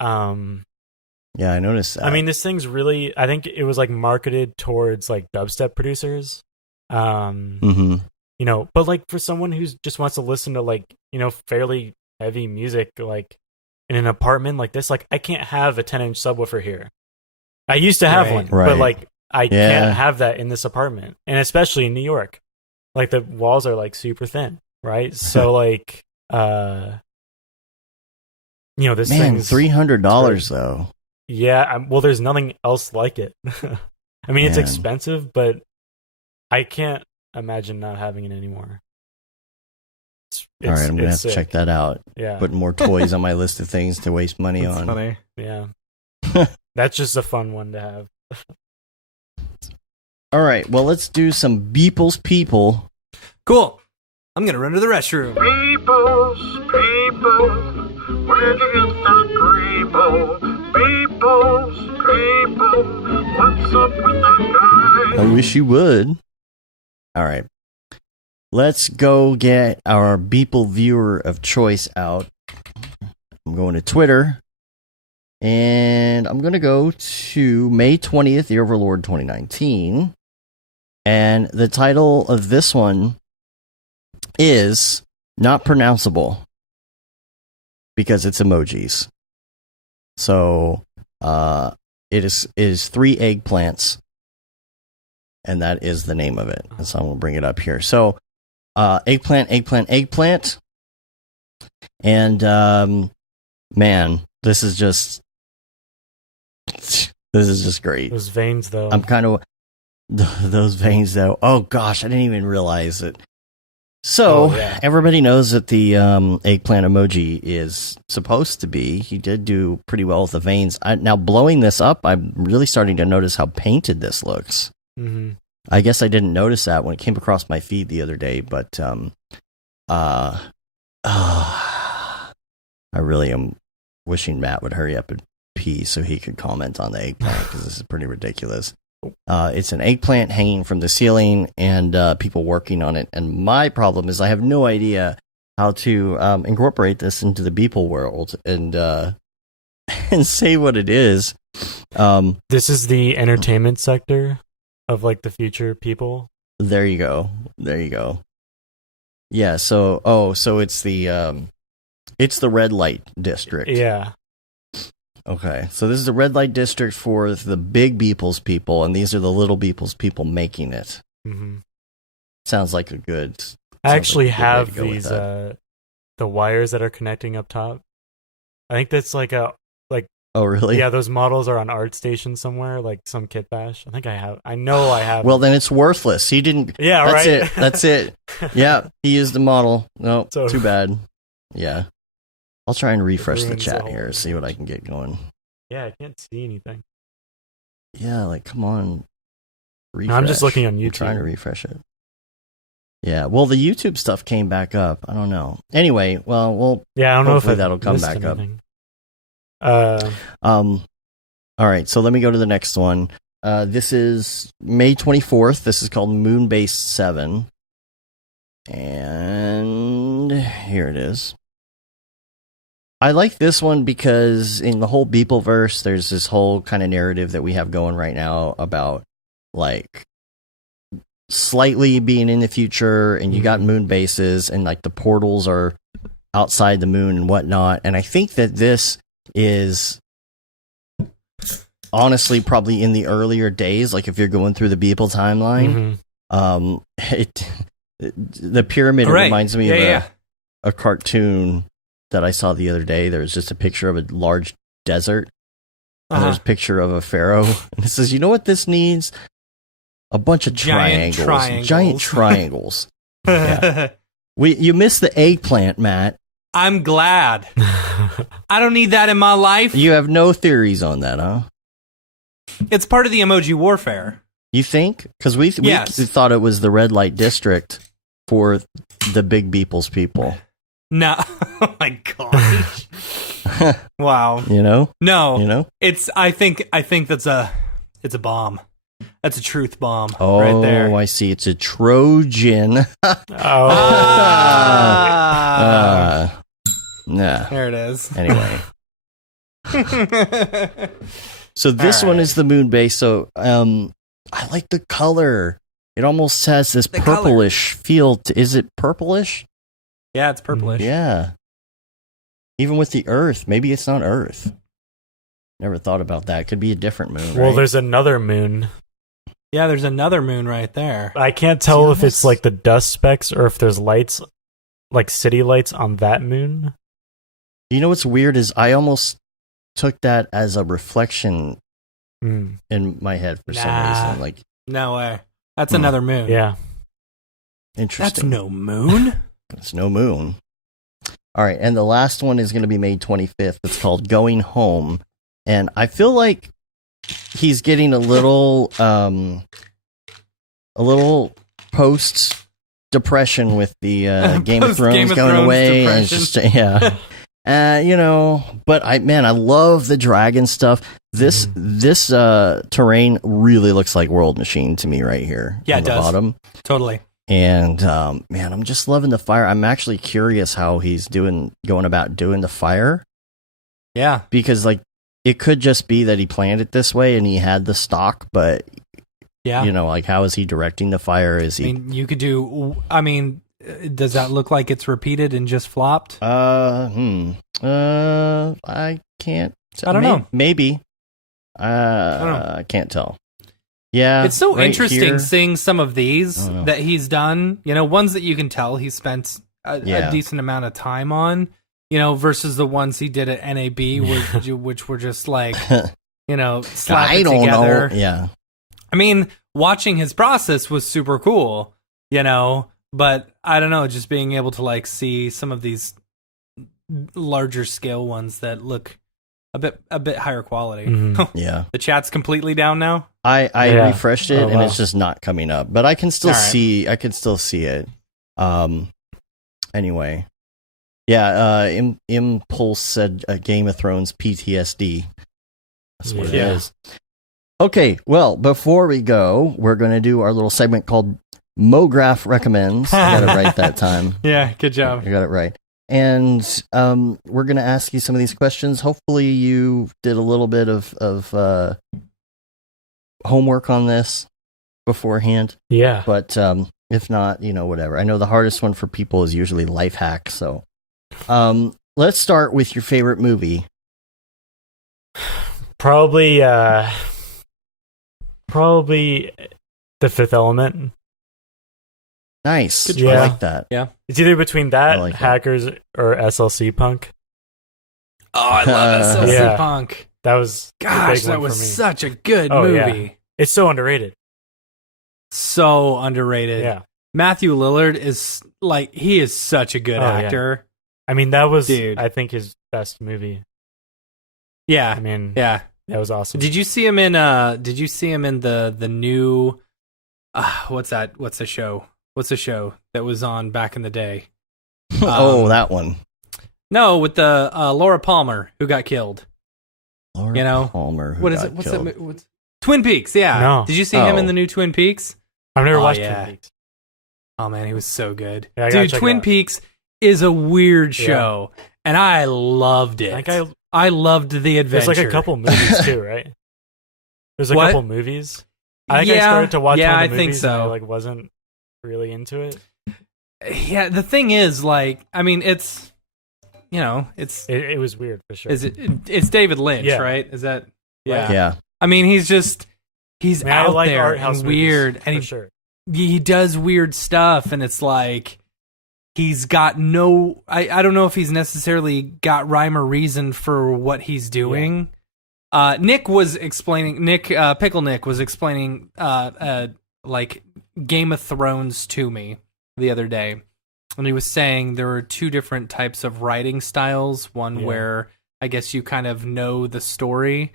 Yeah, I noticed that. I mean, this thing's really, I think it was like marketed towards like dubstep producers. But like for someone who just wants to listen to like, fairly heavy music, like in an apartment like this, like I can't have a 10-inch subwoofer here. I used to have one, but like I can't have that in this apartment, and especially in New York, like the walls are like super thin, right? So like, this thing's $300 though. Yeah, well, there's nothing else like it. I mean, it's expensive, but I can't imagine not having it anymore. All right, I'm gonna have to check that out. Yeah, putting more toys on my list of things to waste money on. Funny. Yeah, that's just a fun one to have. All right, well, let's do some Beeple's People. Cool. I'm gonna run to the restroom. Beeple's People, where'd you get that Greeble? Beeple's People, what's up with that guy? I wish you would. All right. Let's go get our Beeple viewer of choice out. I'm going to Twitter. And I'm going to go to May 20th, the Overlord 2019. And the title of this one is not pronounceable because it's emojis. So it is 3 eggplants. And that is the name of it. And so I'm going to bring it up here. So eggplant. And man, this is just great. Those veins, though. I'm kind of those veins, though. Oh gosh, I didn't even realize it. So everybody knows that the eggplant emoji is supposed to be. He did do pretty well with the veins. Now blowing this up, I'm really starting to notice how painted this looks. Mm-hmm. I guess I didn't notice that when it came across my feed the other day, but I really am wishing Matt would hurry up and pee so he could comment on the eggplant because this is pretty ridiculous. It's an eggplant hanging from the ceiling and people working on it. And my problem is I have no idea how to incorporate this into the Beeple world and say what it is. This is the entertainment sector of like the future people. There you go. Yeah. So it's the red light district. Yeah. Okay. So this is the red light district for the big Beeple's people, and these are the little Beeple's people making it. Mm-hmm. Sounds like a good. I actually have these the wires that are connecting up top. I think that's like Oh, really? Yeah, those models are on ArtStation somewhere, like some kit bash. I think I have. I know I have. Well, then it's worthless. He didn't. Yeah, that's right. That's it. Yeah, he used the model. No, too bad. Yeah. I'll try and refresh the chat here, see what I can get going. Yeah, I can't see anything. Yeah, like, come on. Refresh. No, I'm just looking on YouTube. I'm trying to refresh it. Yeah, well, the YouTube stuff came back up. I don't know. Anyway, well, yeah, I don't know if that'll come back anything. up. All right, so let me go to the next one. This is May 24th. This is called Moonbase 7. And here it is. I like this one because in the whole Beepleverse, there's this whole kind of narrative that we have going right now about like slightly being in the future, and you got moon bases, and like the portals are outside the moon and whatnot. And I think that this is honestly probably in the earlier days, like if you're going through the Beeple timeline, the pyramid reminds me of a cartoon that I saw the other day. There was just a picture of a large desert. And there's a picture of a pharaoh. And it says, you know what this needs? A bunch of triangles. Giant triangles. Yeah. You missed the eggplant, Matt. I'm glad. I don't need that in my life. You have no theories on that, huh? It's part of the emoji warfare. You think? Because we thought it was the red light district. for the Big Beeple's people. No. Oh my gosh. Wow. You know? No. You know? It's I think it's a bomb. That's a truth bomb Oh, right there. I see. It's a Trojan. Nah. There it is. Anyway. So this one is the moon base. So I like the color. It almost has this purplish feel. Is it purplish? Yeah, it's purplish. Yeah. Even with the Earth. Maybe it's not Earth. Never thought about that. Could be a different moon. Well, right? there's another moon. Yeah, there's another moon right there. I can't tell if it's like the dust specks or if there's lights, like city lights on that moon. You know what's weird is I almost took that as a reflection in my head for some reason. Like, no way. That's another moon. Yeah. Interesting. That's no moon. It's no moon. All right, and the last one is going to be May 25th. It's called Going Home. And I feel like he's getting a little post depression with the Game of Thrones going away. And it's just, you know, but I love the dragon stuff. This terrain really looks like World Machine to me right here. Yeah, on it the does. bottom. Totally. And man, I'm just loving the fire. I'm actually curious how he's going about doing the fire. Yeah, because like it could just be that he planned it this way and he had the stock, but yeah, you know, like how is he directing the fire? Is he? I mean, you could do. I mean, does that look like it's repeated and just flopped? I can't. I don't know. Maybe. I can't tell. Yeah, it's so right interesting here. seeing some of these that he's done. You know, ones that you can tell he spent a decent amount of time on. You know, versus the ones he did at NAB, which were just like, you know, slap it together. Know. Yeah. I mean, watching his process was super cool. You know, but I don't know, just being able to like see some of these larger scale ones that look a bit higher quality. Mm-hmm. Yeah. The chat's completely down now. I refreshed it and it's just not coming up, but I can still see. I can still see it. Anyway, yeah. Impulse said Game of Thrones PTSD. That's what it is. Okay. Well, before we go, we're going to do our little segment called Mograph Recommends. I got it right that time. Yeah. Good job. I got it right. And we're going to ask you some of these questions. Hopefully you did a little bit of homework on this beforehand. Yeah. But if not, you know, whatever. I know the hardest one for people is usually life hacks. So let's start with your favorite movie. Probably The Fifth Element. Nice. Good job. I like that. Yeah. It's either between that, like that. Hackers, or SLC Punk. Oh, I love SLC Yeah. Punk. That was a Gosh, big that one was for me. such a good Oh, movie. yeah. It's so underrated. So underrated. Yeah. Matthew Lillard is like, he is such a good actor. I mean, that was, Dude. I think, his best movie. Yeah. I mean, Yeah. that was awesome. Did you see him in the new what's the show that was on back in the day? That one. No, with the Laura Palmer who got killed. Laura Palmer. What is it? What's that? What's Twin Peaks? Yeah. No. Did you see him in the new Twin Peaks? I've never watched yeah. Twin Peaks. Oh man, he was so good. Yeah, I gotta dude, check it Twin out. Peaks is a weird show, and I loved it. I loved the adventure. There's like a couple movies too, right? There's a couple movies. I think I started to watch one of the movies and I like wasn't really into it. Yeah, the thing is, like, I mean, it's, you know, it was weird for sure. It's David Lynch, right? Is that Yeah. I mean, he's I out like there art house and movies, weird, and for sure. he does weird stuff, and it's like he's got no. I don't know if he's necessarily got rhyme or reason for what he's doing. Yeah. Nick was explaining. Pickle Nick was explaining like Game of Thrones to me the other day, and he was saying there are two different types of writing styles. One where I guess you kind of know the story,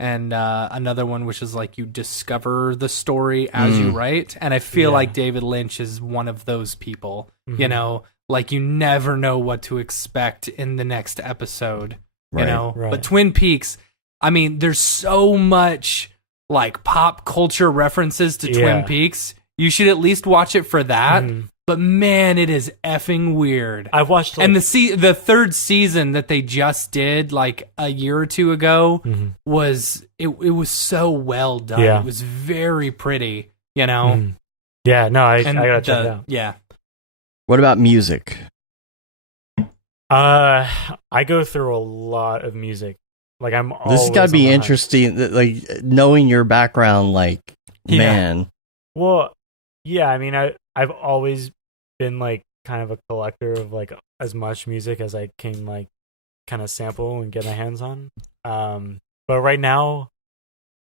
and another one which is like you discover the story as you write. And I feel like David Lynch is one of those people. You know, like you never know what to expect in the next episode. You know, but Twin Peaks, I mean, there's so much like pop culture references to Twin Peaks. You should at least watch it for that. But man, it is effing weird. I've watched and the third season that they just did like a year or two ago was it was so well done. Yeah. It was very pretty, you know. Yeah, no, I gotta check it out. Yeah. What about music? I go through a lot of music. Like this has got to be interesting. Like knowing your background, like man. Well, yeah. I mean, I've always been like kind of a collector of like as much music as I can like kind of sample and get my hands on. But right now,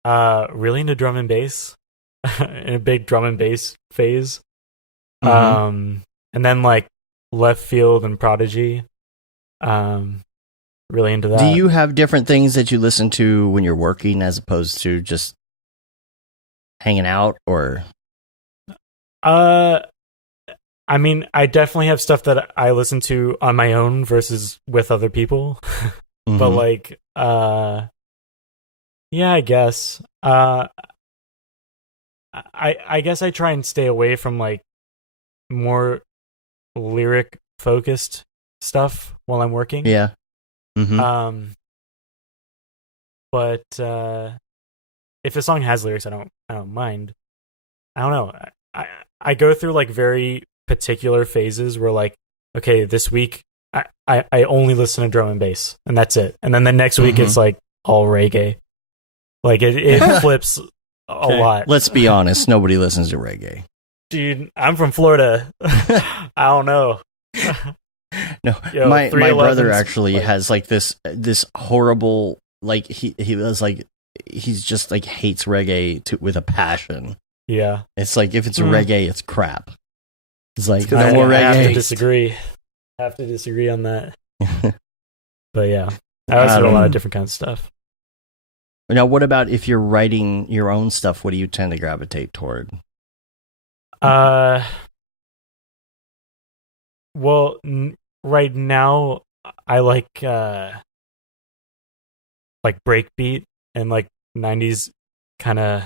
really into drum and bass, in a big drum and bass phase. And then like Left Field and Prodigy. Really into that. Do you have different things that you listen to when you're working as opposed to just hanging out, or? I mean, I definitely have stuff that I listen to on my own versus with other people. But like, yeah, I guess. I guess I try and stay away from like more lyric focused stuff while I'm working. Yeah. But if the song has lyrics, I don't mind. I don't know. I go through like very particular phases where like, okay, this week I only listen to drum and bass and that's it. And then the next week it's like all reggae. Like it flips a lot. Let's be honest, nobody listens to reggae. Dude, I'm from Florida. I don't know. No, Yo, my brother 311's actually like, has like this horrible, like he was like, he's just like hates reggae with a passion. Yeah. It's like if it's reggae, it's crap. It's like no more reggae. I have to disagree on that. But yeah, I listen to a lot of different kinds of stuff. Now, what about if you're writing your own stuff? What do you tend to gravitate toward? Well, right now I like breakbeat and like 90s kind of,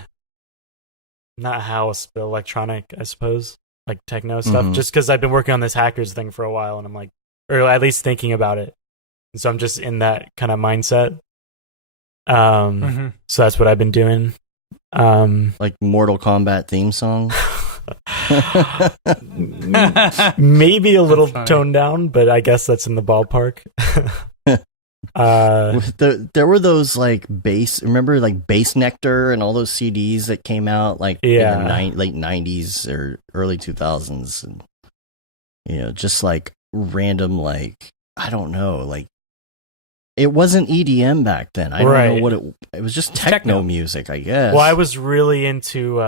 not house but electronic, I suppose, like techno stuff. Just because I've been working on this hackers thing for a while, and I'm like, or at least thinking about it, and so I'm just in that kind of mindset. So that's what I've been doing. Like Mortal Kombat theme song. Maybe a little toned down, but I guess that's in the ballpark. There were those like bass, remember like Bass Nectar and all those CDs that came out like in the late 90s or early 2000s, and you know, just like random, like I don't know, like it wasn't EDM back then. I don't know what it was, just techno music, I guess. Well, I was really into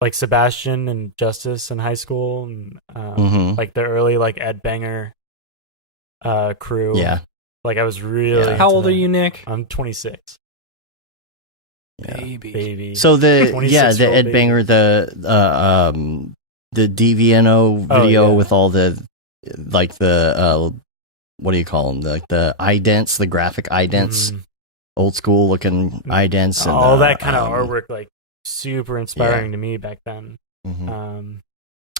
like Sebastian and Justice in high school, and like the early like Ed Banger crew. Yeah. Like I was really. How old are you, Nick? I'm 26. Yeah. Baby. So the Ed Banger, the DVNO video with all the like the what do you call them? Like the idents, the graphic idents, old school looking idents, and all that kind of artwork, like super inspiring to me back then.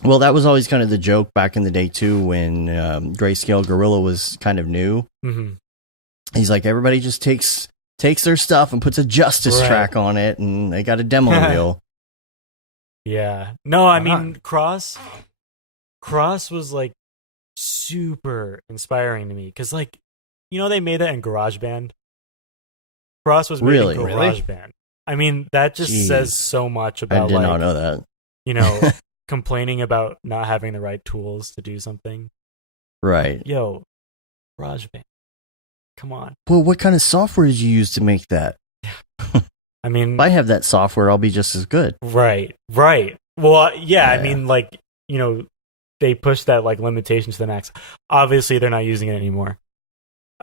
Well, that was always kind of the joke back in the day too, when Grayscale Gorilla was kind of new. He's like, everybody just takes their stuff and puts a Justice track on it, and they got a demo reel. Yeah. No, I mean Cross was like super inspiring to me, because like, you know, they made that in GarageBand. Cross was made in GarageBand. I mean, that just says so much about. I did not know that. You know, complaining about not having the right tools to do something. Right. Yo, GarageBand. Come on. Well, what kind of software did you use to make that? I mean, if I have that software, I'll be just as good. Right. Well, yeah, I mean, like, you know, they push that like limitation to the max. Obviously, they're not using it anymore.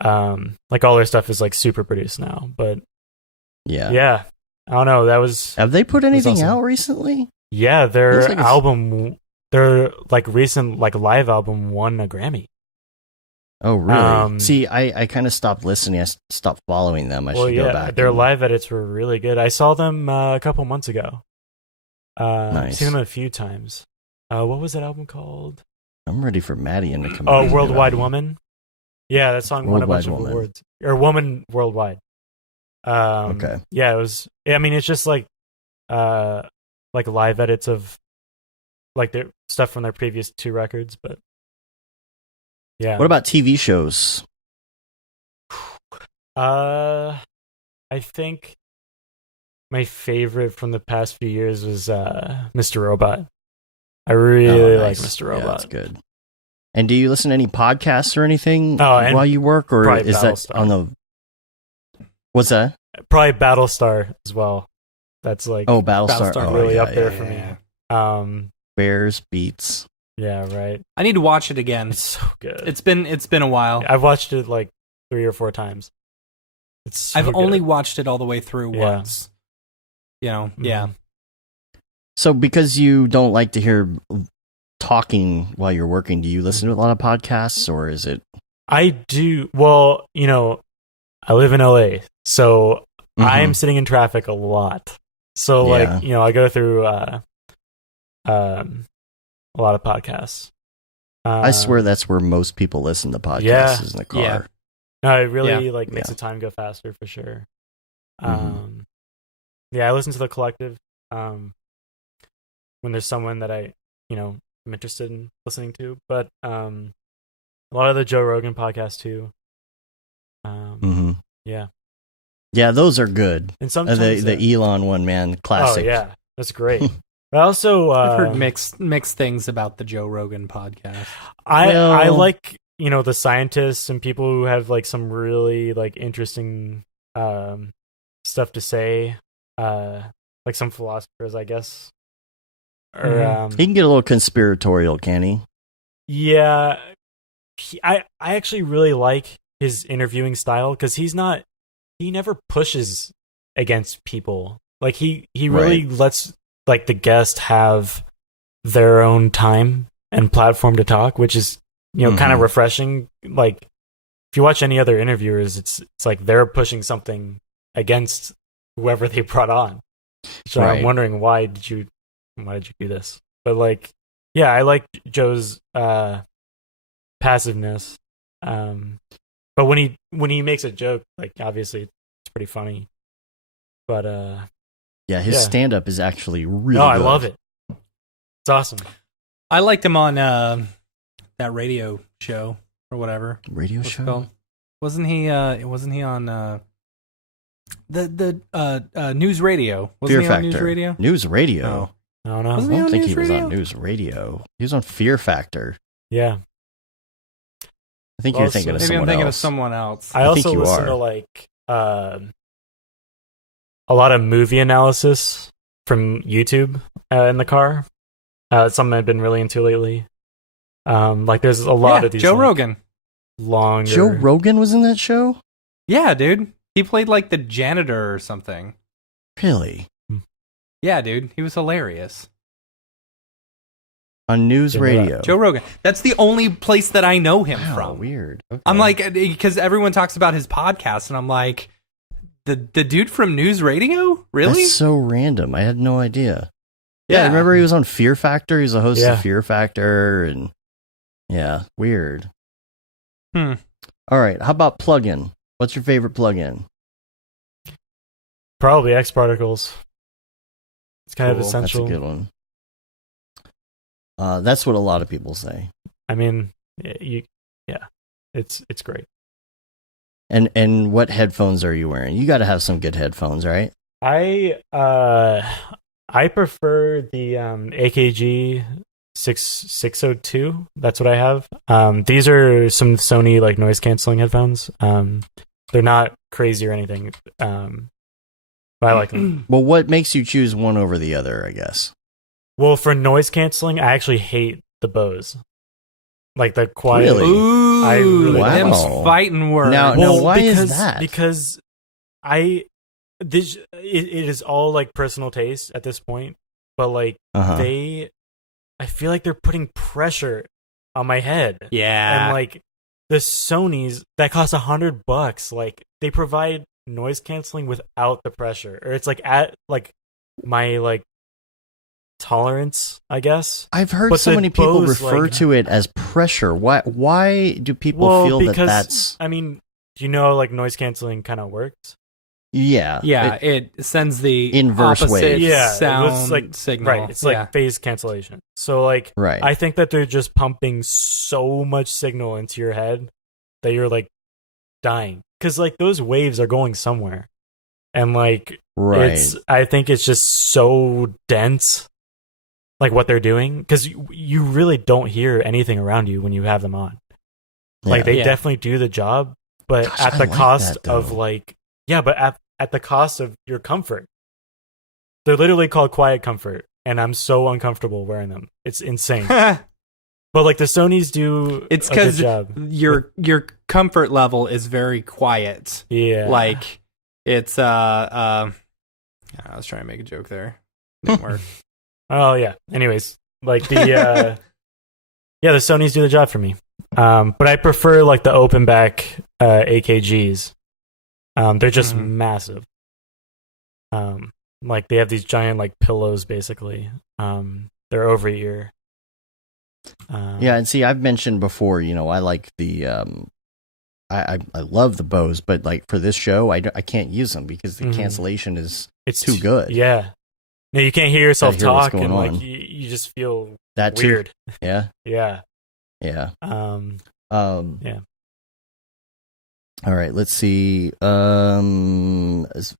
Like all their stuff is like super produced now, but Yeah. I don't know. Have they put anything awesome. out recently? Yeah, their recent live album won a Grammy. Oh, really? See, I kind of stopped listening. I stopped following them. I should go back. Their live edits were really good. I saw them a couple months ago. Nice. I've seen them a few times. What was that album called? I'm ready for Madian to come. Oh, Worldwide Woman. Yeah, that song won a bunch of awards. Or Woman Worldwide. Okay. Yeah, it was. I mean, it's just like live edits of like their stuff from their previous 2 records, but yeah. What about TV shows? I think my favorite from the past few years was Mr. Robot. I really like Mr. Robot. Yeah, that's good. And do you listen to any podcasts or anything while you work, or is that on the? What's that? Probably Battlestar as well. That's like Battlestar really up there for me. Bears Beats. Yeah, right. I need to watch it again. It's so good. It's been a while. I've watched it like 3 or 4 times. I've only watched it all the way through once. Yeah. So because you don't like to hear talking while you're working, do you listen to a lot of podcasts, or is it? I do. Well, I live in LA, so I'm sitting in traffic a lot. So I go through a lot of podcasts. I swear that's where most people listen to podcasts is in the car. Yeah. No, it really makes the time go faster for sure. Yeah, I listen to The Collective when there's someone that I'm interested in listening to, but a lot of the Joe Rogan podcasts too. Yeah, those are good. And sometimes the Elon one, man, classic. Oh yeah, that's great. I also I've heard mixed things about the Joe Rogan podcast. I like the scientists and people who have like some really like interesting stuff to say, like some philosophers, I guess. Or he can get a little conspiratorial, can he? Yeah, I actually really like his interviewing style because he never pushes against people. Like he really lets like the guest have their own time and platform to talk, which is kind of refreshing. Like if you watch any other interviewers, it's like they're pushing something against whoever they brought on. So I'm wondering why did you do this? But like, yeah, I like Joe's passiveness. But when he makes a joke, like obviously it's pretty funny. But his stand up is actually really good. I love it. It's awesome. I liked him on that radio show or whatever. What's show? It called? Wasn't he on the news radio? Wasn't Fear he Factor. On news radio? News radio. No. No. I don't think he was on News Radio. He was on Fear Factor. Yeah. I think you're thinking of someone else. Maybe I'm thinking of someone else. I also listen to like a lot of movie analysis from YouTube in the car. It's something I've been really into lately. Like there's a lot of these. Joe Rogan. Longer. Joe Rogan was in that show? Yeah, dude. He played like the janitor or something. Really? Yeah, dude. He was hilarious. On News Radio. Joe Rogan. That's the only place that I know him from. Weird. Okay. I'm like, because everyone talks about his podcast, and I'm like, the dude from News Radio? Really? That's so random. I had no idea. Yeah, I remember he was on Fear Factor. He was a host of Fear Factor, and weird. All right, how about plugin? What's your favorite plugin? Probably X Particles. It's kind of essential. That's a good one. That's what a lot of people say. I mean, it's great. And what headphones are you wearing? You got to have some good headphones, right? I prefer the AKG 602. That's what I have. These are some Sony like noise canceling headphones. They're not crazy or anything. But I like them. Well, what makes you choose one over the other, I guess? Well, for noise canceling, I actually hate the Bose. Like the quiet. Really? Ooh, I really them's fighting words. Now, why is that? Because I it is all like personal taste at this point, but like I feel like they're putting pressure on my head. Yeah. And like the Sonys that cost $100, like they provide noise canceling without the pressure, or it's like at like my like tolerance, I guess. I've heard so many people refer to it as pressure. Why do people feel that that's... I mean, do you know like noise canceling kind of works? Yeah, it sends the inverse opposite wave. sound like, signal. Right, it's like phase cancellation. So like, I think that they're just pumping so much signal into your head that you're like dying, because like those waves are going somewhere, and like I think it's just so dense, like what they're doing, because you really don't hear anything around you when you have them on. Like they definitely do the job, but at the cost of like. Yeah, but at the cost of your comfort. They're literally called quiet comfort, and I'm so uncomfortable wearing them. It's insane. But like the Sonys do it's a good job. Your comfort level is very quiet. Yeah. Like it's I was trying to make a joke there. Didn't work. Oh yeah. Anyways, like the the Sonys do the job for me. But I prefer like the open back AKGs. They're just massive. Like they have these giant like pillows basically. They're over ear. Yeah, and see, I've mentioned before, you know, I like the I love the Bose, but like for this show, I can't use them because the cancellation is too good. Yeah. No, you can't hear yourself talk, and like you just feel that weird. Too. Yeah. Yeah. Yeah. Yeah. All right, let's see.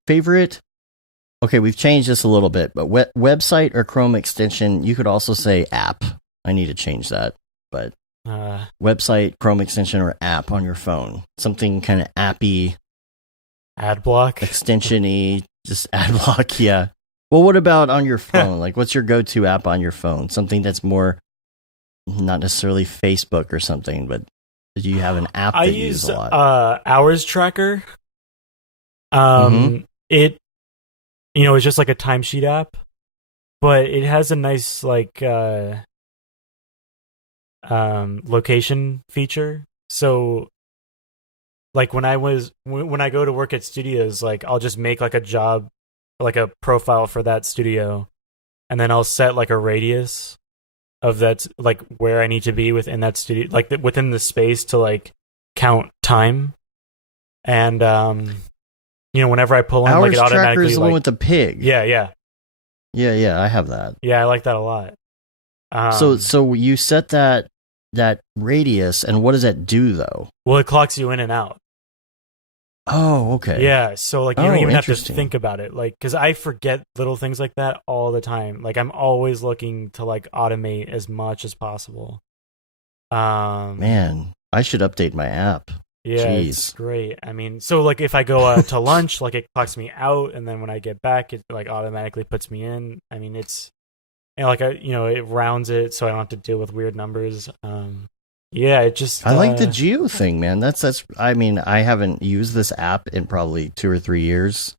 Favorite? Okay, we've changed this a little bit, but website or Chrome extension, you could also say app. I need to change that, but website, Chrome extension, or app on your phone. Something kind of appy. Ad block? Extension-y, just ad block, yeah. Well, what about on your phone? Like, what's your go-to app on your phone? Something that's more, not necessarily Facebook or something, but do you have an app that you use a lot? Hours tracker. It, you know, it's just like a timesheet app, but it has a nice like location feature. So, like when I go to work at studios, like I'll just make like a job, like a profile for that studio, and then I'll set like a radius of that's like where I need to be within that studio, like within the space to like count time. And you know, whenever I pull in, Hours like it automatically tracker is the like, one with the pig. Yeah. I have that. Yeah, I like that a lot. So you set that radius, and what does that do though? Well, it clocks you in and out. Oh, okay. Yeah, so like you don't even have to think about it, like because I forget little things like that all the time. Like I'm always looking to like automate as much as possible. Man, I should update my app. Yeah, Jeez. It's great. I mean, so like if I go to lunch, like it clocks me out, and then when I get back, it like automatically puts me in. I mean, it's like it rounds it, so I don't have to deal with weird numbers. Yeah, it just. I like the geo thing, man. That's. I mean, I haven't used this app in probably 2 or 3 years.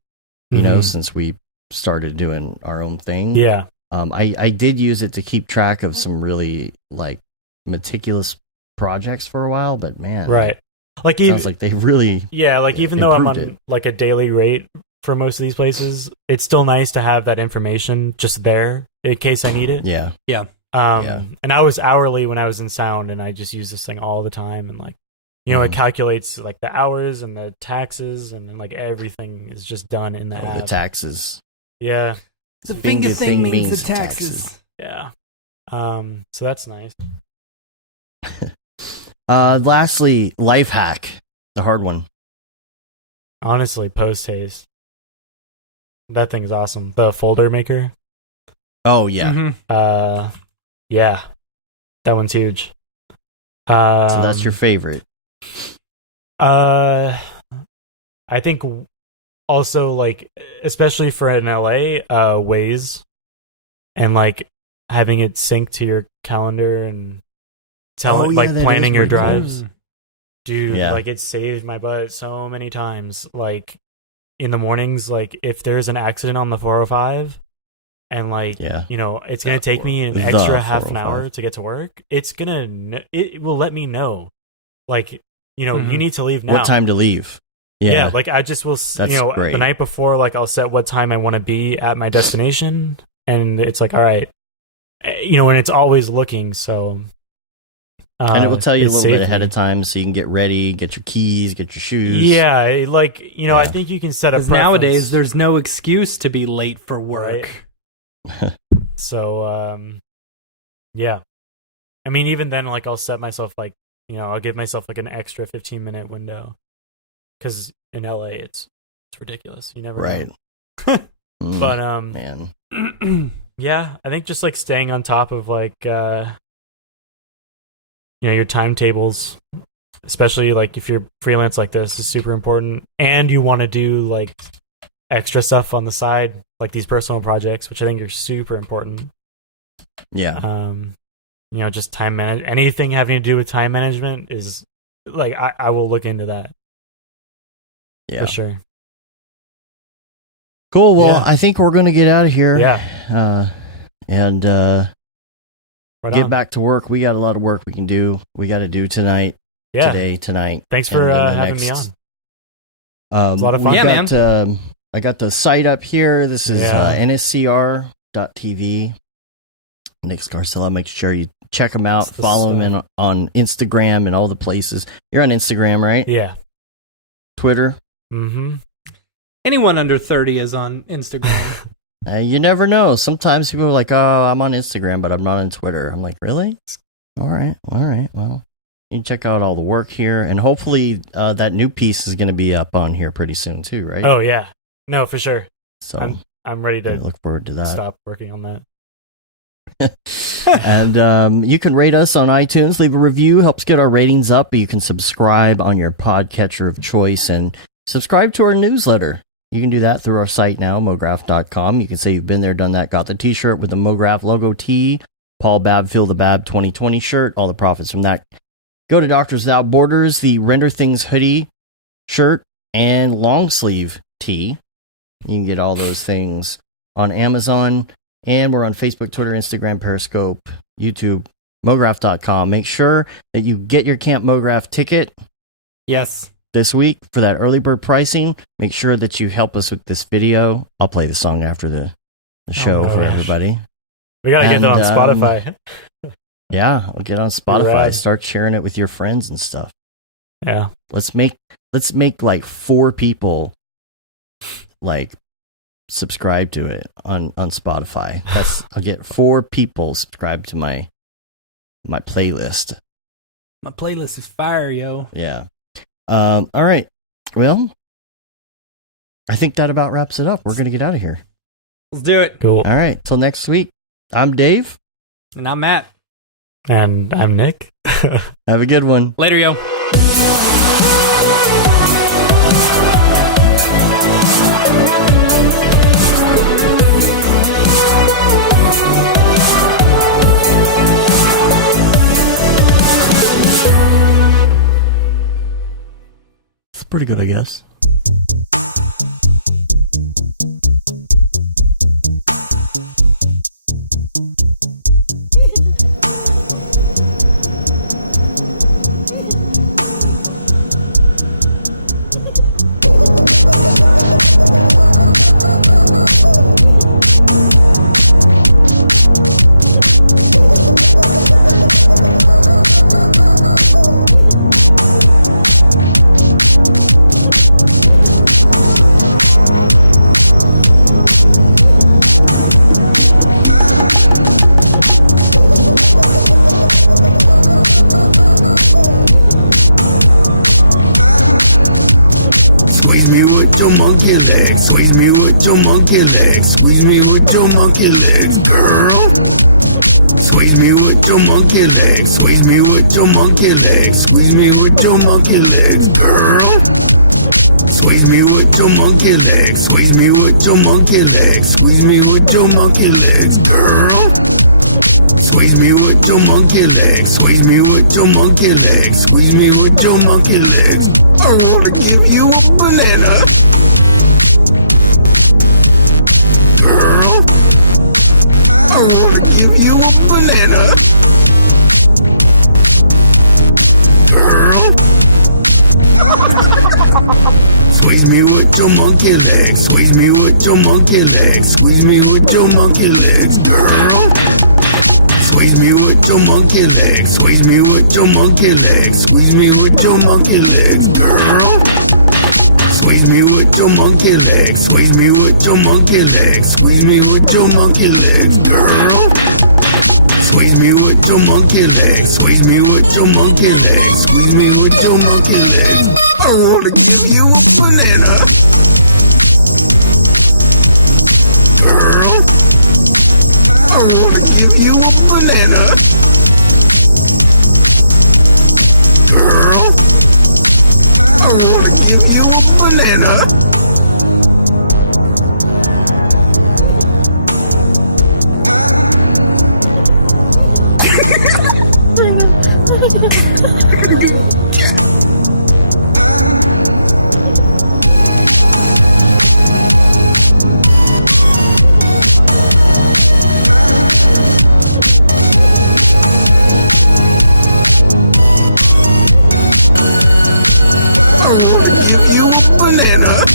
You know, since we started doing our own thing. Yeah. I did use it to keep track of some really like meticulous projects for a while, but man, right. Like sounds like they really. Yeah, like even though I'm on like a daily rate for most of these places, it's still nice to have that information just there in case I need it. Yeah. And I was hourly when I was in sound, and I just use this thing all the time, and like, you know, it calculates like the hours and the taxes, and then like everything is just done in the app. The taxes. Yeah. The finger thing means the taxes. Yeah. So that's nice. Lastly, life hack, the hard one. Honestly, post haste. That thing is awesome. The folder maker. Oh yeah. Yeah, that one's huge. So that's your favorite. I think also like especially for in LA, Waze, and like having it sync to your calendar and planning your drives. Dude, like it saved my butt so many times. Like in the mornings, like if there's an accident on the 405 and like, it's going to take me an extra half an hour to get to work, it will let me know. Like, you need to leave now. What time to leave? Yeah, like I just will, great. The night before, like I'll set what time I want to be at my destination, and it's like, all right, and it's always looking, so. And it will tell you a little bit ahead of time, so you can get ready, get your keys, get your shoes. Yeah, like, I think you can set up. Because nowadays, there's no excuse to be late for work. Right? So, yeah. I mean, even then, like I'll set myself like, I'll give myself like an extra 15-minute window. Because in LA, it's ridiculous. You never know. But man, yeah, I think just like staying on top of like your timetables, especially like if you're freelance like this, is super important. And you want to do like extra stuff on the side, like these personal projects, which I think are super important. Yeah. Just time management. Anything having to do with time management is like I will look into that. Yeah, for sure. Cool. Well, I think we're going to get out of here. Yeah. And get back to work. We got a lot of work we can do. We got to do tonight. Yeah. Tonight. Thanks for having me on. It's a lot of fun. Man. I got the site up here. This is nscr.tv. Nick Scarcella. Make sure you check him out. Follow him on Instagram and all the places. You're on Instagram, right? Yeah. Twitter. Mm-hmm. Anyone under 30 is on Instagram. You never know. Sometimes people are like, "Oh, I'm on Instagram, but I'm not on Twitter." I'm like, "Really? All right. Well, you can check out all the work here, and hopefully that new piece is going to be up on here pretty soon too, right?" Oh yeah, no, for sure. So I'm ready to look forward to that. Stop working on that. And you can rate us on iTunes, leave a review, helps get our ratings up. You can subscribe on your podcatcher of choice and subscribe to our newsletter. You can do that through our site now, mograph.com. You can say you've been there, done that, got the t-shirt with the Mograph logo tee, Paul Babb, Feel the Bab 2020 shirt, all the profits from that go to Doctors Without Borders, the Render Things hoodie, shirt, and long sleeve tee. You can get all those things on Amazon. And we're on Facebook, Twitter, Instagram, Periscope, YouTube, mograph.com. Make sure that you get your Camp Mograph ticket. Yes. This week for that early bird pricing. Make sure that you help us with this video. I'll play the song after the show for everybody. We got to get that on Spotify. Yeah, we'll get on Spotify. Start sharing it with your friends and stuff. Yeah. Let's make like 4 people like subscribe to it on Spotify. I'll get 4 people subscribed to my playlist. My playlist is fire, yo. Yeah. All right. Well, I think that about wraps it up. We're going to get out of here. Let's do it. Cool. All right. Till next week. I'm Dave. And I'm Matt. And I'm Nick. Have a good one. Later, yo. It's pretty good, I guess. Squeeze me with your monkey legs. Squeeze me with your monkey legs. Squeeze me with your monkey legs, girl. Squeeze me with your monkey legs. Squeeze me with your monkey legs. Squeeze me with your monkey legs, girl. Squeeze me with your monkey legs. Squeeze me with your monkey legs. Squeeze me with your monkey legs, girl. Squeeze me with your monkey legs. Squeeze me with your monkey legs. Squeeze me with your monkey legs. I wanna give you a banana. I wanna give you a banana. Girl. Squeeze me with your monkey legs. Squeeze me with your monkey legs. Squeeze me with your monkey legs, girl. Squeeze me with your monkey legs. Squeeze me with your monkey legs. Squeeze me with your monkey legs, girl. Squeeze me with your monkey legs. Squeeze me with your monkey legs. Squeeze me with your monkey legs, girl. Squeeze me with your monkey legs. Squeeze me with your monkey legs. Squeeze me with your monkey legs. I wanna give you a banana. Girl. I wanna give you a banana. Girl. I wanna give you a banana. I wanna give you a banana.